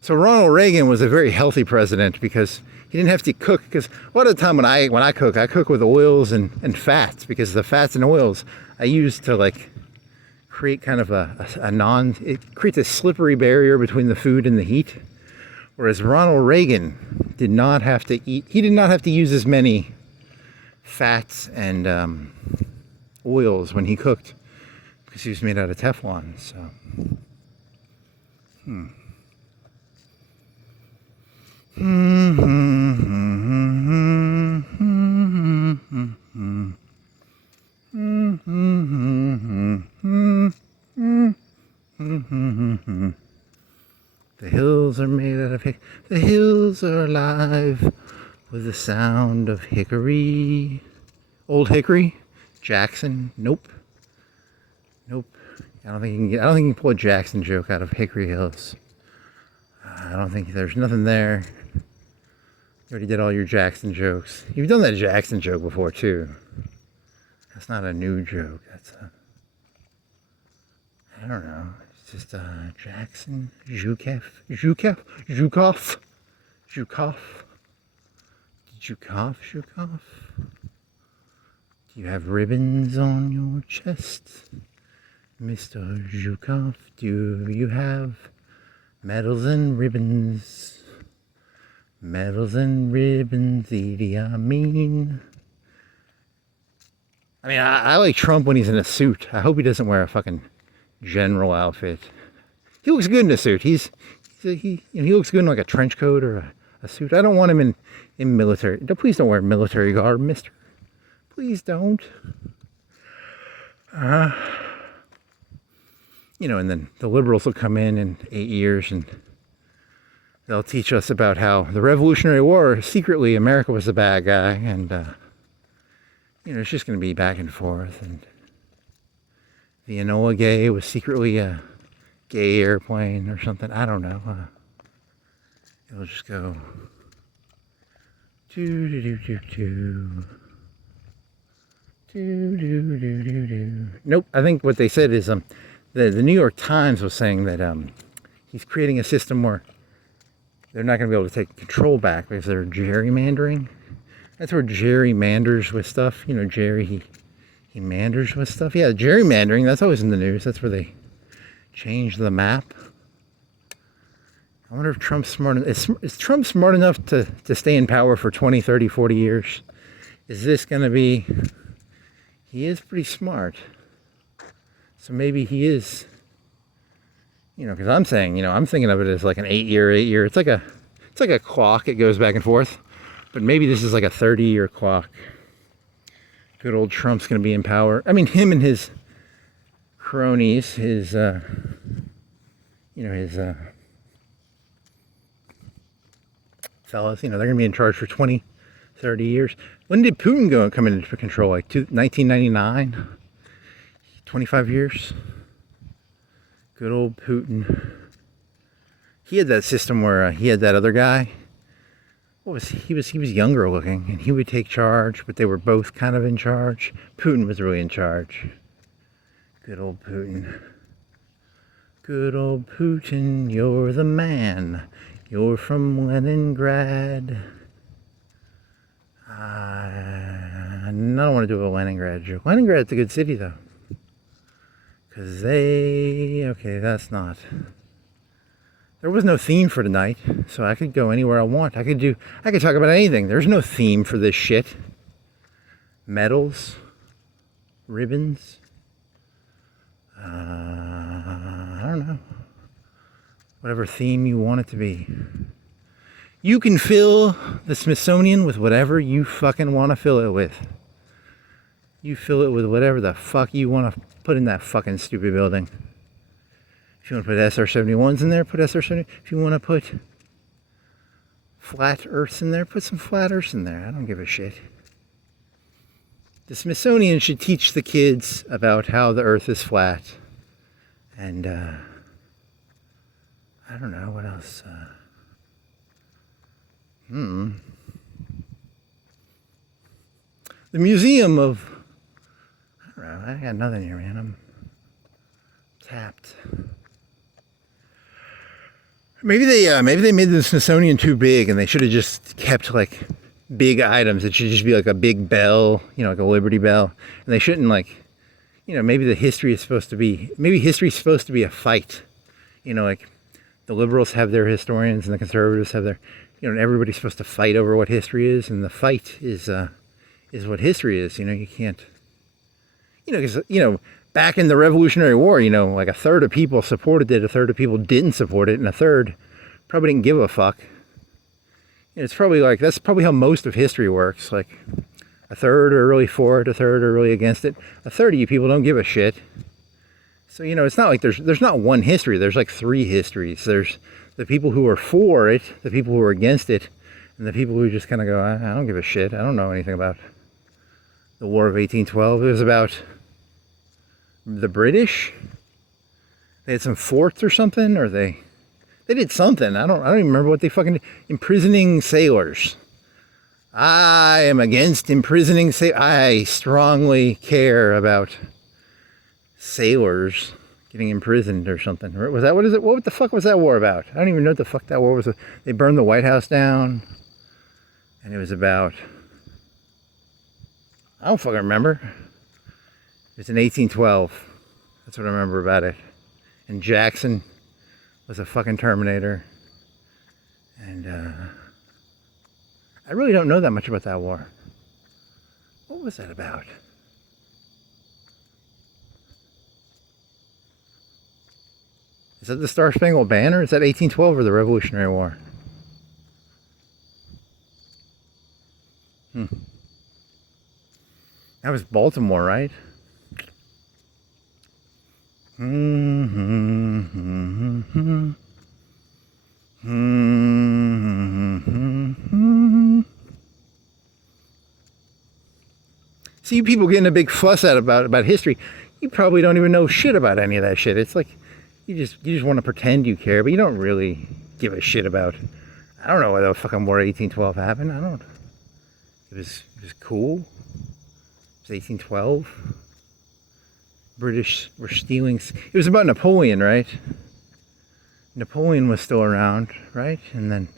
So Ronald Reagan was a very healthy president because he didn't have to cook. Because a lot of the time when I cook with oils and fats because the fats and oils I use to like create kind of it creates a slippery barrier between the food and the heat. Whereas Ronald Reagan did not have to eat. He did not have to use as many fats and oils when he cooked because he was made out of Teflon. So, The hills are made out of the hills are alive with the sound of hickory. Old Hickory? Jackson? Nope. I don't think you can pull a Jackson joke out of Hickory Hills. I don't think there's nothing there. You already did all your Jackson jokes. You've done that Jackson joke before too. That's not a new joke. I don't know. It's just Jackson, Zhukov. Do you have ribbons on your chest, Mr. Zhukov? Do you have medals and ribbons? Medals and ribbons, Idi Amin. I mean, I like Trump when he's in a suit. I hope he doesn't wear a fucking general outfit. He looks good in a suit. He looks good in like a trench coat or a suit. I don't want him in military. Please don't wear military garb, mister. Please don't. You know, and then the liberals will come in 8 years and they'll teach us about how the Revolutionary War, secretly America was the bad guy, and you know, it's just going to be back and forth. And the Enola Gay was secretly a gay airplane or something. I don't know. It'll just go do do do do do Nope. I think what they said is the New York Times was saying that he's creating a system where they're not going to be able to take control back because they're gerrymandering. That's where Jerry manders with stuff. You know, Jerry, he manders with stuff. Yeah, gerrymandering, that's always in the news. That's where they change the map. I wonder if Trump's smart enough. Is Trump smart enough to stay in power for 20, 30, 40 years? Is this going to be... He is pretty smart. So maybe he is... You know, because I'm saying, you know, I'm thinking of it as like an 8 year. It's like a clock. It goes back and forth. But maybe this is like a 30-year clock. Good old Trump's going to be in power. I mean, him and his cronies, his fellas, you know, they're going to be in charge for 20, 30 years. When did Putin come into control? Like 1999? 25 years? Good old Putin. He had that system where he had that other guy. He was younger looking, and he would take charge, but they were both kind of in charge. Putin was really in charge. Good old Putin. Good old Putin, you're the man. You're from Leningrad. I don't want to do a Leningrad joke. Leningrad's a good city, though. Because okay, that's not... There was no theme for tonight, so I could go anywhere I want. I could talk about anything. There's no theme for this shit. Medals, ribbons, I don't know. Whatever theme you want it to be. You can fill the Smithsonian with whatever you fucking want to fill it with. You fill it with whatever the fuck you want to put in that fucking stupid building. If you want to put SR-71s in there, put SR-70. If you want to put flat earths in there, put some flat earths in there. I don't give a shit. The Smithsonian should teach the kids about how the earth is flat. And, I don't know, what else? The Museum of... I don't know, I got nothing here, man. I'm tapped. Maybe they made the Smithsonian too big, and they should have just kept like big items. It should just be like a big bell, you know, like a Liberty Bell. And they shouldn't like, you know, maybe history is supposed to be a fight. You know, like the liberals have their historians and the conservatives have their, you know, and everybody's supposed to fight over what history is, and the fight is what history is. You know, you can't, you know, because, you know, back in the Revolutionary War, you know, like a third of people supported it, a third of people didn't support it, and a third probably didn't give a fuck. And it's probably like, that's probably how most of history works. Like, a third are really for it, a third are really against it. A third of you people don't give a shit. So, you know, it's not like there's not one history. There's like three histories. There's the people who are for it, the people who are against it, and the people who just kind of go, I don't give a shit. I don't know anything about the War of 1812. It was about the British. They had some forts or something, or they did something. I don't even remember what they fucking did. Imprisoning sailors. I am against imprisoning sailors. I strongly care about sailors getting imprisoned or something. Was that, what is it? What the fuck was that war about? I don't even know what the fuck that war was. They burned the White House down, and it was about, I don't fucking remember. It's in 1812. That's what I remember about it. And Jackson was a fucking Terminator. And I really don't know that much about that war. What was that about? Is that the Star Spangled Banner? Is that 1812 or the Revolutionary War? That was Baltimore, right? See, you people getting a big fuss out about history. You probably don't even know shit about any of that shit. It's like you just want to pretend you care, but you don't really give a shit about. I don't know why the fucking War of 1812 happened. I don't. It was cool. was 1812. British were stealing. It was about Napoleon, right? Napoleon was still around, right? And then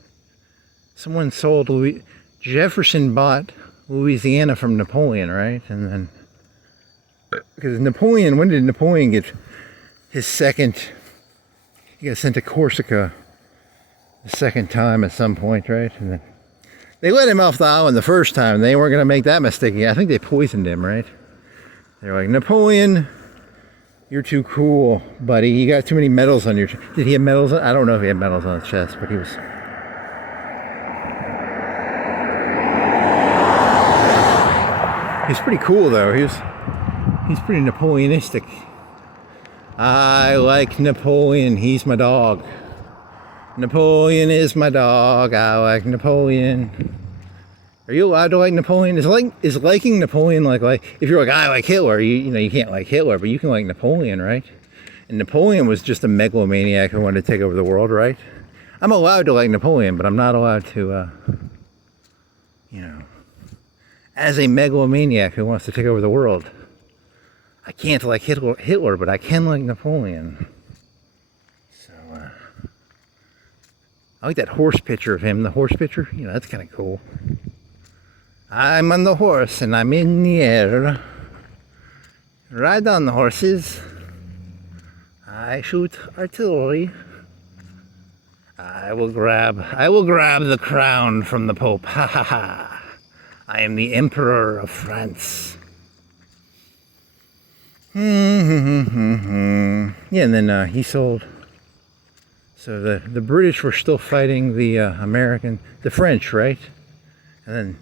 someone sold Jefferson bought Louisiana from Napoleon, right? And then because Napoleon, when did Napoleon get his second? He got sent to Corsica the second time at some point, right? And then they let him off the island the first time. They weren't going to make that mistake again. I think they poisoned him, right? They're like, Napoleon, you're too cool, buddy. You got too many medals on your chest. Did he have medals on? I don't know if he had medals on his chest, but he was. He's pretty cool, though. He's pretty Napoleonistic. I like Napoleon. He's my dog. Napoleon is my dog. I like Napoleon. Are you allowed to like Napoleon? Is liking Napoleon like if you're like I like Hitler, you can't like Hitler, but you can like Napoleon, right? And Napoleon was just a megalomaniac who wanted to take over the world, right? I'm allowed to like Napoleon, but I'm not allowed to as a megalomaniac who wants to take over the world. I can't like Hitler, but I can like Napoleon. So I like that horse picture of him. The horse picture, that's kind of cool. I'm on the horse and I'm in the air. Ride on the horses. I shoot artillery. I will grab the crown from the Pope. Ha ha ha. I am the Emperor of France. Yeah, and then he sold. So the British were still fighting the French, right? And then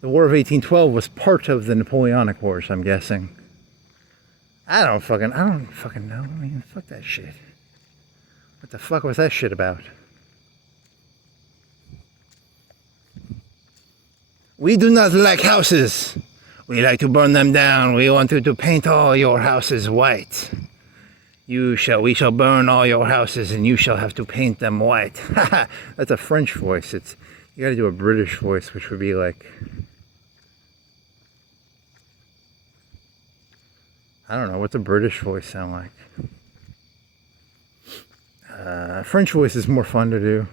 the War of 1812 was part of the Napoleonic Wars, I'm guessing. I don't fucking know. I mean, fuck that shit. What the fuck was that shit about? We do not like houses. We like to burn them down. We want you to paint all your houses white. We shall burn all your houses and you shall have to paint them white. That's a French voice. You gotta do a British voice, which would be like, I don't know, what's a British voice sound like? French voice is more fun to do.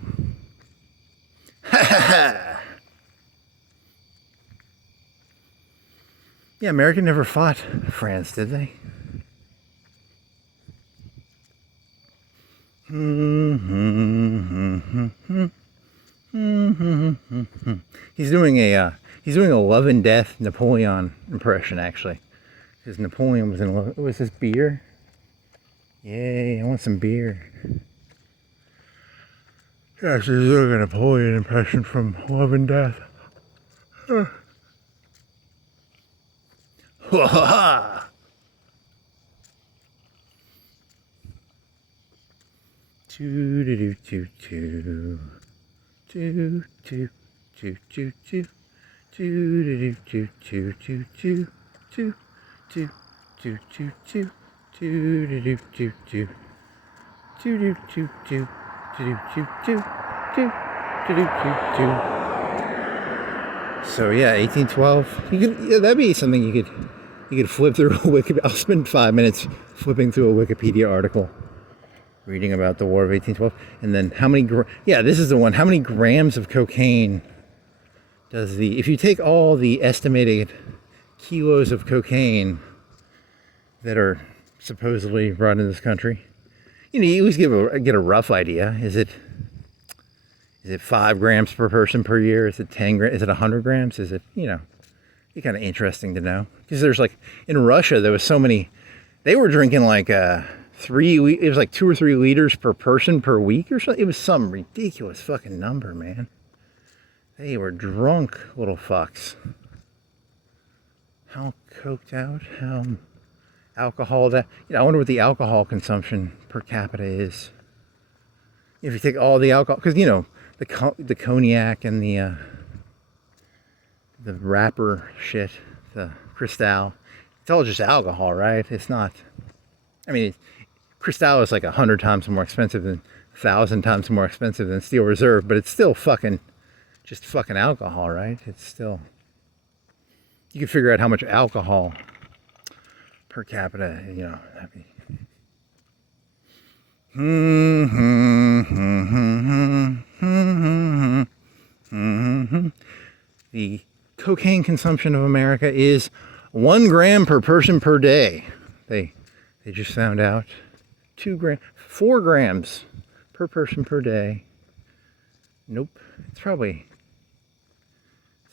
Yeah, America never fought France, did they? He's doing a Love and Death Napoleon impression, actually. Because Napoleon was in love. Was this beer? Yay, I want some beer. Yeah, she's doing a Napoleon impression from Love and Death. Ha ha ha! Choo doo choo choo. Choo choo choo choo choo. Choo doo choo choo choo choo. Choo choo choo choo choo. Choo doo choo choo. Choo doo choo choo. Choo choo choo. Choo doo choo choo. So yeah, 1812. That'd be something you could flip through a Wikipedia. I'll spend 5 minutes flipping through a Wikipedia article, reading about the War of 1812, and then this is the one. How many grams of cocaine does if you take all the estimated kilos of cocaine that are supposedly brought into this country, you always get a rough idea. Is it 5 grams per person per year? Is it 10 grams? Is it 100 grams? Is it, be kind of interesting to know. Because there's in Russia, there was so many, they were drinking it was like 2 or 3 liters per person per week or something. It was some ridiculous fucking number, man. They were drunk little fucks. How coked out, how alcohol that, I wonder what the alcohol consumption per capita is. If you take all the alcohol, because, the cognac and the wrapper shit, the Cristal, it's all just alcohol, right? It's not, Cristal is like 100 times more expensive than 1,000 times more expensive than Steel Reserve, but it's still fucking alcohol, right? It's still, You can figure out how much alcohol per capita, you know, that'd be. The cocaine consumption of America is 1 gram per person per day. They just found out 4 grams per person per day. Nope, it's probably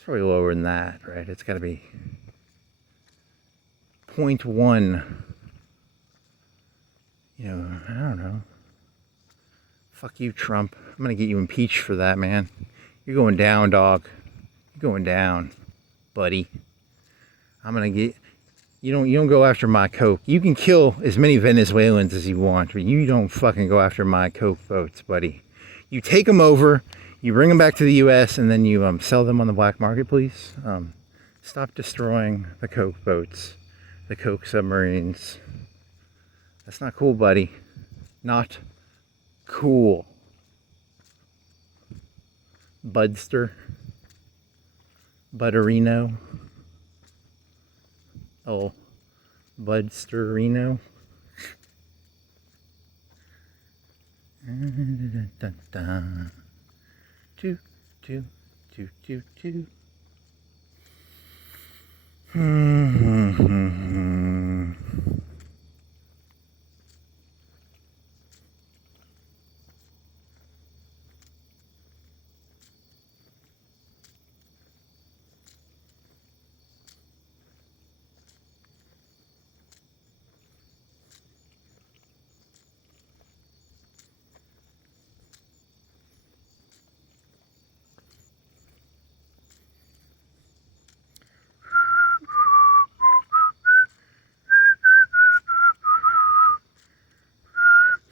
lower than that, right? It's got to be 0.1. You know, I don't know. Fuck you, Trump. I'm gonna get you impeached for that, man. You're going down, dog. You're going down, buddy. I'm gonna get you don't go after my coke. You can kill as many Venezuelans as you want, but you don't fucking go after my coke boats, buddy. You take them over, you bring them back to the U.S., and then you sell them on the black market, please. Stop destroying the coke boats, the coke submarines. That's not cool, buddy. Not cool. Budster. Butterino. Oh, Budsterino. Two, two, two, two, two.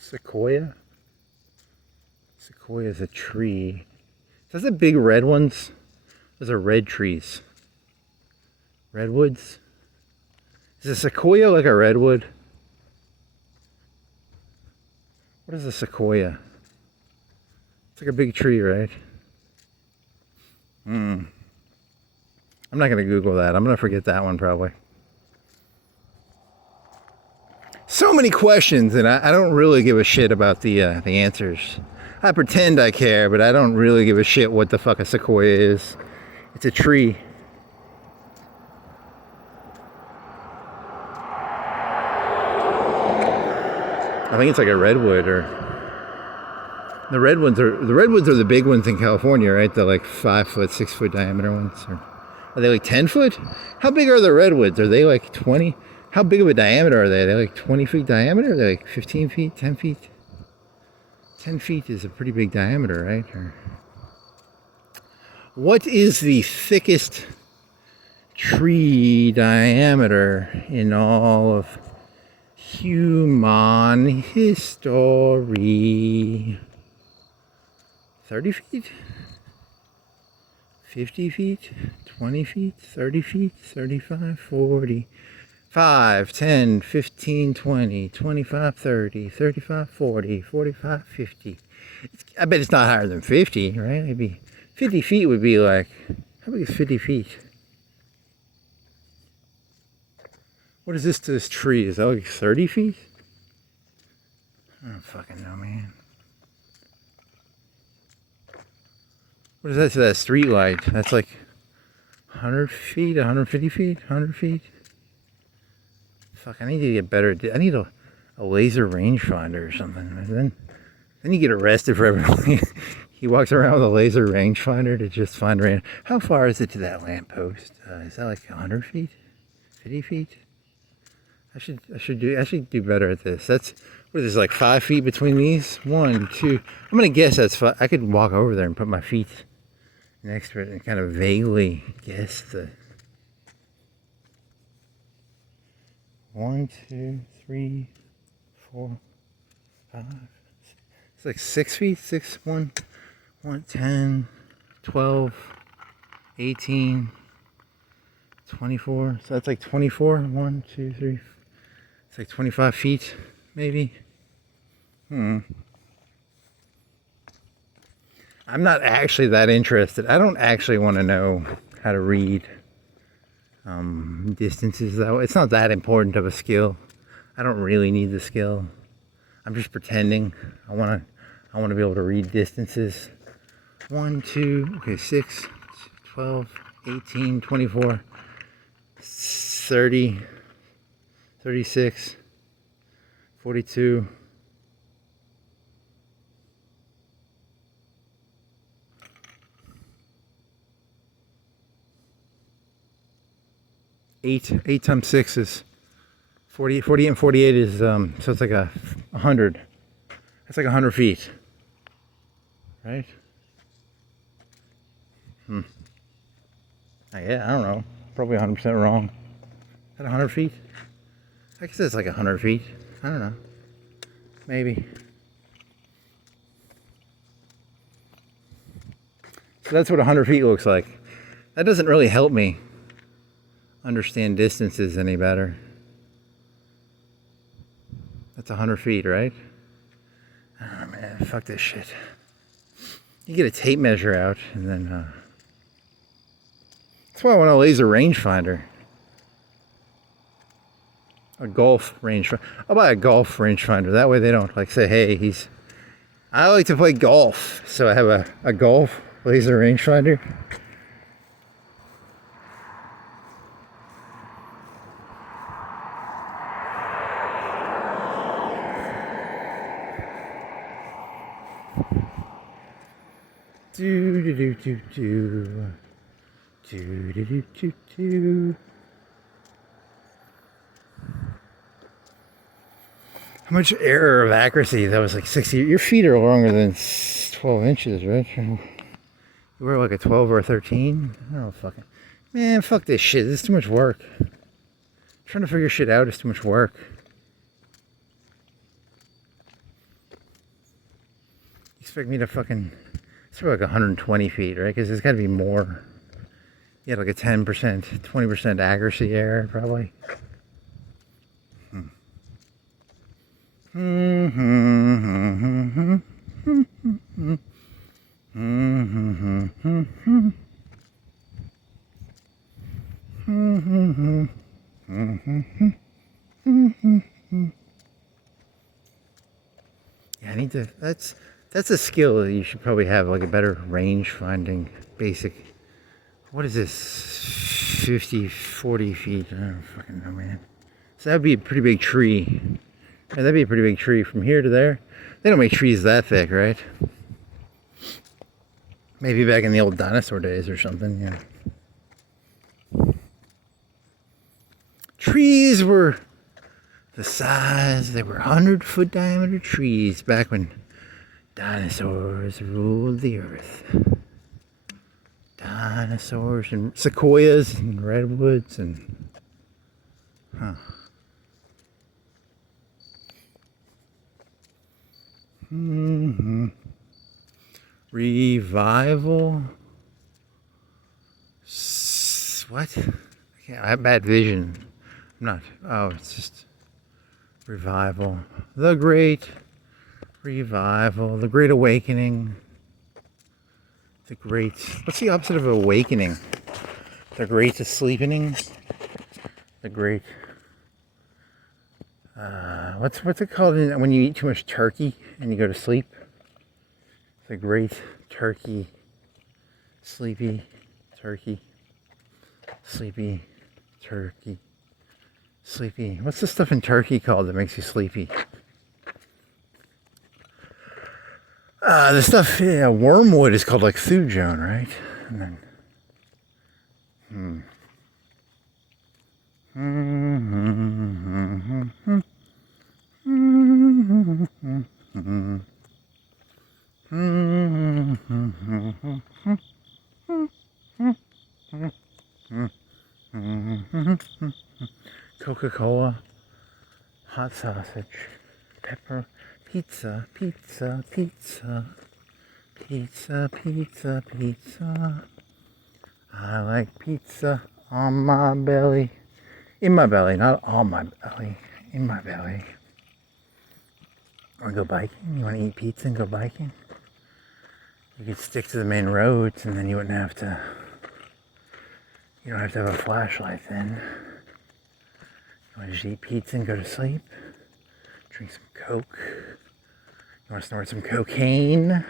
Sequoia? Sequoia is a tree. Those are big red ones. Those are red trees. Redwoods? Is a sequoia like a redwood? What is a sequoia? It's like a big tree, right? I'm not going to Google that. I'm going to forget that one probably. So many questions, and I don't really give a shit about the answers. I pretend I care, but I don't really give a shit what the fuck a sequoia is. It's a tree. I think it's like a redwood, or the redwoods are the big ones in California, right? The like 5 foot, 6 foot diameter ones. Or are they like 10 foot? How big are the redwoods? Are they like 20? How big of a diameter are they? Are they like 20 feet diameter? Are they like 15 feet, 10 feet? 10 feet is a pretty big diameter, right? Or what is the thickest tree diameter in all of human history? 30 feet? 50 feet? 20 feet? 30 feet? 35? 40? 5, 10, 15, 20, 25, 30, 35, 40, 45, 50. I bet it's not higher than 50, right? Maybe 50 feet would be like, how big is 50 feet? What is this to this tree? Is that like 30 feet? I don't fucking know, man. What is that to that street light? That's like 100 feet, 150 feet, 100 feet? Fuck, I need to get better. I need a laser rangefinder or something. Then you get arrested for everything. He walks around with a laser rangefinder to just find rain. How far is it to that lamppost? Is that like 100 feet? 50 feet? I should do better at this. What is this, like 5 feet between these? 1, 2. I'm gonna guess that's 5. I could walk over there and put my feet next to it and kind of vaguely guess the 1, 2, 3, 4, 5. It's like 6 feet. 6, 1, 10, 12, 18, 24. So that's like 24. 1, 2, 3. It's like 25 feet, maybe. I'm not actually that interested. I don't actually want to know how to read. distances that way. It's not that important of a skill. I don't really need the skill. I'm just pretending. I want to be able to read distances. 1, 2, okay, 6, 12, 18, 24, 30, 36, 42. Eight times 6 is 40, 48 and 48 is, so it's like 100. It's like 100 feet, right? Yeah, I don't know. Probably 100% wrong. Is that 100 feet? I guess it's like 100 feet. I don't know. Maybe. So that's what 100 feet looks like. That doesn't really help me understand distances any better. That's 100 feet, right? Oh man, fuck this shit. You get a tape measure out and then, that's why I want a laser rangefinder. A golf rangefinder. I'll buy a golf rangefinder. That way they don't like say, hey, I like to play golf. So I have a golf laser rangefinder. Do do do do do. Do do do do do. How much error of accuracy? That was like 60. Your feet are longer than 12 inches, right? You wear like a 12 or a 13? I don't know, fucking. Man, fuck this shit. This is too much work. Trying to figure shit out is too much work. You expect me to fucking. It's probably like 120 feet, right? Because there's got to be more. You had like a 10%, 20% accuracy error, probably. Yeah, I need to. That's a skill that you should probably have, like a better range finding basic. What is this? 50, 40 feet. I don't fucking know, man. So that'd be a pretty big tree. Yeah, that'd be a pretty big tree from here to there. They don't make trees that thick, right? Maybe back in the old dinosaur days or something, yeah. Trees were the size, they were 100-foot diameter trees back when dinosaurs ruled the earth. Dinosaurs and sequoias and redwoods and... Huh. Revival? What? I have bad vision. I'm not... Oh, it's just... Revival. The Great Revival. The Great Awakening. The Great... What's the opposite of awakening? The Great Sleepening? The Great... what's it called when you eat too much turkey and you go to sleep? The Great Turkey... Sleepy... Turkey... Sleepy... Turkey... Sleepy... What's the stuff in turkey called that makes you sleepy? The stuff, yeah, wormwood is called like thujone, right? And then, Coca-Cola, hot sausage, pepper, pizza, pizza, pizza, pizza, pizza, pizza. I like pizza on my belly. In my belly, not on my belly. In my belly. Want to go biking? You want to eat pizza and go biking? You could stick to the main roads and then you wouldn't have to You don't have to have a flashlight then. You want to just eat pizza and go to sleep? Drink some Coke? You want to snort some cocaine? You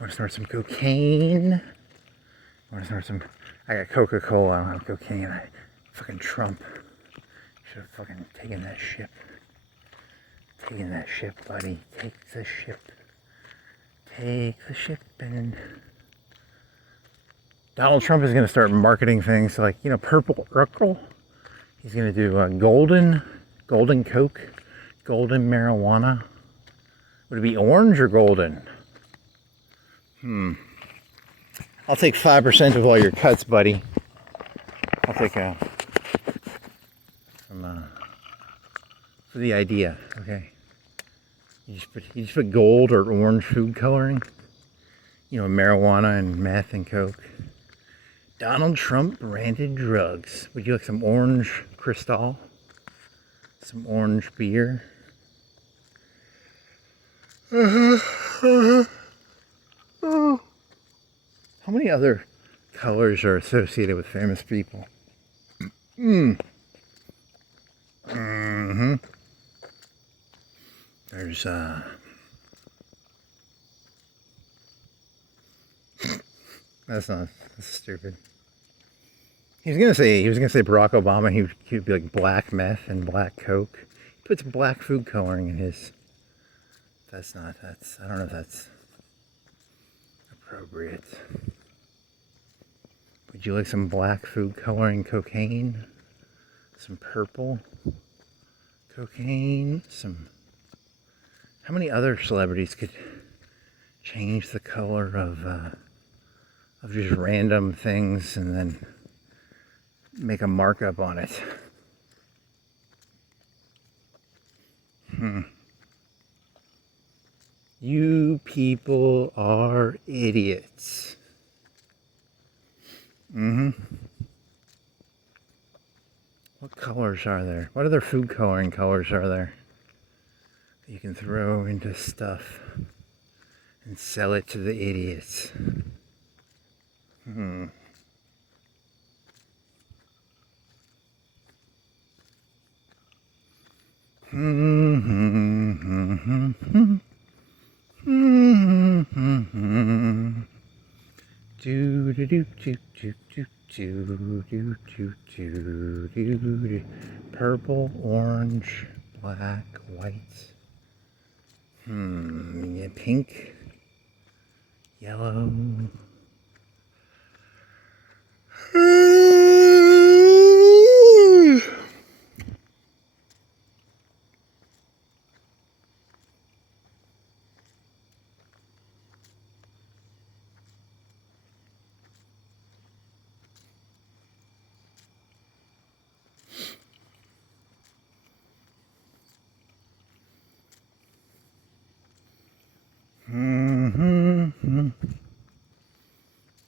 want to snort some cocaine? You want to snort some... I got Coca-Cola, I don't have cocaine. Fucking Trump. Should have fucking taken that ship. Taking that ship, buddy. Take the ship. Take the ship and... Donald Trump is going to start marketing things like, you know, purple Urkel. He's going to do golden Coke, golden marijuana. Would it be orange or golden? I'll take 5% of all your cuts, buddy. I'll take for the idea, okay? You just put gold or orange food coloring. You know, marijuana and meth and Coke. Donald Trump branded drugs. Would you like some orange Cristal? Some orange beer? Oh. How many other colors are associated with famous people? There's that's stupid. He was gonna say Barack Obama. He would be like black meth and black Coke. He puts black food coloring in his. I don't know if that's appropriate. Would you like some black food coloring cocaine? Some purple cocaine? How many other celebrities could change the color of just random things and then make a markup on it? You people are idiots. What colors are there? What other food coloring colors are there that you can throw into stuff and sell it to the idiots? Purple, orange, black, white. Yeah, pink, yellow.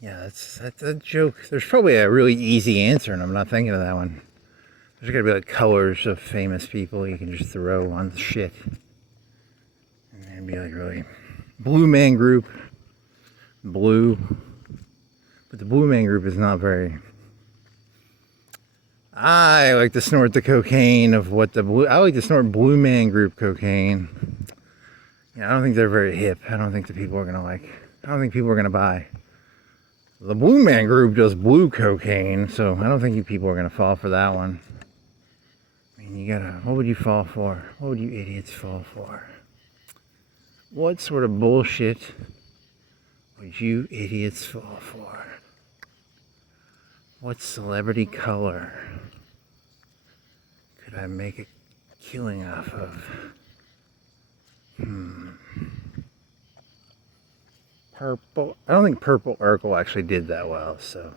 Yeah, that's a joke. There's probably a really easy answer, and I'm not thinking of that one. There's gotta be like colors of famous people you can just throw on the shit. And then be like really... Blue Man Group. Blue. But the Blue Man Group is not very... I like to snort the cocaine of what the blue... I like to snort Blue Man Group cocaine. I don't think they're very hip. I don't think the people are gonna like... I don't think people are gonna buy. The Blue Man Group does blue cocaine, so I don't think you people are gonna fall for that one. I mean, you gotta... What would you fall for? What would you idiots fall for? What sort of bullshit would you idiots fall for? What celebrity color could I make a killing off of? Purple. I don't think purple Urkel actually did that well, so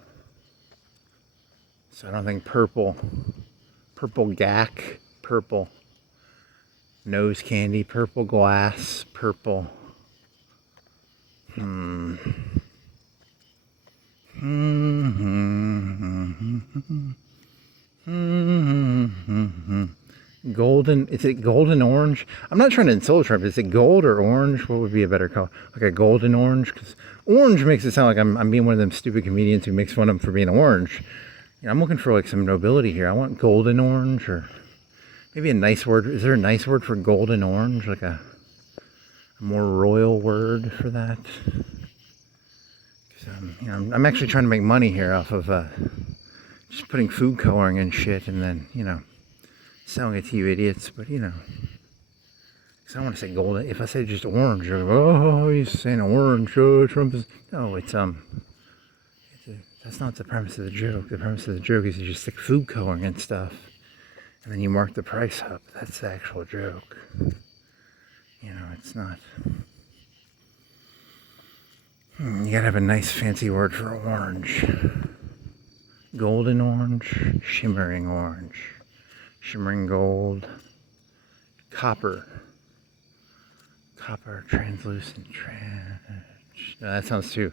I don't think purple gack, purple nose candy, purple glass, purple golden. Is it golden orange? I'm not trying to insult Trump. Is it gold or orange? What would be a better color? Like a golden orange? Because orange makes it sound like I'm being one of them stupid comedians who makes fun of him for being orange. I'm looking for like some nobility here. I want golden orange, or maybe a nice word. Is there a nice word for golden orange? Like a more royal word for that? I'm actually trying to make money here off of just putting food coloring and shit, and then selling it to you idiots. But because I don't want to say golden. If I say just orange, you're like, oh, he's saying orange. Oh, Trump is. No, that's not the premise of the joke. The premise of the joke is you just stick food coloring and stuff, and then you mark the price up. That's the actual joke. It's not. You gotta have a nice fancy word for orange. Golden orange, shimmering gold, copper, translucent, no, that sounds too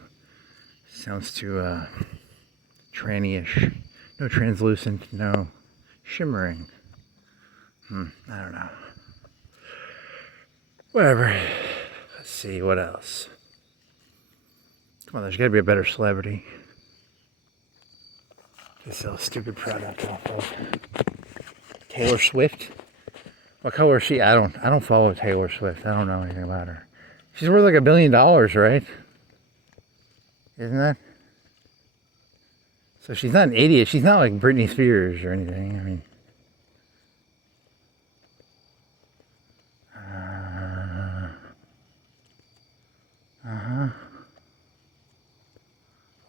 tranny-ish. No translucent, no shimmering. I don't know. Whatever. Let's see, what else? Come on, there's gotta be a better celebrity. This is a stupid product. Taylor Swift? What color is she? I don't follow Taylor Swift. I don't know anything about her. She's worth like $1 billion, right? Isn't that? So she's not an idiot. She's not like Britney Spears or anything. I mean,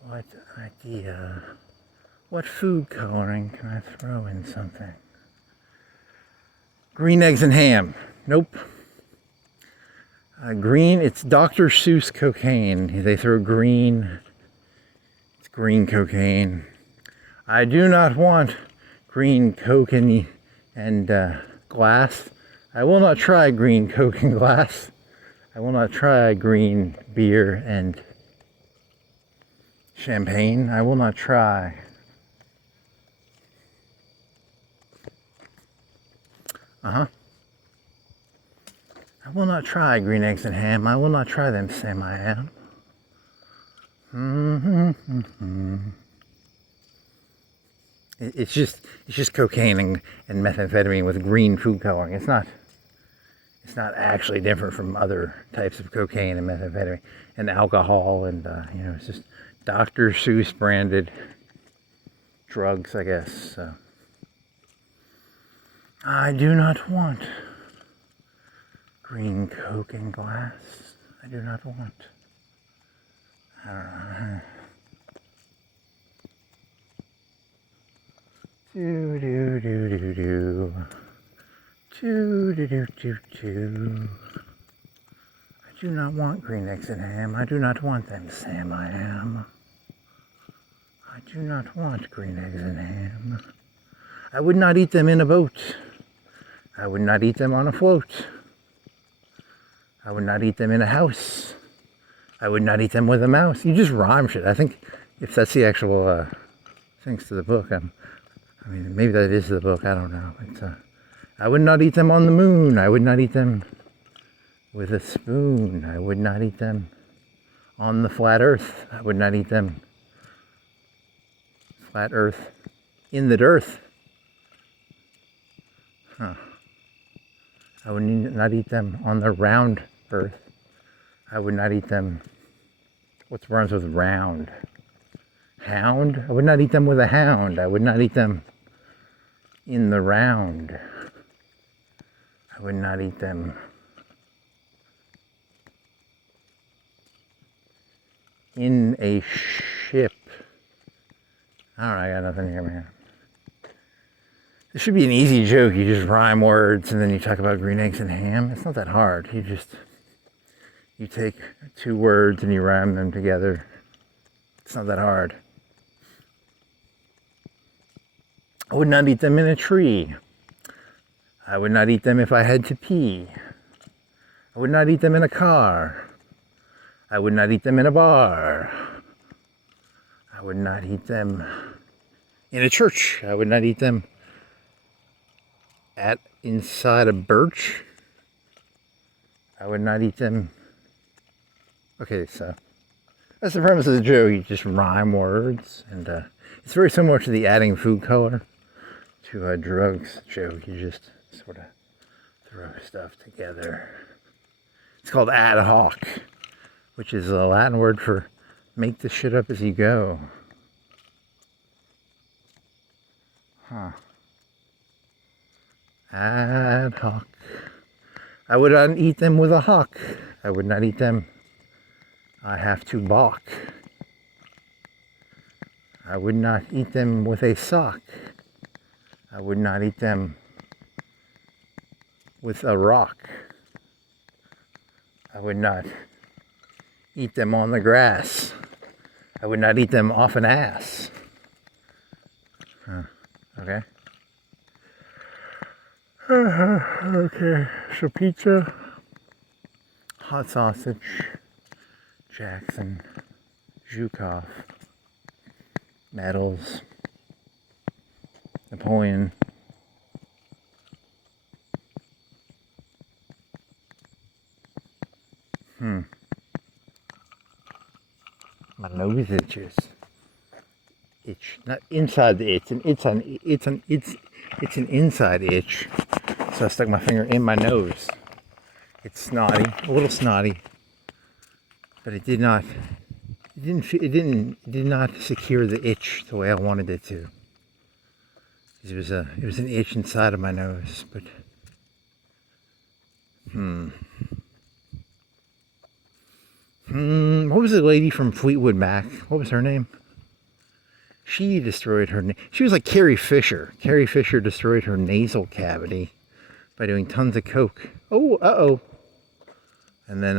what idea? What food coloring can I throw in something? Green eggs and ham. Nope. Green, it's Dr. Seuss cocaine. They throw green. It's green cocaine. I do not want green coke and glass. I will not try green coke and glass. I will not try green beer and champagne. I will not try. I will not try green eggs and ham. I will not try them, Sam I am. It's just cocaine and methamphetamine with green food coloring. It's not actually different from other types of cocaine and methamphetamine and alcohol, and it's just Dr. Seuss branded drugs, I guess. So I do not want green coke and glass. I do not want. Do do do do do. Do do do do do. I do not want green eggs and ham. I do not want them, Sam I am. I do not want green eggs and ham. I would not eat them in a boat. I would not eat them on a float. I would not eat them in a house. I would not eat them with a mouse. You just rhyme shit. I think if that's the actual things to the book, maybe that is the book. I don't know. But, I would not eat them on the moon. I would not eat them with a spoon. I would not eat them on the flat earth. I would not eat them flat earth in the earth. I would not eat them on the round earth. I would not eat them. What's rhymes with round? Hound? I would not eat them with a hound. I would not eat them in the round. I would not eat them in a ship. Alright, I got nothing here, man. This should be an easy joke. You just rhyme words and then you talk about green eggs and ham. It's not that hard. You take two words and you rhyme them together. It's not that hard. I would not eat them in a tree. I would not eat them if I had to pee. I would not eat them in a car. I would not eat them in a bar. I would not eat them in a church. I would not eat them inside a birch. I would not eat them. Okay, so that's the premise of the joke. You just rhyme words, and It's very similar to the adding food color to drugs joke. You just sort of throw stuff together. It's called ad hoc, which is a Latin word for make the shit up as you go. Huh. Ad hoc. I would not eat them with a hawk. I would not eat them. I have to balk. I would not eat them with a sock. I would not eat them with a rock. I would not eat them on the grass. I would not eat them off an ass. Okay. Okay, so pizza, hot sausage, Jackson, Zhukov, medals, Napoleon, my nose itches. Itch, not inside the itch, it's an inside itch. So I stuck my finger in my nose. It's snotty, a little snotty, but it did not secure the itch the way I wanted it to. It was an itch inside of my nose, but what was the lady from Fleetwood Mac? What was her name? She destroyed her. She was like Carrie Fisher. Carrie Fisher destroyed her nasal cavity by doing tons of coke. Oh, and then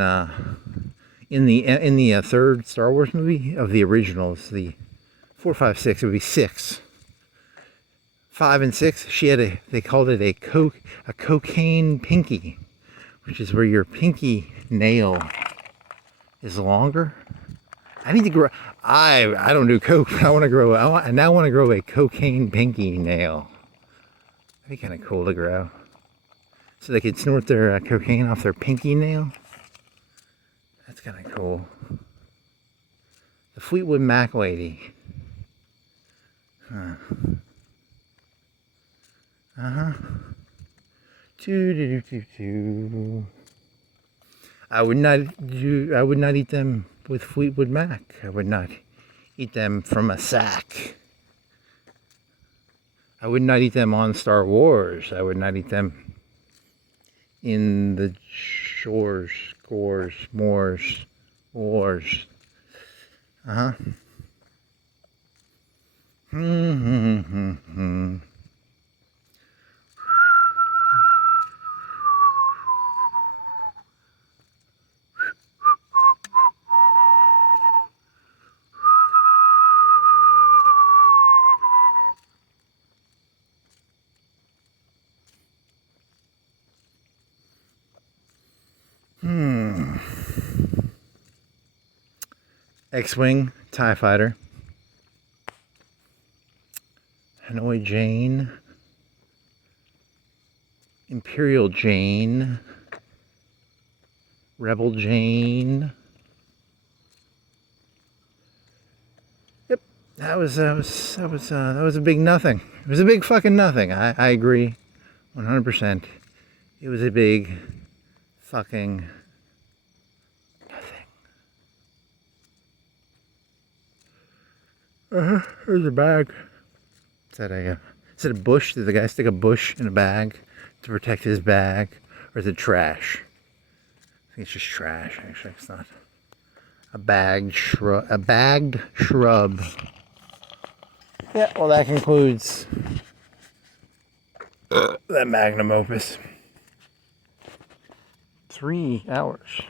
in the third Star Wars movie of the originals, the 4, 5, 6, it would be 6, 5, and 6. She had they called it a cocaine pinky, which is where your pinky nail is longer. I need to grow. I don't do coke, but I now want to grow a cocaine pinky nail. That'd be kind of cool to grow. So they could snort their cocaine off their pinky nail. That's kind of cool. The Fleetwood Mac lady. I would not eat them with Fleetwood Mac. I would not eat them from a sack. I would not eat them on Star Wars. I would not eat them in the shores, gores, moors, wars. X-Wing, TIE Fighter, Hanoi Jane, Imperial Jane, Rebel Jane. Yep, that was a big nothing. It was a big fucking nothing. I agree, 100%. It was a big fucking nothing. There's a bag. Is that a bush? Did the guy stick a bush in a bag to protect his bag? Or is it trash? I think it's just trash, actually. It's not a bagged shrub. Yeah, well, that concludes that magnum opus. 3 hours.